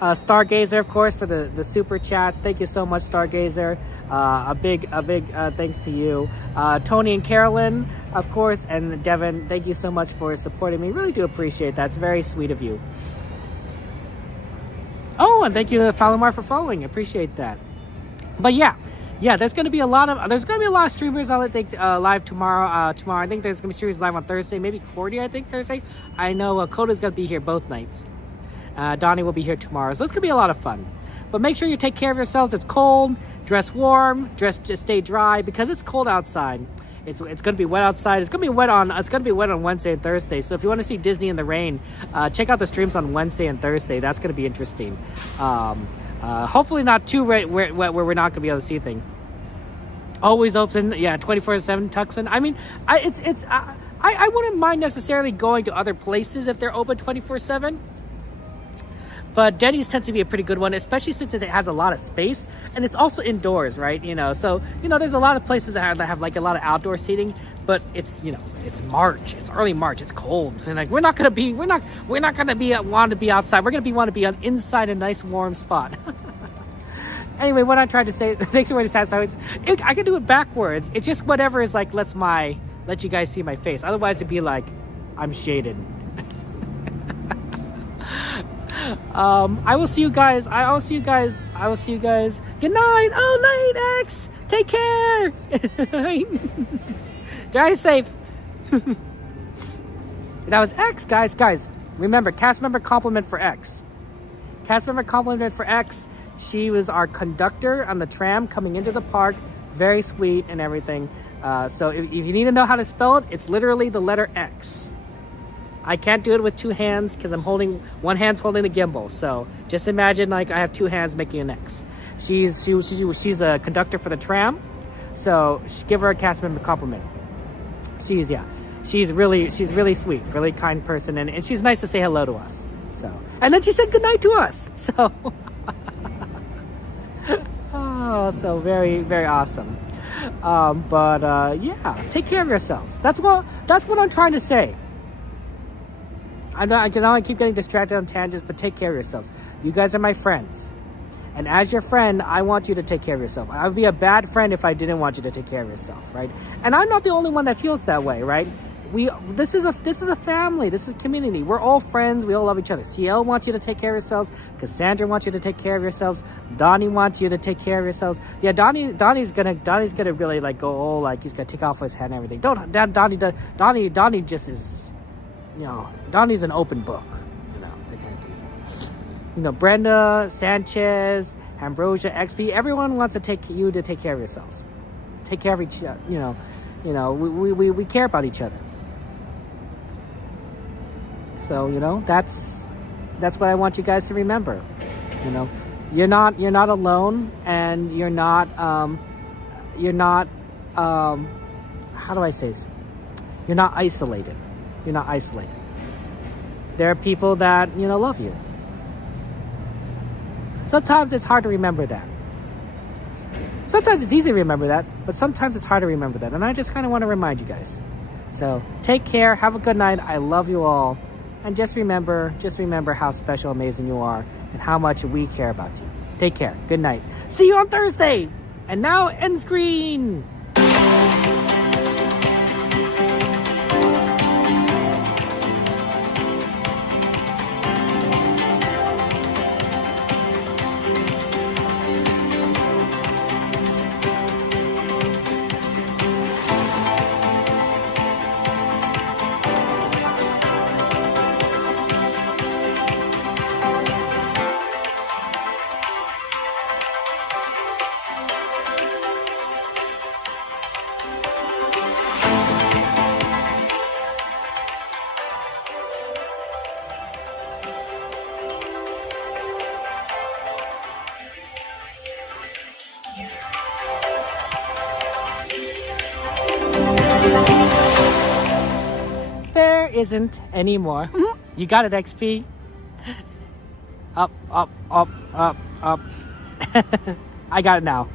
Stargazer, of course, for the super chats. Thank you so much, Stargazer. A big thanks to you. Tony and Carolyn, of course, and Devin. Thank you so much for supporting me. Really do appreciate that. It's very sweet of you. Oh, and thank you to Falomar for following. Appreciate that. But yeah, there's going to be a lot of streamers, I think, live tomorrow. I think there's going to be series live on Thursday. Maybe Cordy, I think, Thursday. I know Coda's going to be here both nights. Donnie will be here tomorrow. So it's going to be a lot of fun. But make sure you take care of yourselves. It's cold. Dress warm. Just stay dry because it's cold outside. It's going to be wet outside. It's going to be wet on Wednesday and Thursday. So if you want to see Disney in the rain, check out the streams on Wednesday and Thursday. That's going to be interesting. Hopefully not too wet where we're not going to be able to see things. Always open, 24/7 Tucson. I mean, I wouldn't mind necessarily going to other places if they're open 24/7. But Denny's tends to be a pretty good one, especially since it has a lot of space and it's also indoors, right? You know, so there's a lot of places that have like a lot of outdoor seating, but it's March, it's early March, it's cold, and like we're not gonna want to be outside. We're gonna want to be on inside a nice warm spot. Anyway, what I tried to say, thanks for waiting. I can do it backwards. It's just whatever is like let you guys see my face. Otherwise, it'd be like I'm shaded. I will see you guys. Good night. Oh, Nite X. Take care. Drive safe. That was X, guys. Guys, remember, cast member compliment for X. Cast member compliment for X. She was our conductor on the tram coming into the park. Very sweet and everything. So if you need to know how to spell it, it's literally the letter X. I can't do it with two hands because one hand's holding the gimbal. So just imagine like I have two hands making an X. She's a conductor for the tram. So give her a cast member compliment. She's really sweet, really kind person, and she's nice to say hello to us. So, and then she said goodnight to us. So, oh, so very, very awesome. Yeah, take care of yourselves. That's what I'm trying to say. I know I keep getting distracted on tangents, but take care of yourselves. You guys are my friends. And as your friend, I want you to take care of yourself. I would be a bad friend if I didn't want you to take care of yourself, right? And I'm not the only one that feels that way, right? This is a family. This is a community. We're all friends. We all love each other. CL wants you to take care of yourselves. Cassandra wants you to take care of yourselves. Donnie wants you to take care of yourselves. Yeah, Donnie's gonna really like go all like he's gonna take off his hat and everything. Donnie just is, Donnie's an open book. Brenda, Sanchez, Ambrosia, XP, everyone wants to take care of yourselves. Take care of each other, we care about each other. So, that's what I want you guys to remember. You're not alone, and you're not how do I say this? You're not isolated. You're not isolated. There are people that, love you. Sometimes it's hard to remember that. Sometimes it's easy to remember that, but sometimes it's hard to remember that. And I just kind of want to remind you guys. So take care. Have a good night. I love you all. And just remember how special, amazing you are and how much we care about you. Take care. Good night. See you on Thursday. And now end screen. Isn't anymore. You got it, XP. Up. I got it now.